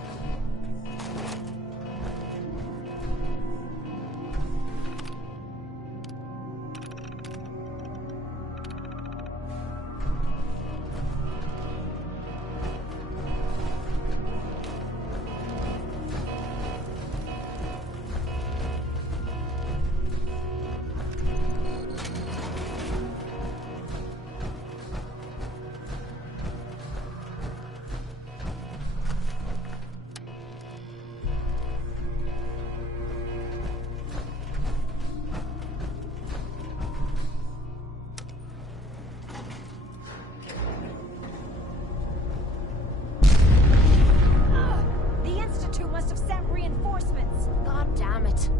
The Institute must have sent reinforcements. God damn it.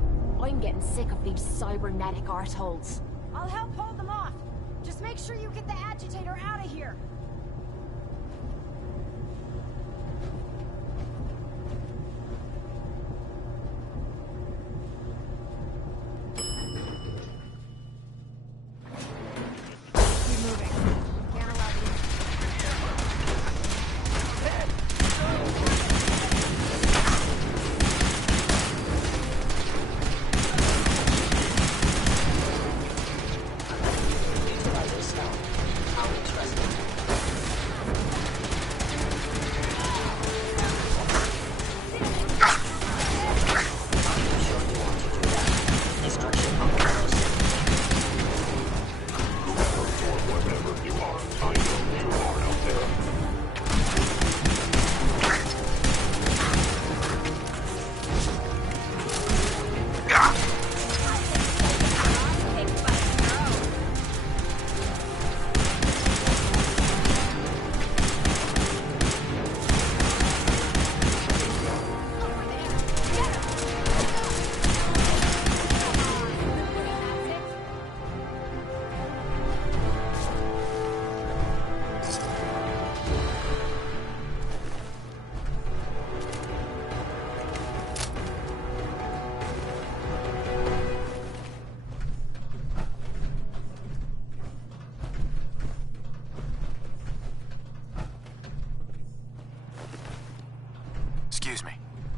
I'm getting sick of these cybernetic arseholes. I'll help hold them off. Just make sure you get the agitator out of here. Keep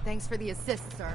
Thanks for the assist, sir.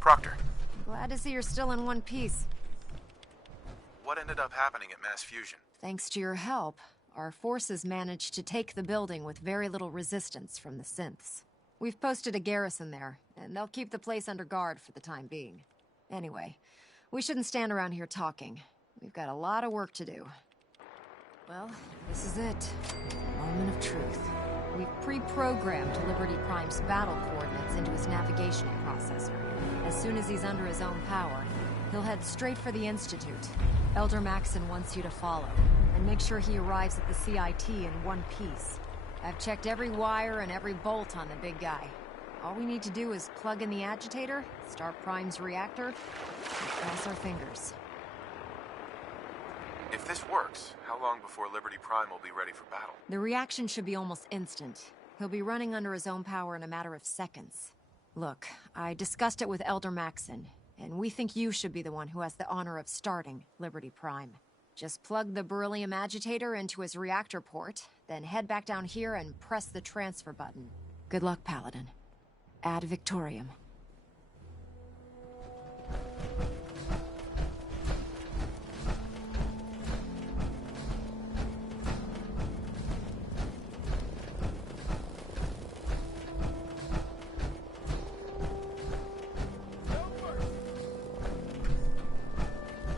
Proctor, Glad to see you're still in one piece. what ended up happening at Mass Fusion? Thanks to your help, our forces managed to take the building with very little resistance from the synths. We've posted a garrison there, and they'll keep the place under guard for the time being. Anyway, we shouldn't stand around here talking. We've got a lot of work to do. Well, this is it. Moment of truth. We've pre-programmed Liberty Prime's battle coordinates into his navigation processor. As soon as he's under his own power, he'll head straight for the Institute. Elder Maxon wants you to follow, and make sure he arrives at the CIT in one piece. I've checked every wire and every bolt on the big guy. All we need to do is plug in the agitator, start Prime's reactor, and cross our fingers. If this works, how long before Liberty Prime will be ready for battle? The reaction should be almost instant. He'll be running under his own power in a matter of seconds. Look, I discussed it with Elder Maxon, and we think you should be the one who has the honor of starting Liberty Prime. Just plug the beryllium agitator into his reactor port, then head back down here and press the transfer button. Good luck, Paladin. Ad Victoriam.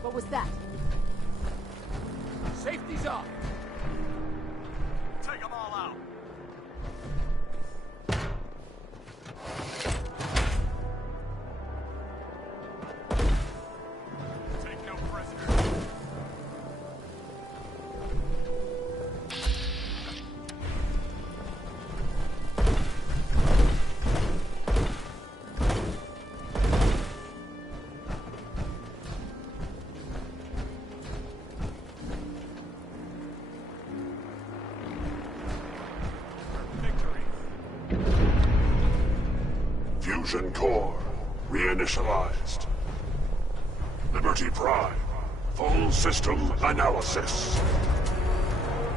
What was that? Safety's up! Take them all out! Take no prisoners. Fusion core reinitialized. Liberty Prime, full system analysis.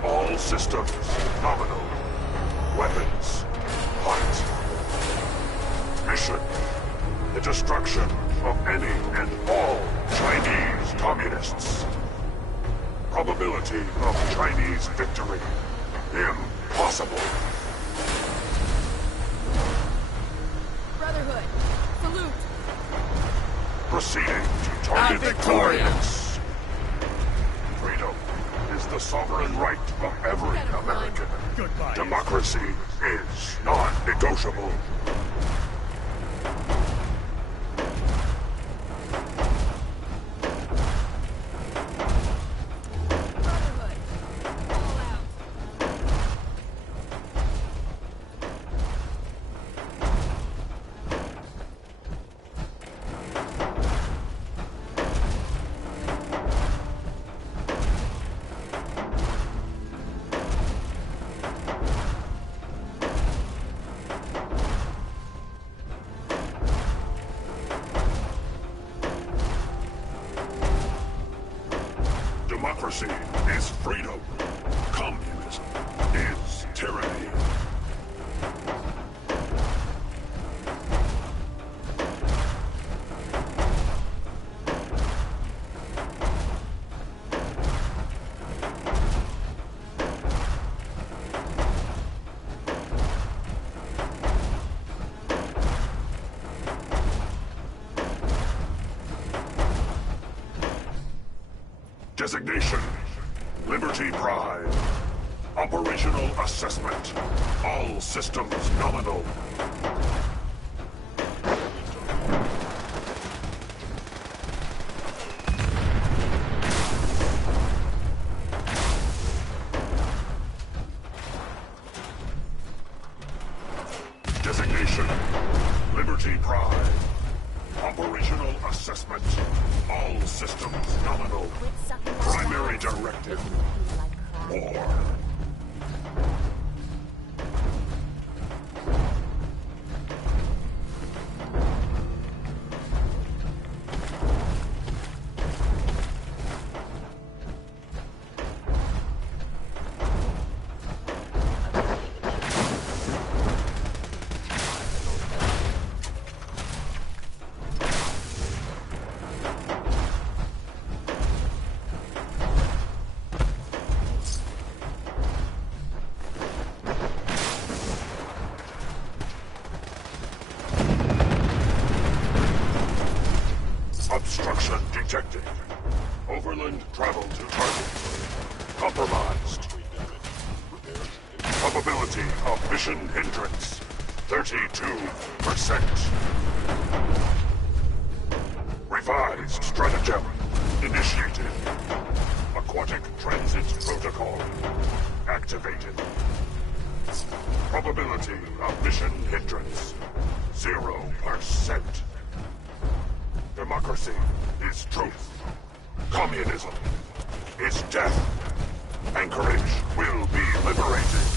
All systems nominal. Weapons hot. Mission: the destruction of any and all Chinese communists. Probability of Chinese victory: impossible. Proceeding to target victorious. Freedom is the sovereign right of every American. Goodbye. Democracy is non-negotiable. Democracy is freedom. Communism is tyranny. Designation, Liberty Pride. Operational assessment. All systems nominal. Designation, Liberty Pride. Operational assessment. All systems nominal. Primary directive. War. Obstruction detected. Overland travel to target. Compromised. Probability of mission hindrance. 32%. Revised stratagem. Initiated. Aquatic transit protocol. Activated. Probability of mission hindrance. 0%. Democracy is truth. Communism is death. Anchorage will be liberated.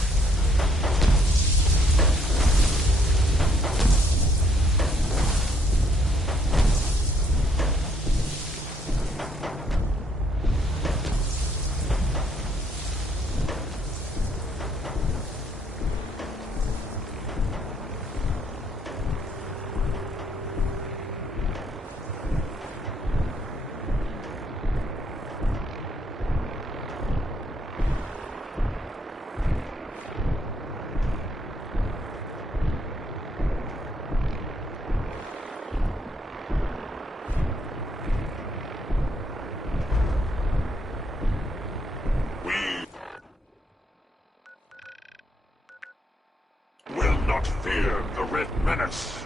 Not fear the Red Menace.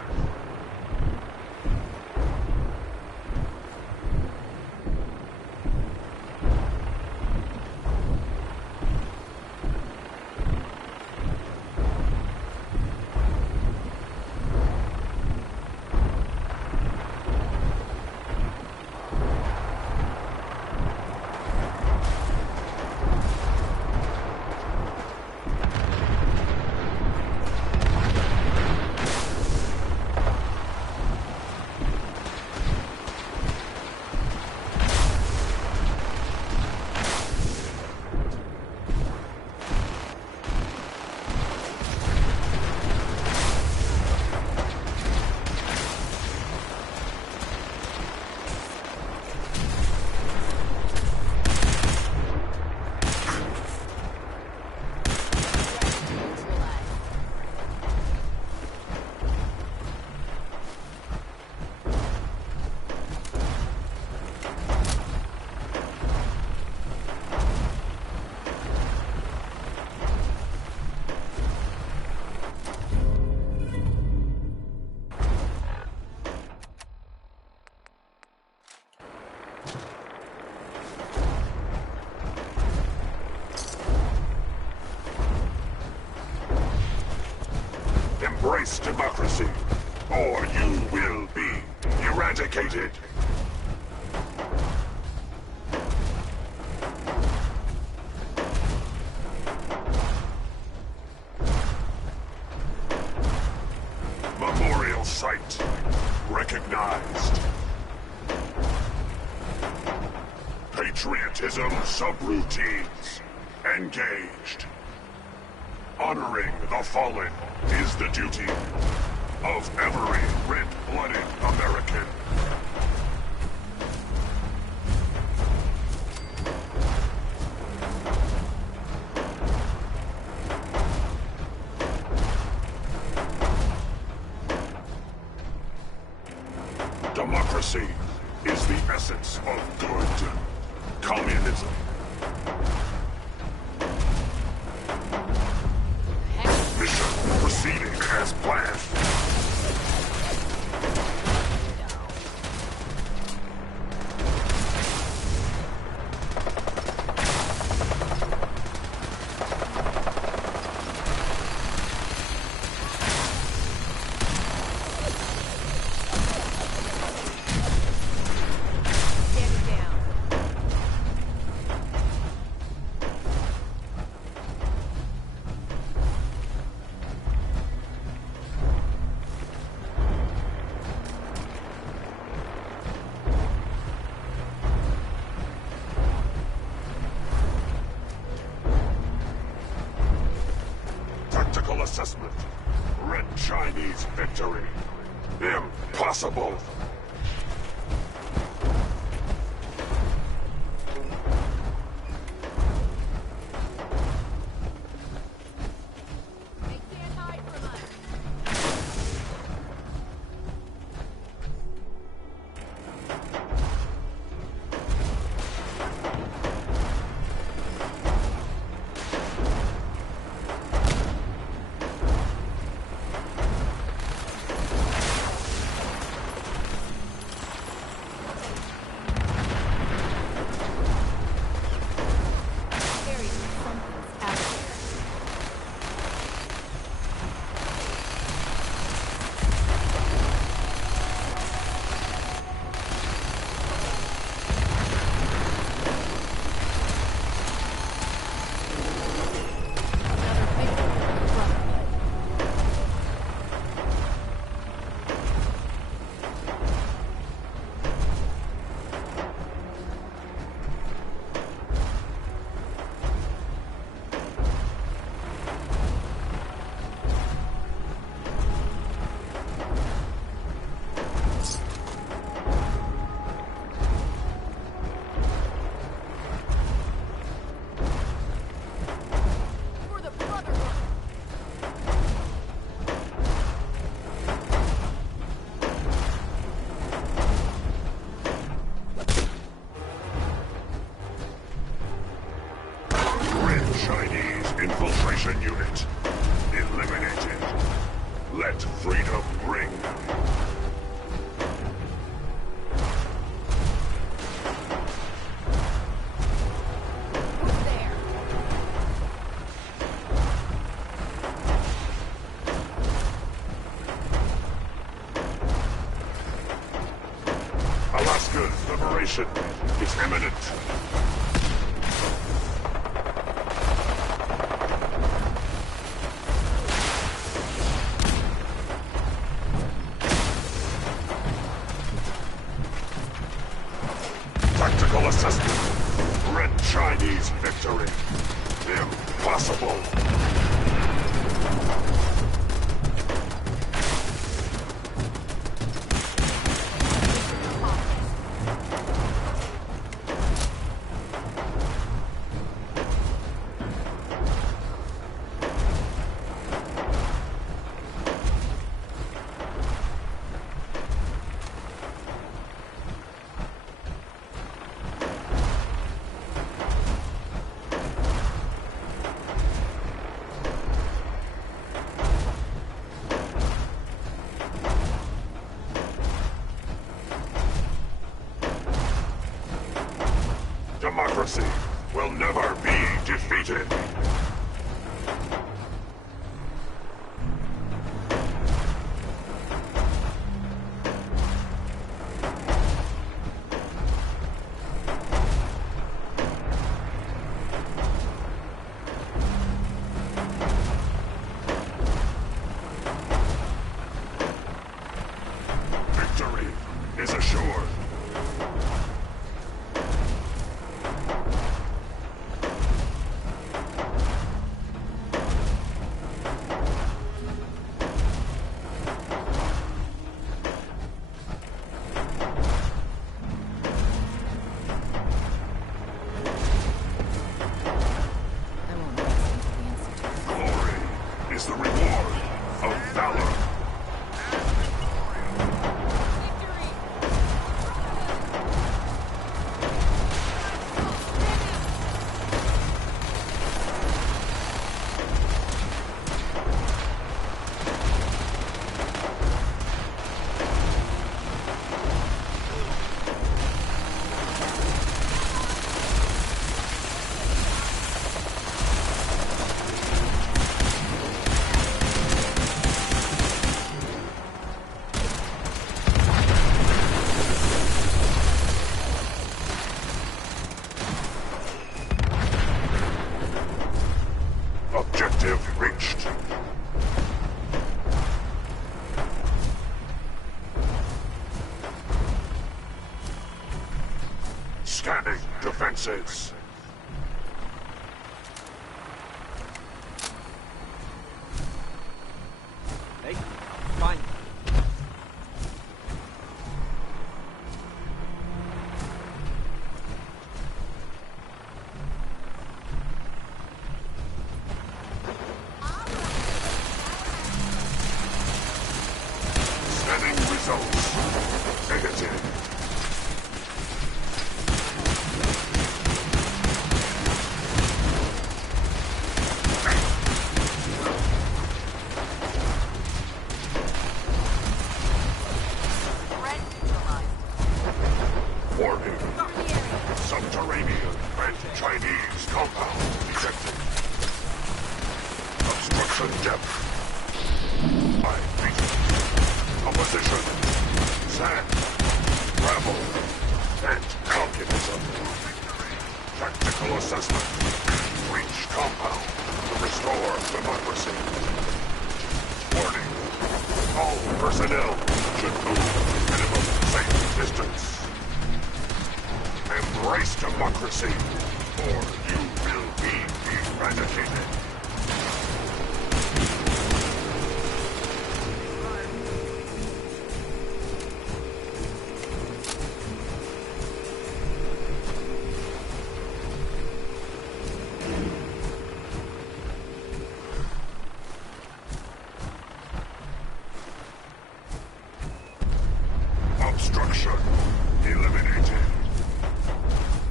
Embrace democracy, or you will be eradicated. Memorial site recognized. Patriotism subroutines engaged. Honoring the fallen is the duty of every red-blooded American. Democracy is the essence of good. Communism. Mission proceeding as planned. Tactical assessment. Red Chinese victory. Impossible. Infiltration unit. Eliminated. Let freedom ring. Who's there? Alaska's liberation is imminent. Tactical assessment. Red Chinese victory. Impossible. Democracy will never be defeated. defenses. Hey, fine. Scanning results. Negative. Threat neutralized. Warning. Subterranean and Chinese compound detected. Obstruction depth. High feet. Opposition. Sand. Gravel. And communism. Tactical assessment. Breach compound to restore democracy. Warning. All personnel should move minimum safe distance. Embrace democracy, or you will be eradicated. Obstruction eliminated.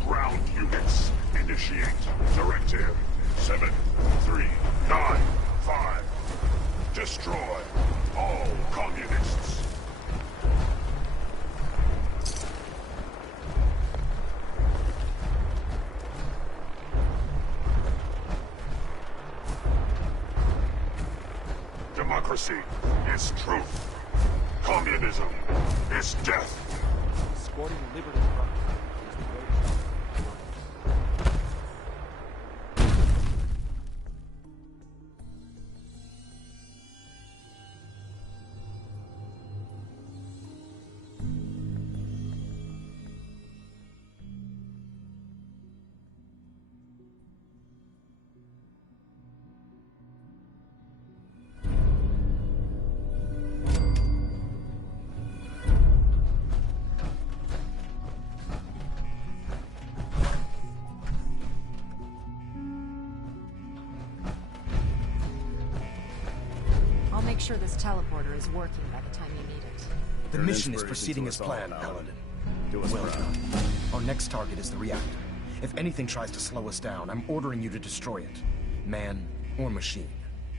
Ground units initiate directive 7395. Destroy all communists. Democracy is truth. Communism is death. Sporting Liberty Project is the greatest offer. I'll make sure this teleporter is working by the time you need it. The mission is proceeding as planned, Paladin. Well done. Our next target is the reactor. If anything tries to slow us down, I'm ordering you to destroy it. Man or machine.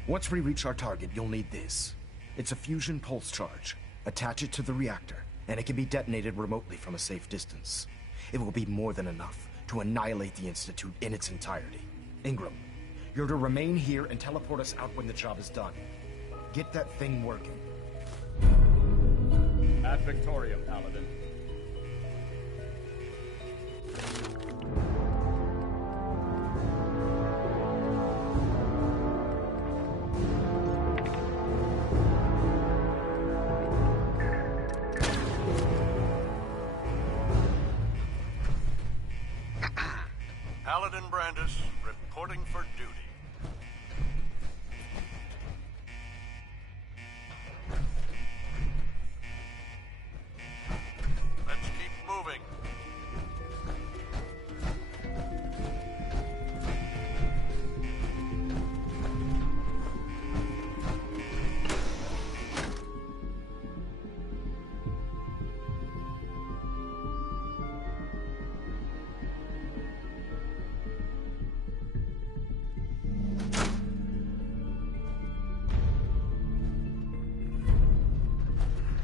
Once we reach our target, you'll need this. It's a fusion pulse charge. Attach it to the reactor, and it can be detonated remotely from a safe distance. It will be more than enough to annihilate the Institute in its entirety. Ingram, you're to remain here and teleport us out when the job is done. Get that thing working. Ad Victoriam, Paladin. Paladin Brandis, reporting for duty. Let's keep moving.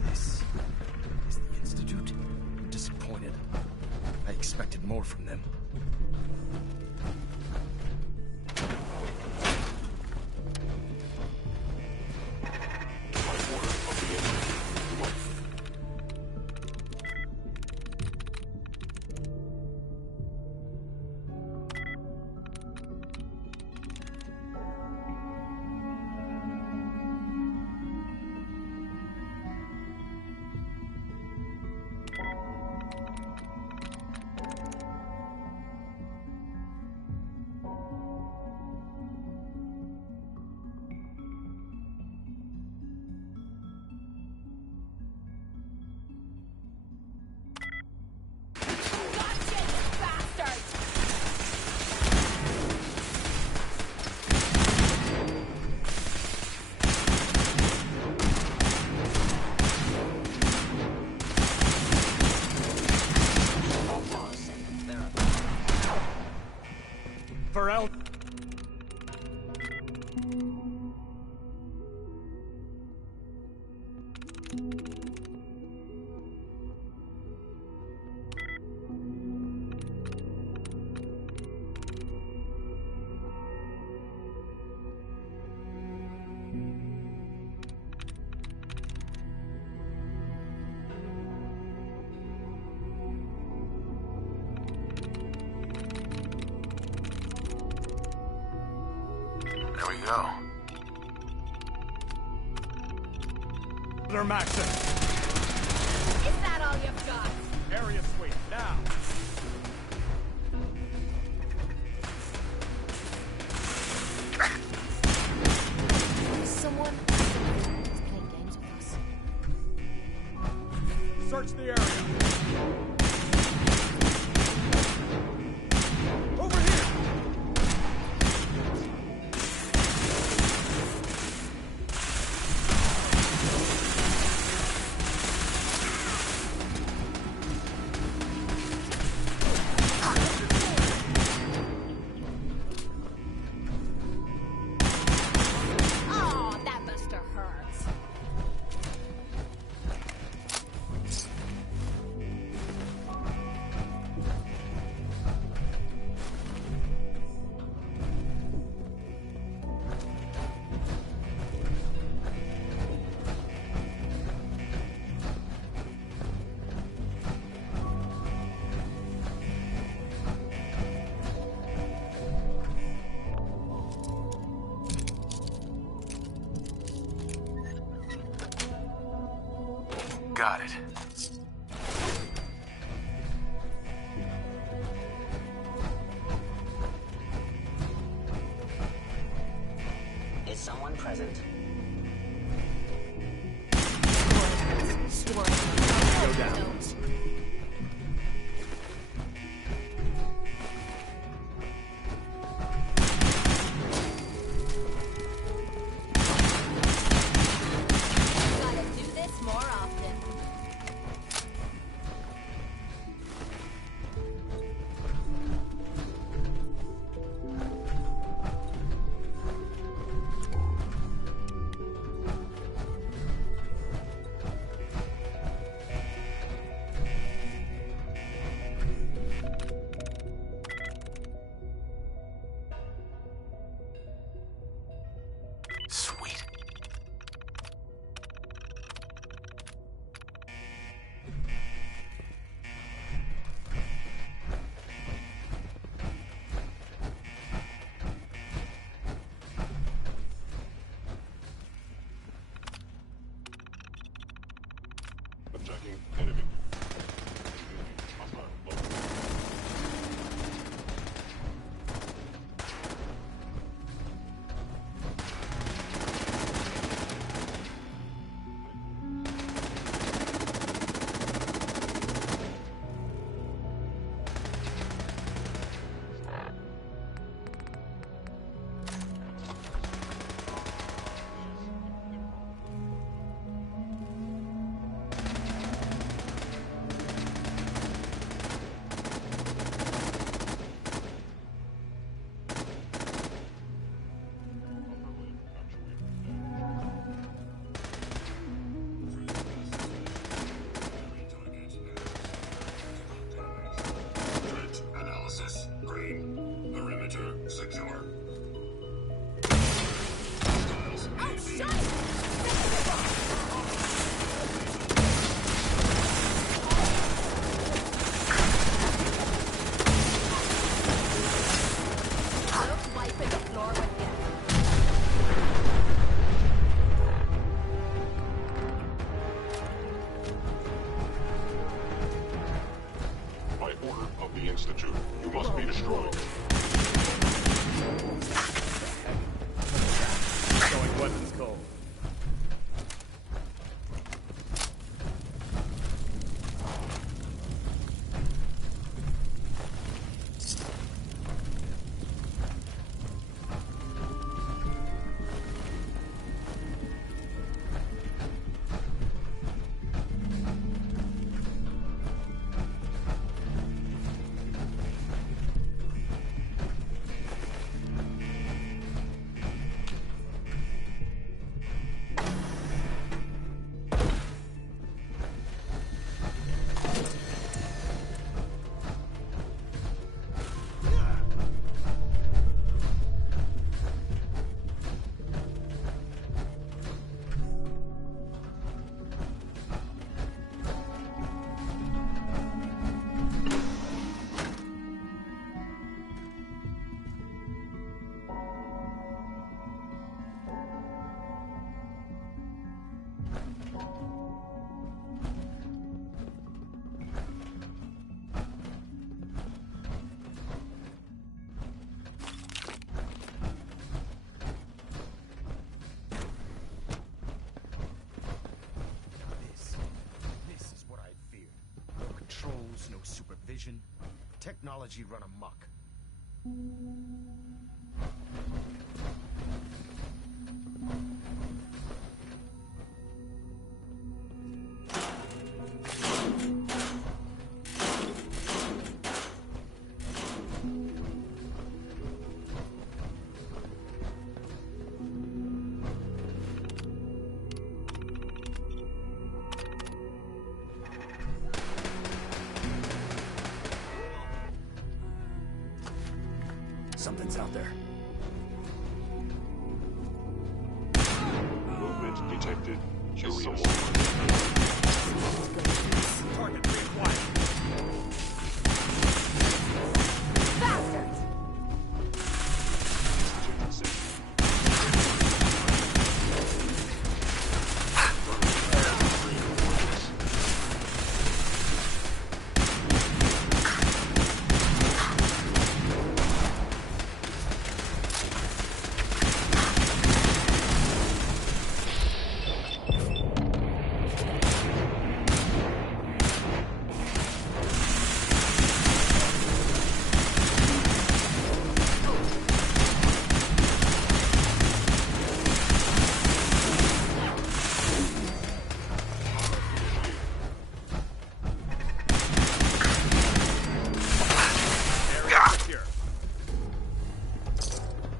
This is the Institute. I'm disappointed. I expected more from them. anywhere else? There we go. They're maxing. Is that all you've got? Area sweep, now. Someone is playing games with us. Search the area. Over here. Oh, that must have hurts. Got it. Is someone present? Go down. Gotta do this more often. Sweet. Attacking enemy. Analysis. Green. Perimeter secure. Don't wipe the floor with you. By order of the Institute, you must be destroyed. Going weapons cold. technology run amok. Something's out there. Movement detected. Curious. Target reacquired. Bastards!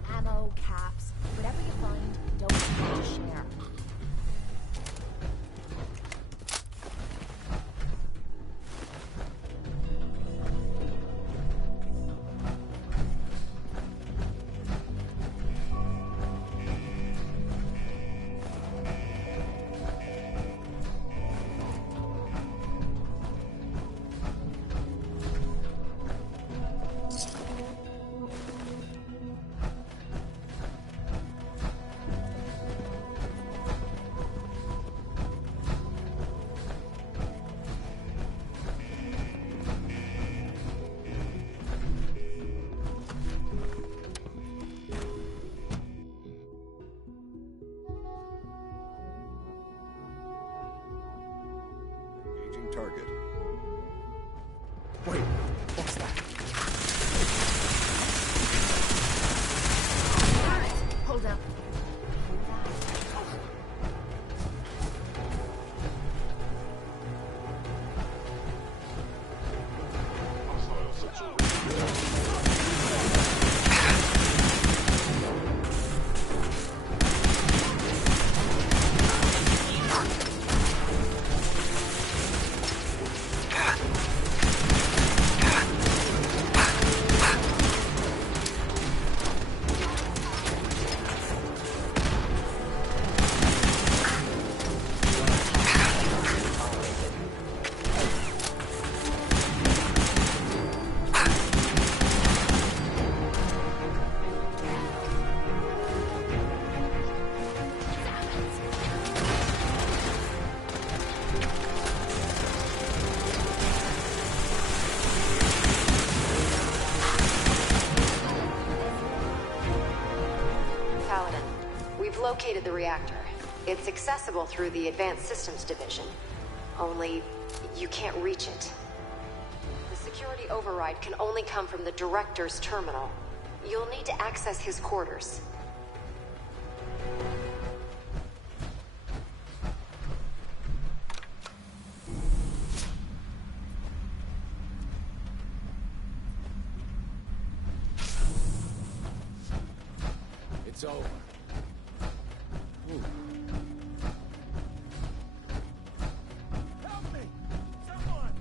Ammo, caps, whatever you find, don't forget to share. Engaging target. Wait, what's that? Hold up. Paladin, we've located the reactor. It's accessible through the Advanced Systems Division. Only, you can't reach it. The security override can only come from the Director's terminal. You'll need to access his quarters. It's over. Ooh. Help me! Someone!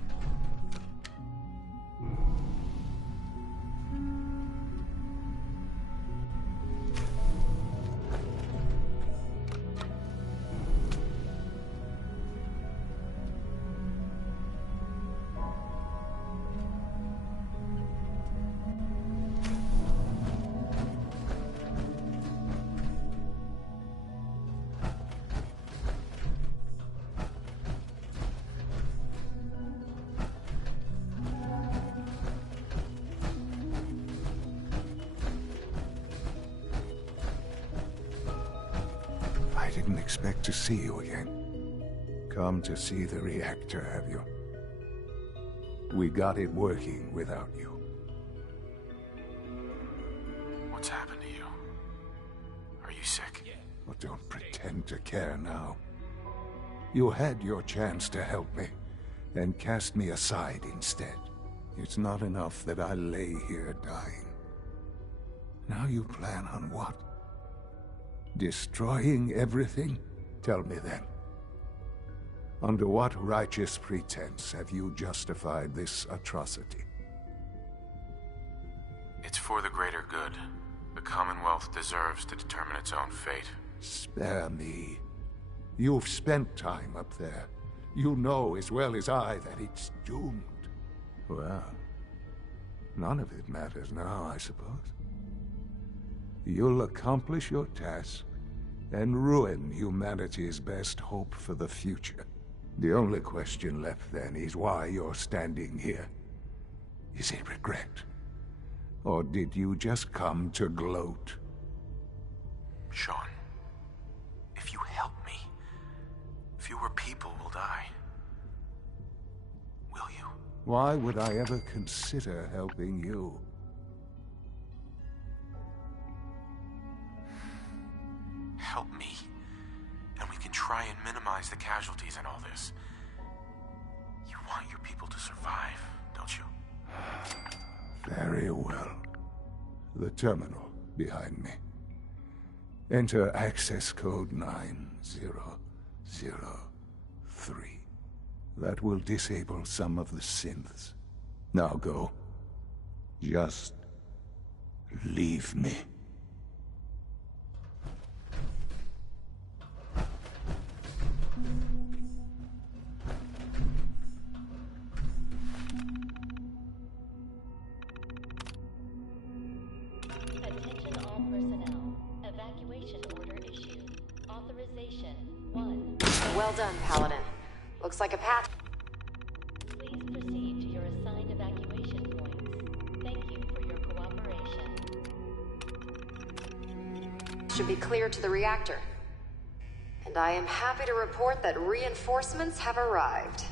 I didn't expect to see you again. Come to see the reactor, have you? We got it working without you. don't pretend to care now. You had your chance to help me, and cast me aside instead. It's not enough that I lay here dying. Now you plan on what? Destroying everything? Tell me then. Under what righteous pretense have you justified this atrocity? It's for the greater good. The Commonwealth deserves to determine its own fate. Spare me. You've spent time up there. You know as well as I that it's doomed. Well, none of it matters now, I suppose. You'll accomplish your task and ruin humanity's best hope for the future. The only question left then is why you're standing here. Is it regret? Or did you just come to gloat? Sean, if you help me, fewer people will die. Will you? Why would I ever consider helping you? Help me, and we can try and minimize the casualties in all this. You want your people to survive, don't you? Very well. The terminal behind me. Enter access code 9003. That will disable some of the synths. Now go. Just leave me. Attention all personnel. Evacuation order issued. Authorization 1. Well done, Paladin. Looks like a path. Please proceed to your assigned evacuation points. Thank you for your cooperation. Should be clear to the reactor. And I am happy to report that reinforcements have arrived.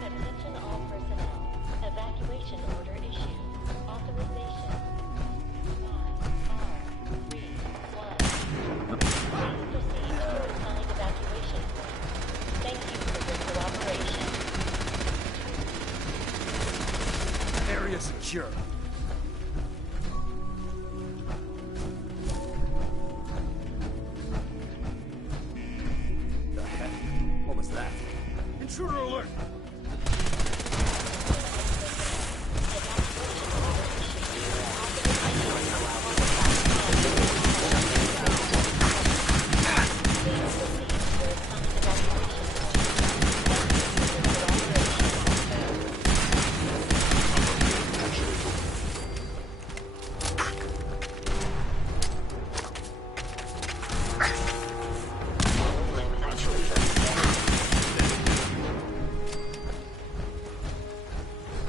Attention all personnel. Evacuation order issued. Authorization 5R31. Please proceed to your assigned evacuation point. Thank you for your cooperation. Area secure. The heck? What was that? Intruder alert!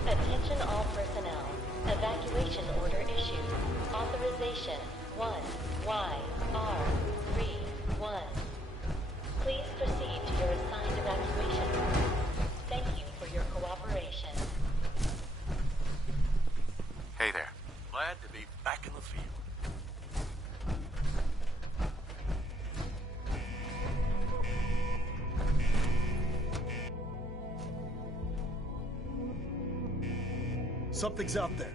Attention all personnel. Evacuation order issued. Authorization 1YR31. Please proceed to your assigned evacuation point. Thank you for your cooperation. Hey there. Glad to be back in the field. Something's out there.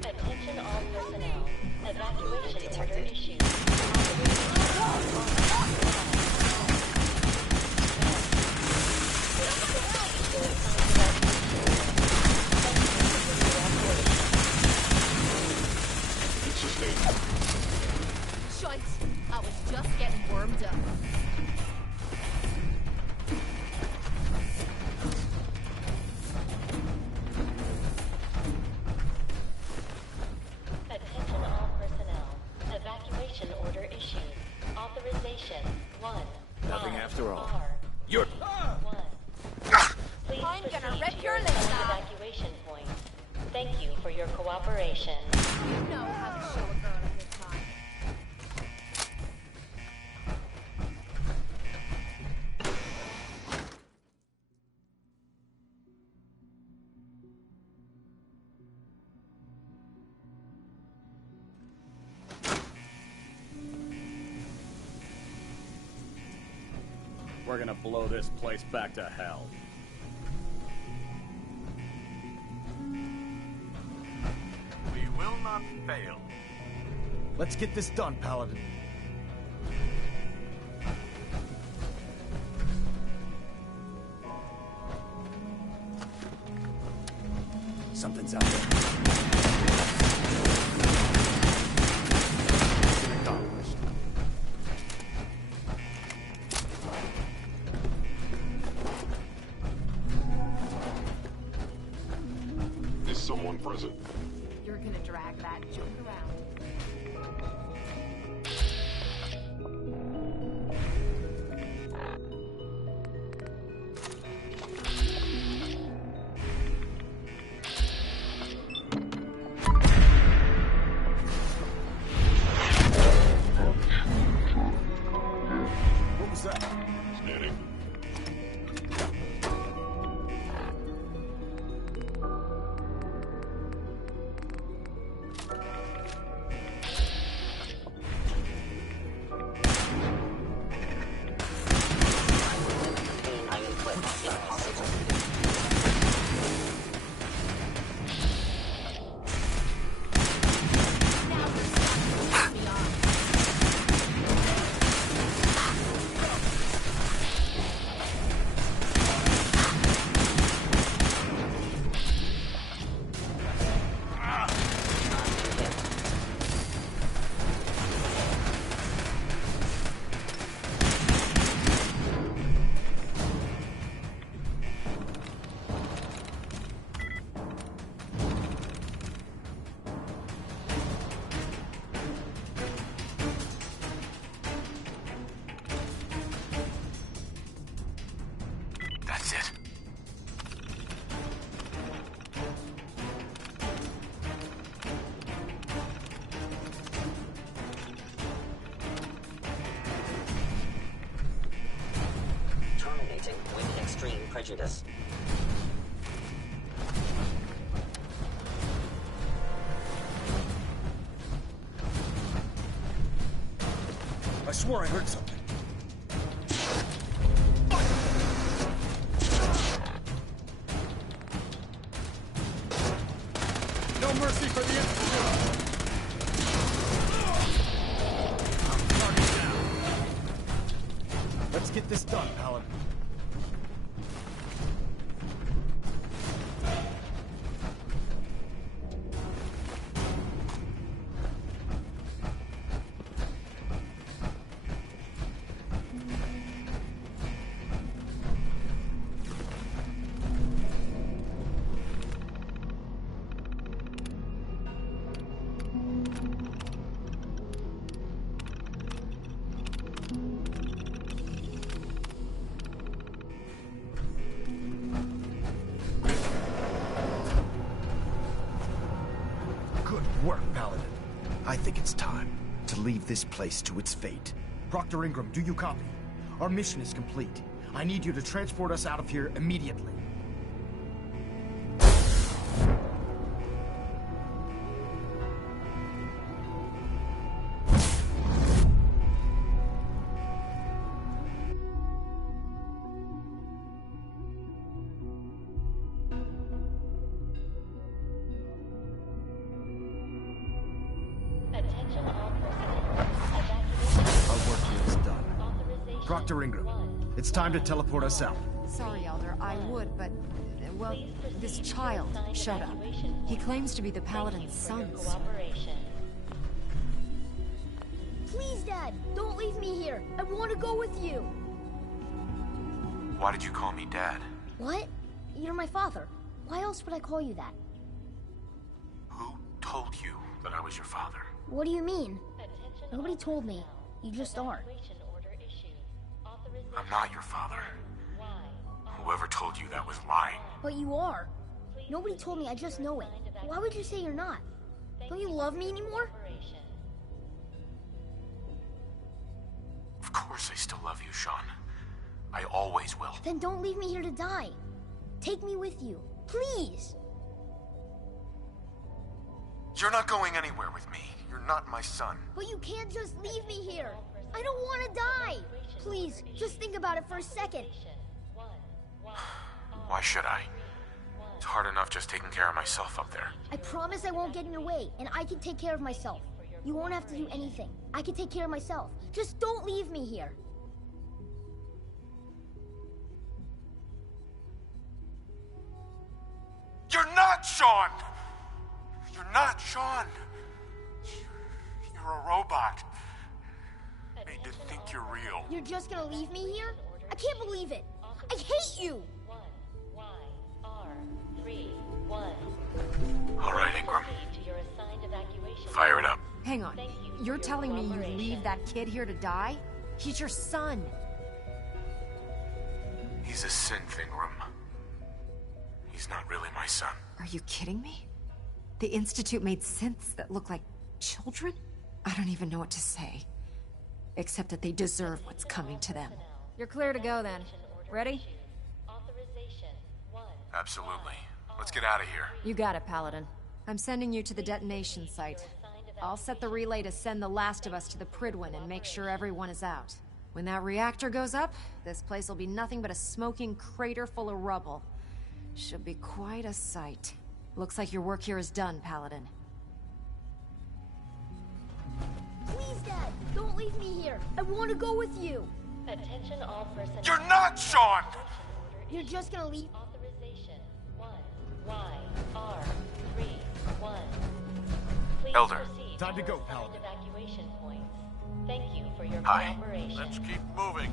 Attention all personnel. Evacuation order issued. Shite! I was just getting warmed up. Attention all personnel. Evacuation order issued. Authorization 1. Nothing after all. You're... You're... 1. Please I'm proceed gonna rip to your your legs assigned off. evacuation point. Thank you for your cooperation. You know how to show a girl a good time. we're gonna blow this place back to hell. We will not fail. Let's get this done, Paladin. Something's out there. Mission accomplished. Is someone present? You're gonna drag that joke around. What was that? Scanning. That's it. Terminating with extreme prejudice. I swore I heard something. No mercy for the Institute! Let's get this done, Paladin. Good work, Paladin. I think it's time to leave this place to its fate. Proctor Ingram, do you copy? Our mission is complete. I need you to transport us out of here immediately. Attention all personnel. Our work here is done. Proctor Ingram, it's time to teleport us out. Sorry, Elder, I would, but... well, this child showed up. He claims to be the Paladin's son. Please, Dad, don't leave me here. I want to go with you. Why did you call me Dad? What? You're my father. Why else would I call you that? Who told you that I was your father? What do you mean? Nobody told me. You just are. I'm not your father. Whoever told you that was lying. But you are. Nobody told me, I just know it. Why would you say you're not? Don't you love me anymore? Of course I still love you, Sean. I always will. Then don't leave me here to die. Take me with you. Please! You're not going anywhere with me. You're not my son. But you can't just leave me here. I don't want to die. Please, just think about it for a second. Why should I? It's hard enough just taking care of myself up there. I promise I won't get in your way, and I can take care of myself. You won't have to do anything. I can take care of myself. Just don't leave me here. You're not Sean! You're not Sean! You're a robot. Made to think you're real. You're just gonna leave me here? I can't believe it. I hate you! All right, Ingram. Fire it up. Hang on. You're telling me you leave that kid here to die? He's your son. He's a synth, Ingram. He's not really my son. Are you kidding me? The Institute made synths that look like children? I don't even know what to say. Except that they deserve what's coming to them. You're clear to go then. Ready? Absolutely. Let's get out of here. You got it, Paladin. I'm sending you to the detonation site. I'll set the relay to send the last of us to the Pridwin and make sure everyone is out. When that reactor goes up, this place will be nothing but a smoking crater full of rubble. Should be quite a sight. Looks like your work here is done, Paladin. Please, Dad, don't leave me here. I want to go with you. Attention all personnel. You're not Sean! You're just gonna leave... Authorization 1YR31. Please Elder. proceed Time to go, assigned Paladin. evacuation points. Thank you for your Hi. cooperation. Let's keep moving.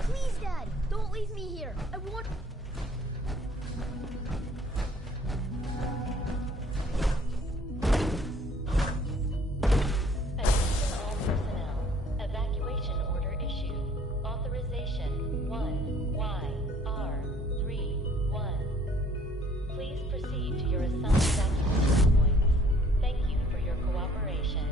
Please, Dad, don't leave me here. I want... Attention all personnel. Evacuation order issued. Authorization 1YR31. Please proceed to your assigned evacuation points. Thank you for your cooperation.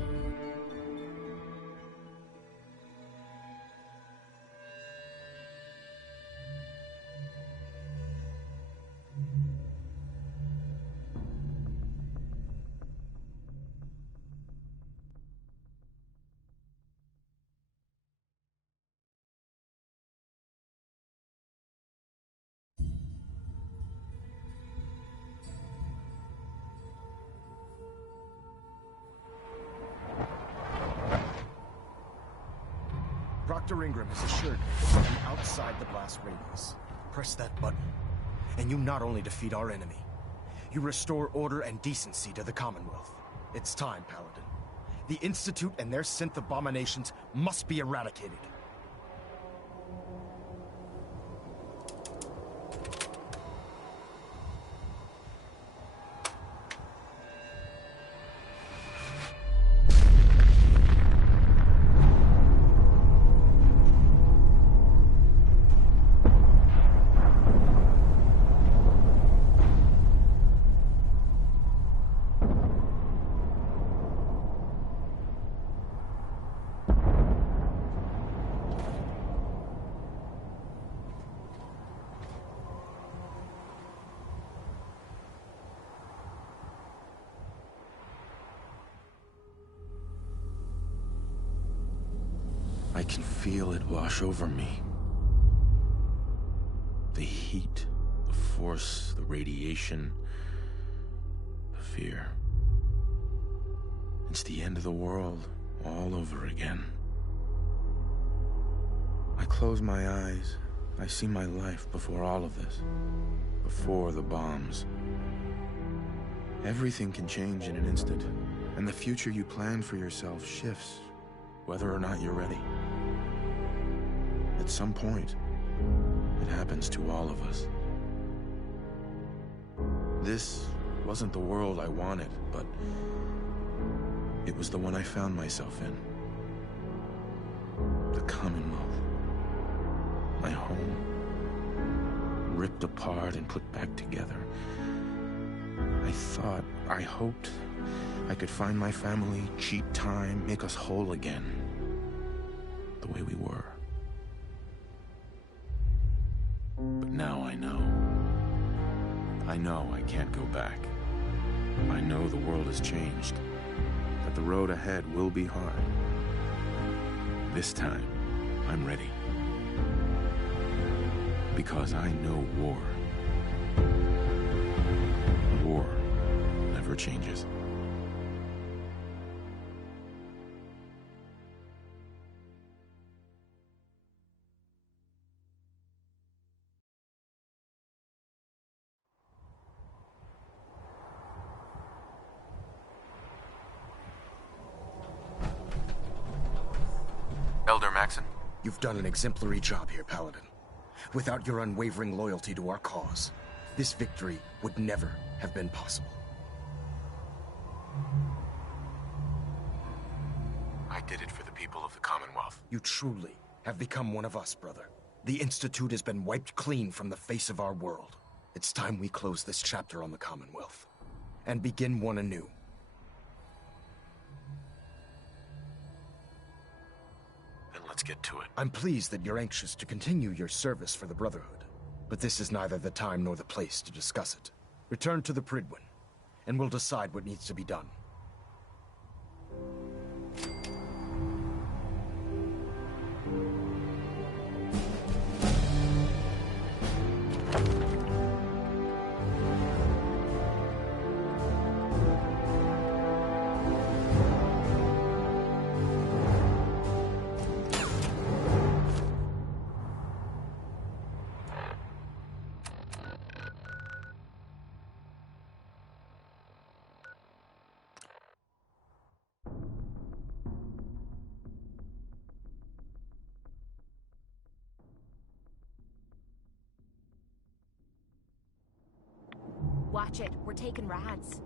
Dr. Ingram has assured me that I'm outside the blast radius. Press that button, and you not only defeat our enemy, you restore order and decency to the Commonwealth. It's time, Paladin. The Institute and their synth abominations must be eradicated. I can feel it wash over me. The heat, the force, the radiation, the fear. It's the end of the world all over again. I close my eyes. I see my life before all of this. Before the bombs. Everything can change in an instant, and the future you plan for yourself shifts, whether or not you're ready. At some point, it happens to all of us. This wasn't the world I wanted, but it was the one I found myself in. The Commonwealth. My home. Ripped apart and put back together. I hoped I could find my family, cheat time, make us whole again. The way we were. But now I know. I know I can't go back. I know the world has changed. that the road ahead will be hard. This time, I'm ready. Because I know war. War never changes. Elder Maxon? You've done an exemplary job here, Paladin. Without your unwavering loyalty to our cause, this victory would never have been possible. I did it for the people of the Commonwealth. You truly have become one of us, brother. The Institute has been wiped clean from the face of our world. It's time we close this chapter on the Commonwealth and begin one anew. Then let's get to it. I'm pleased that you're anxious to continue your service for the Brotherhood, but this is neither the time nor the place to discuss it. Return to the Pridwin, and we'll decide what needs to be done. Watch it. We're taking rads.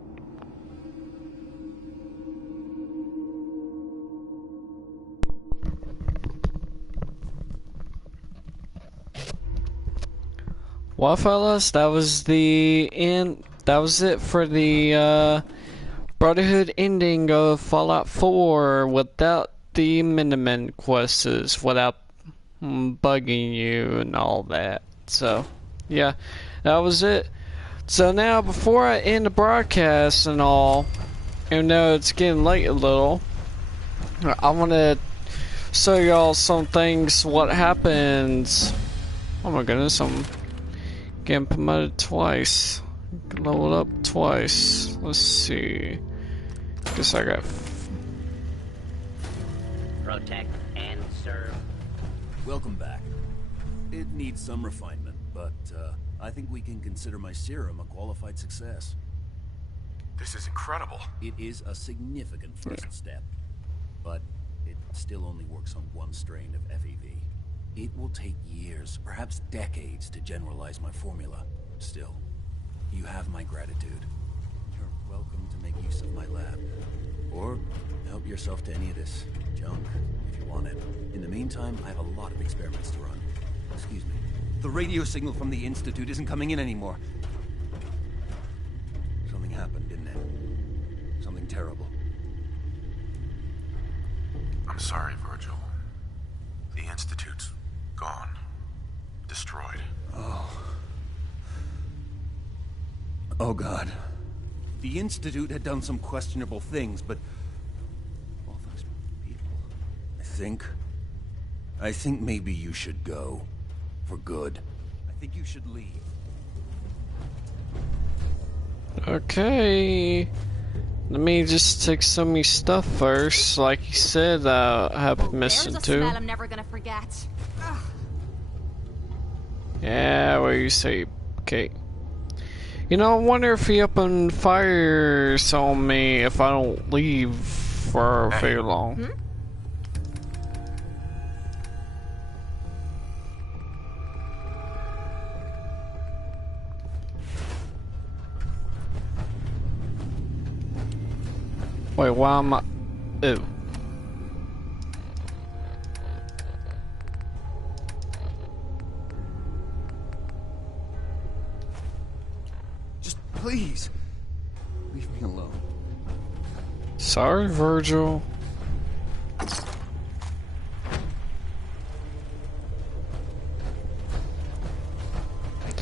Well, fellas, that was the end. That was it for the Brotherhood ending of Fallout 4 without the Minutemen quests, without bugging you and all that. So, yeah, that was it. So now, before I end the broadcast and all, even though it's getting late a little, I want to show y'all some things, what happens. Oh my goodness, I'm getting promoted twice. Leveled up twice. Let's see. Guess I got... Protect and serve. Welcome back. It needs some refinement, but I think we can consider my serum a qualified success. This is incredible. It is a significant first step, but it still only works on one strain of FEV. It will take years, perhaps decades, to generalize my formula. Still, you have my gratitude. You're welcome to make use of my lab, or help yourself to any of this junk if you want it. In the meantime, I have a lot of experiments to run. Excuse me. The radio signal from the Institute isn't coming in anymore. Something happened, didn't it? Something terrible. I'm sorry, Virgil. The Institute's gone. Destroyed. Oh, God. The Institute had done some questionable things, but... all those people... I think maybe you should go. For good. I think you should leave. Okay. Let me just take some of your stuff first. Like you said, I have permission to. There's a smell I'm never gonna forget. Ugh. Yeah, what do you say, Kate? You know, I wonder if he opened fires on me if I don't leave for very long. Hmm? Wait, why am I... Ew. Just please, leave me alone. Sorry, Virgil. I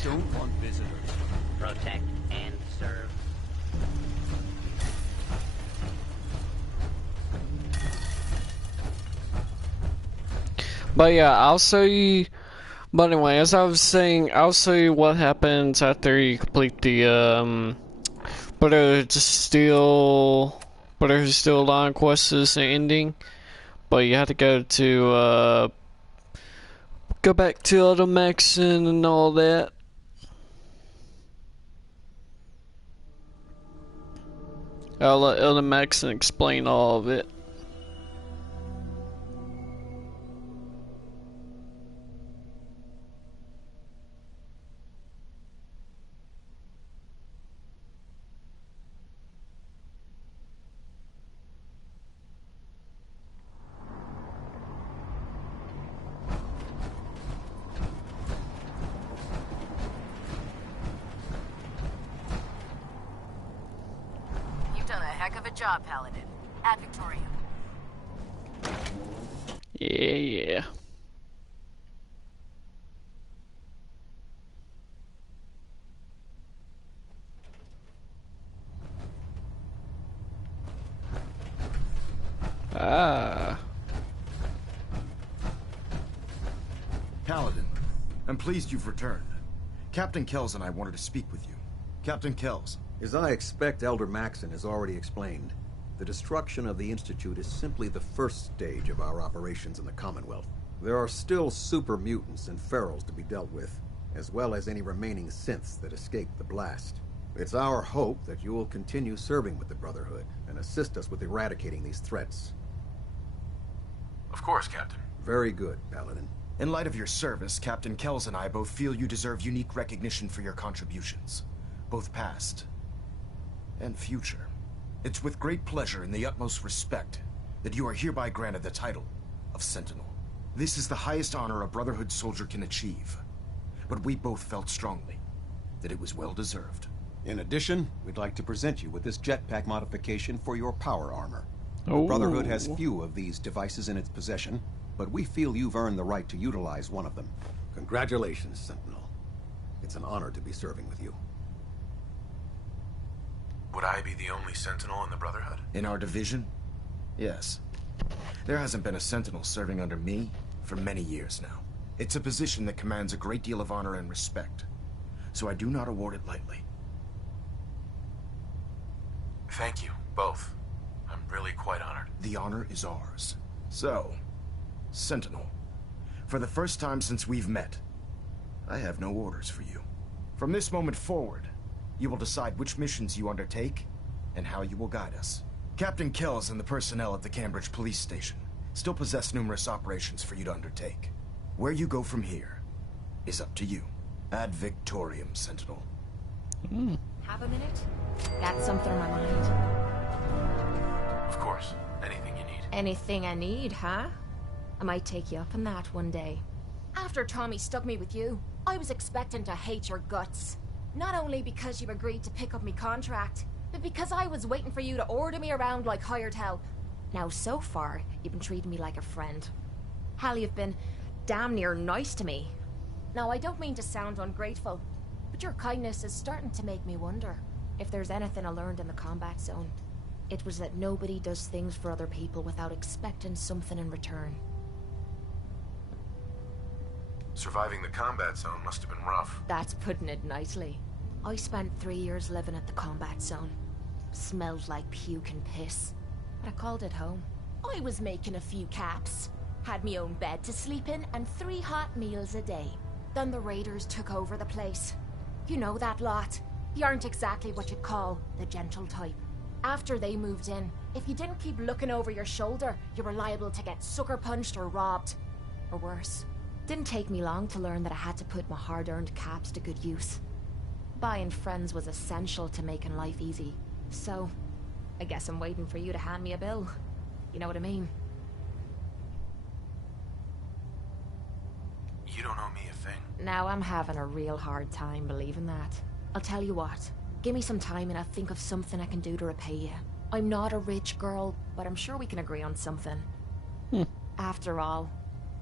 don't want visitors. Protect and serve. But yeah, I'll show you. But anyway, as I was saying, I'll show you what happens after you complete the Brotherhood of Steel line quest is ending. But you have to go back to Automaxon and all that. I'll let Automaxon explain all of it. Job, Paladin. At Victoria. Yeah. Ah. Paladin, I'm pleased you've returned. Captain Kells and I wanted to speak with you. Captain Kells. As I expect Elder Maxon has already explained, the destruction of the Institute is simply the first stage of our operations in the Commonwealth. There are still super mutants and ferals to be dealt with, as well as any remaining synths that escaped the blast. It's our hope that you will continue serving with the Brotherhood and assist us with eradicating these threats. Of course, Captain. Very good, Paladin. In light of your service, Captain Kells and I both feel you deserve unique recognition for your contributions, both past and future. It's with great pleasure and the utmost respect that you are hereby granted the title of Sentinel. This is the highest honor a Brotherhood soldier can achieve, but we both felt strongly that it was well deserved. In addition, we'd like to present you with this jetpack modification for your power armor. Oh. The Brotherhood has few of these devices in its possession, but we feel you've earned the right to utilize one of them. Congratulations, Sentinel. It's an honor to be serving with you. Would I be the only Sentinel in the Brotherhood? In our division? Yes. There hasn't been a Sentinel serving under me for many years now. It's a position that commands a great deal of honor and respect, so I do not award it lightly. Thank you, both. I'm really quite honored. The honor is ours. So, Sentinel, for the first time since we've met, I have no orders for you. From this moment forward, you will decide which missions you undertake and how you will guide us. Captain Kells and the personnel at the Cambridge Police Station still possess numerous operations for you to undertake. Where you go from here is up to you. Ad Victoriam, Sentinel. Have a minute? Got something on my mind. Of course. Anything you need. Anything I need, huh? I might take you up on that one day. After Tommy stuck me with you, I was expecting to hate your guts. Not only because you agreed to pick up me contract, but because I was waiting for you to order me around like hired help. Now, so far, you've been treating me like a friend. Hell, you've been damn near nice to me. Now, I don't mean to sound ungrateful, but your kindness is starting to make me wonder if there's anything I learned in the combat zone. It was that nobody does things for other people without expecting something in return. Surviving the combat zone must have been rough. That's putting it nicely. I spent 3 years living at the combat zone. Smelled like puke and piss, but I called it home. I was making a few caps, had me own bed to sleep in, and 3 hot meals a day. Then the raiders took over the place. You know that lot. You aren't exactly what you'd call the gentle type. After they moved in, if you didn't keep looking over your shoulder, you were liable to get sucker punched or robbed. Or worse. Didn't take me long to learn that I had to put my hard-earned caps to good use. Buying friends was essential to making life easy. So, I guess I'm waiting for you to hand me a bill. You know what I mean? You don't owe me a thing. Now I'm having a real hard time believing that. I'll tell you what. Give me some time and I'll think of something I can do to repay you. I'm not a rich girl, but I'm sure we can agree on something. After all,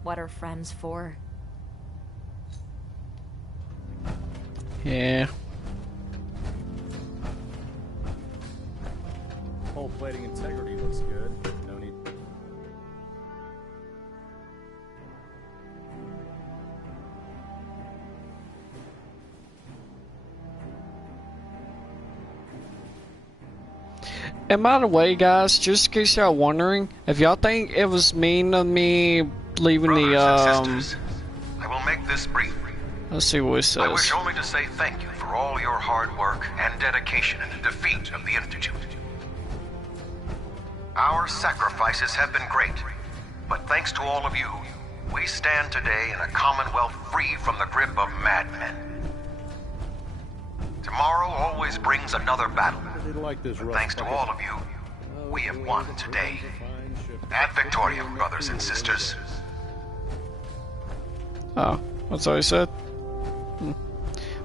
what are friends for? Yeah. Hull plating integrity looks good. No need. And by the way, guys, just in case y'all wondering, if y'all think it was mean of me leaving Brothers the and sisters, I will make this brief. let's see what it says. I wish only to say thank you for all your hard work and dedication in the defeat of the Institute. Our sacrifices have been great, but thanks to all of you, we stand today in a Commonwealth free from the grip of madmen. Tomorrow always brings another battle. Like this, but thanks to all of you, we have won today. Ad Victoriam, brothers and sisters. Oh, that's what I said?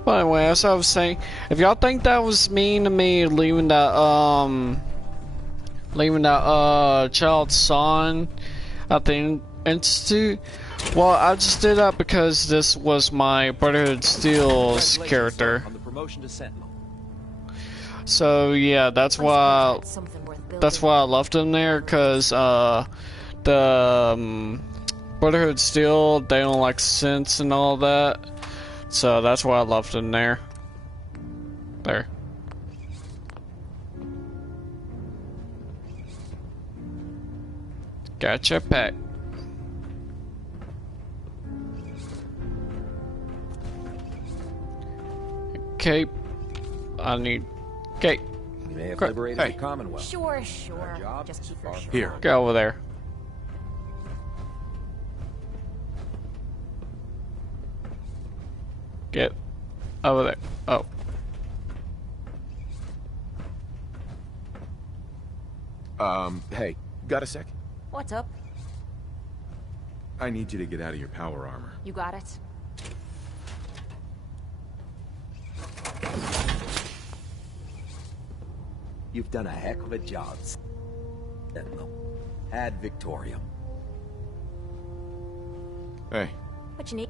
But anyway, as I was saying, if y'all think that was mean to me leaving that child's son at the Institute, well, I just did that because this was my Brotherhood of Steel's character. On the promotion to Sentinel. So yeah, that's why I left him there, cause the Brotherhood of Steel, they don't like sense and all that, so that's why I left him there. There. Gotcha, pet. Okay, I need. Okay. We may have liberated the Commonwealth. Sure. Just keep your shirt. Here. Go over there. Get over there. Oh. Hey, got a sec? What's up? I need you to get out of your power armor. You got it. You've done a heck of a job, Sentinel. Ad Victoriam. Hey. What you need?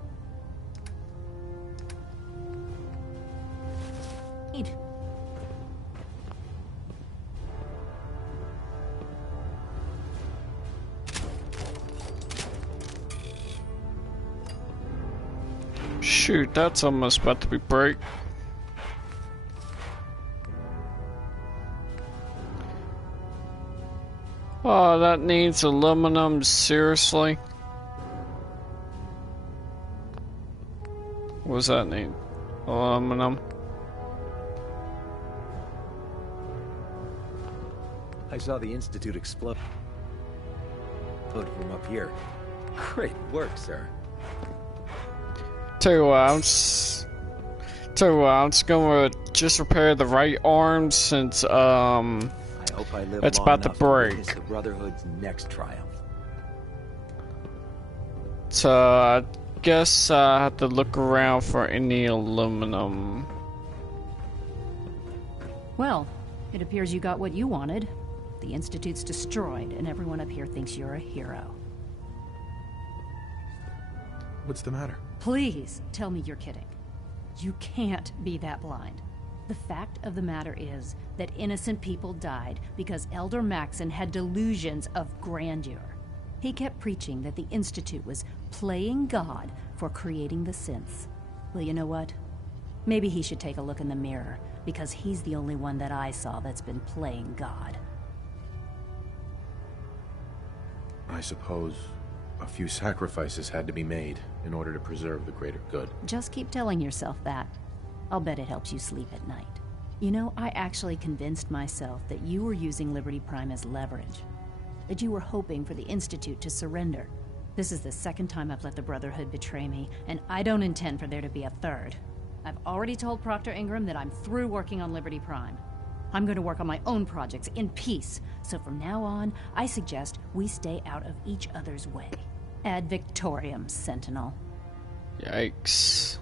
Shoot, that's almost about to be break. Oh, that needs aluminum, seriously? What does that need? Aluminum. I saw the Institute explode from up here. Great work, sir. Tell you what, I'm just gonna just repair the right arm since I hope I live it's long about to enough break. witness the Brotherhood's next triumph. So I guess I have to look around for any aluminum. Well, it appears you got what you wanted. The Institute's destroyed, and everyone up here thinks you're a hero. What's the matter? Please, tell me you're kidding. You can't be that blind. The fact of the matter is that innocent people died because Elder Maxon had delusions of grandeur. He kept preaching that the Institute was playing God for creating the synths. Well, you know what? Maybe he should take a look in the mirror, because he's the only one that I saw that's been playing God. I suppose a few sacrifices had to be made in order to preserve the greater good. Just keep telling yourself that. I'll bet it helps you sleep at night. You know, I actually convinced myself that you were using Liberty Prime as leverage. That you were hoping for the Institute to surrender. This is the second time I've let the Brotherhood betray me, and I don't intend for there to be a third. I've already told Proctor Ingram that I'm through working on Liberty Prime. I'm going to work on my own projects in peace, so from now on, I suggest we stay out of each other's way. Ad Victoriam, Sentinel. Yikes.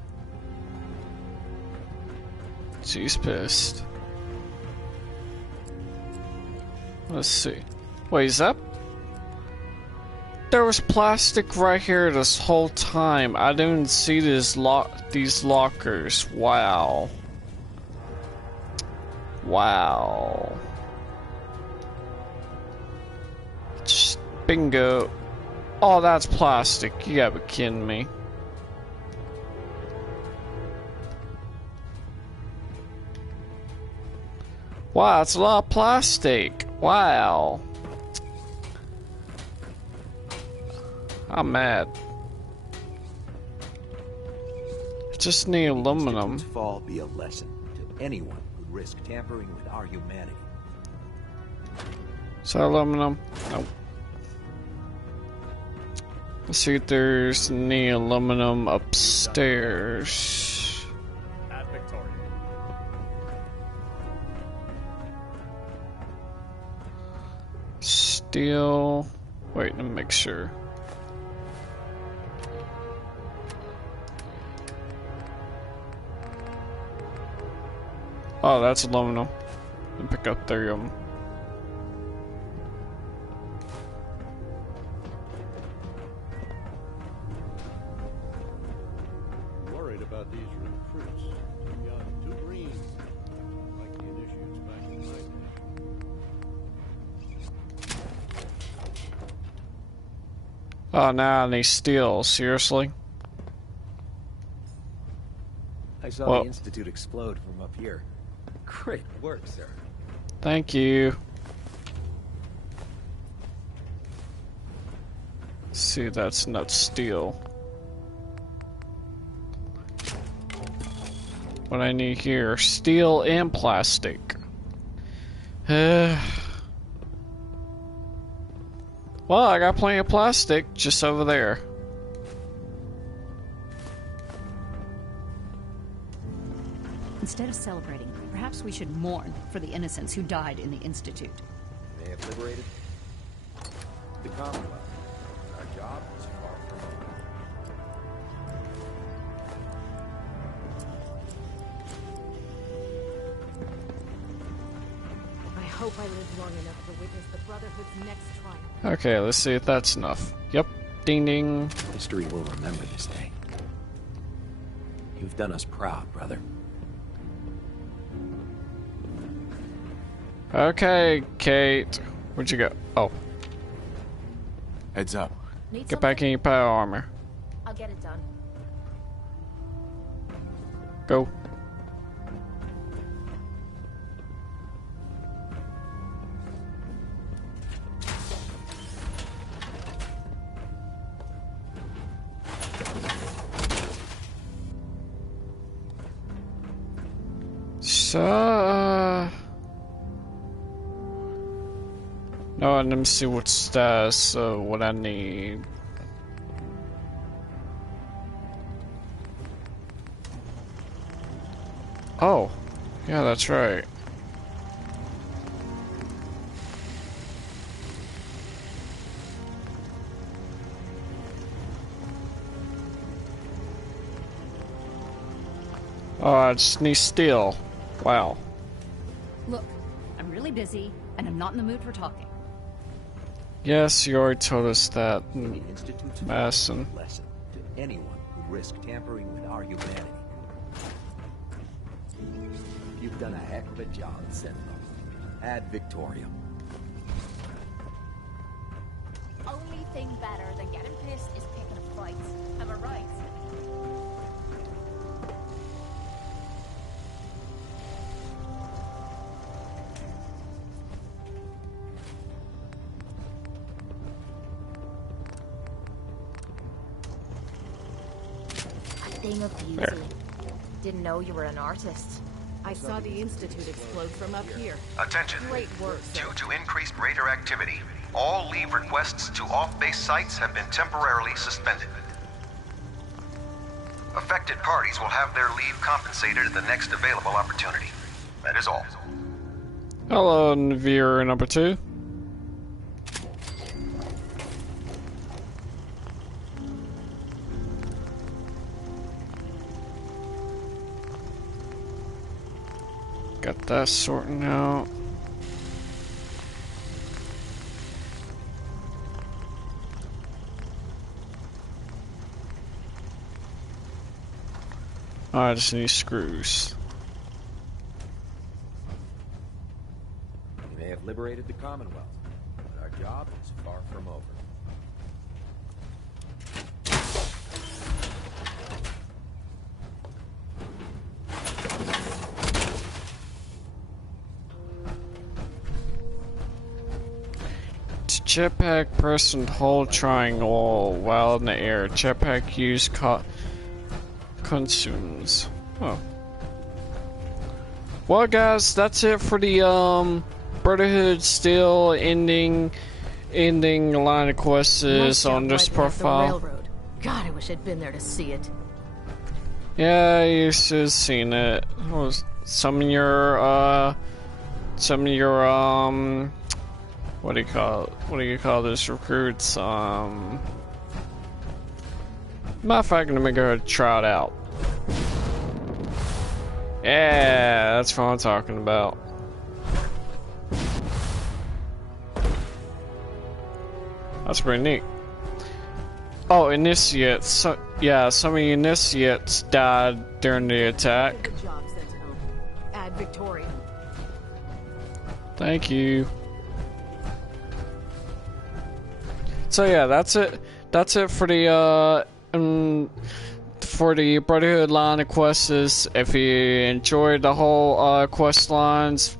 She's pissed. Let's see. Wait, is that... There was plastic right here this whole time. I didn't see these lockers. Wow. Wow. Just bingo. Oh, that's plastic. You gotta be kidding me. Wow, that's a lot of plastic. Wow. I'm mad. Just need aluminum. Institute's fall be a lesson to anyone who'd risk tampering with our humanity. So aluminum. Nope. Let's see if there's any aluminum upstairs. At Victoria. Steel. Wait, let me make sure. Oh, that's aluminum. And pick up 3 of them. Worried about these recruits. Too young, too green. Like the initiates back in my day. Oh, now I need steel. Seriously? I saw the Institute explode from up here. Great work, sir. Thank you. See, that's not steel. What I need here, steel and plastic. Well, I got plenty of plastic just over there. Instead of celebrating, perhaps we should mourn for the innocents who died in the Institute. They have liberated the Commonwealth. Our job is far from over. I hope I live long enough to witness the Brotherhood's next trial. Okay, let's see if that's enough. Yep, ding ding. History will remember this day. You've done us proud, brother. Okay, Kate. Where'd you go? Oh. Heads up. Get back in your power armor. I'll get it done. Go. So, no, let me see what's what I need. Oh, yeah, that's right. Oh, I just need steel. Wow. Look, I'm really busy, and I'm not in the mood for talking. Yes, you already told us that, The Institute's Masson. lesson to anyone who risk tampering with our humanity. You've done a heck of a job, Sentinel. Ad Victoriam. Only thing better than getting pissed is picking a fight. Am I right? Thing of beauty. Didn't know you were an artist. I saw the Institute explode from up here. Attention. Great work, sir. Due to increased raider activity, all leave requests to off-base sites have been temporarily suspended. Affected parties will have their leave compensated at the next available opportunity. That is all. Hello, viewer number 2. Got that sorting out. I just need screws. You may have liberated the Commonwealth, but our job is far from over. use jetpack, press and hold triangle while in the air. Jetpack use consumes. Oh. Well guys, that's it for the Brotherhood Steel ending line of quests on this profile. God, I wish I'd been there to see it. Yeah, you should have seen it. Some of your what do you call this, recruits? Matter of fact, let me go try it out. Yeah, that's what I'm talking about. That's pretty neat. Oh, initiates. So, yeah, some initiates died during the attack. Good job, Sentinel. Add Victoria. Thank you. So yeah, that's it. That's it for the Brotherhood line of quests. If you enjoyed the whole quest lines,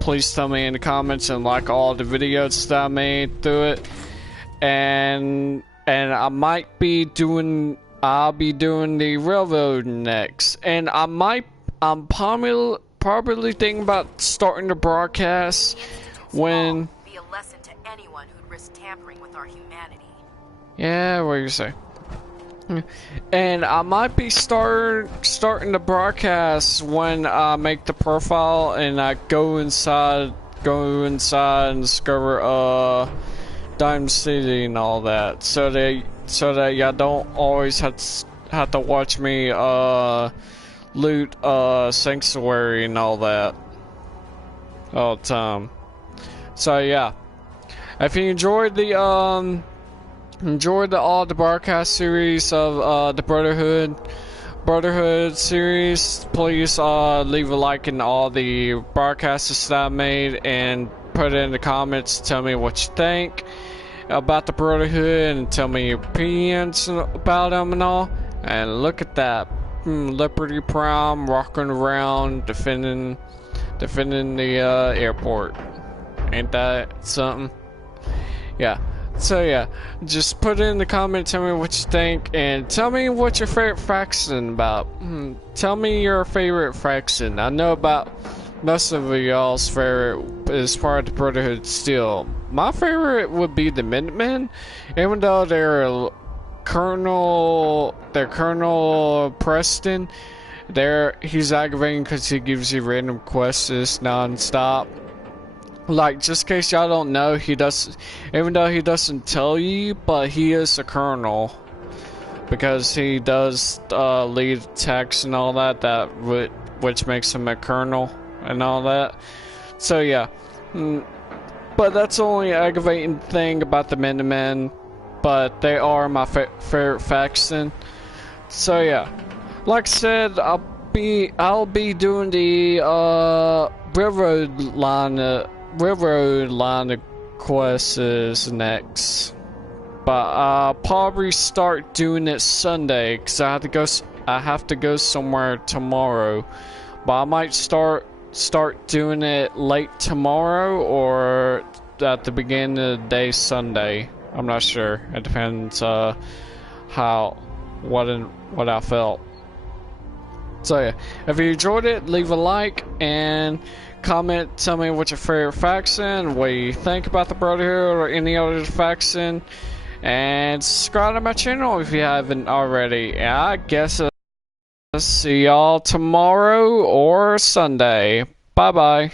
please tell me in the comments and like all the videos that I made through it. And I might be doing, I'll be doing the railroad next. And I'm probably thinking about starting the broadcast when. Be a lesson to anyone who'd risk tampering with our humanity. Yeah, what do you say? And I might be starting the broadcast when I make the profile and I go inside and discover Diamond City and all that, so that y'all don't always have to watch me loot Sanctuary and all that all the time. So yeah, if you enjoyed the all the broadcast series of the Brotherhood series, please leave a like in all the broadcasts that I made and put it in the comments. Tell me what you think about the Brotherhood and tell me your opinions about them and all. And look at that, Liberty Prime rocking around defending the airport. Ain't that something? Yeah. So yeah, just put it in the comments, tell me what you think, and tell me what your favorite faction about. Tell me your favorite faction. I know about most of y'all's favorite is part of the Brotherhood Steel. My favorite would be the Minutemen, even though they're Colonel Preston. He's aggravating because he gives you random quests non-stop. Like, just in case y'all don't know, even though he doesn't tell you, but he is a colonel. Because he does lead attacks and all that, which makes him a colonel and all that. So yeah. But that's the only aggravating thing about the Minutemen. But they are my favorite faction. So yeah. Like I said, I'll be doing the railroad line of quests next, but I'll probably start doing it Sunday because I have to go somewhere tomorrow. But I might start doing it late tomorrow or at the beginning of the day Sunday. I'm not sure. It depends what I felt. So yeah, if you enjoyed it, leave a like and comment, tell me what your favorite faction, what you think about the Brotherhood or any other faction, and subscribe to my channel if you haven't already. I guess I'll see y'all tomorrow or Sunday. Bye bye.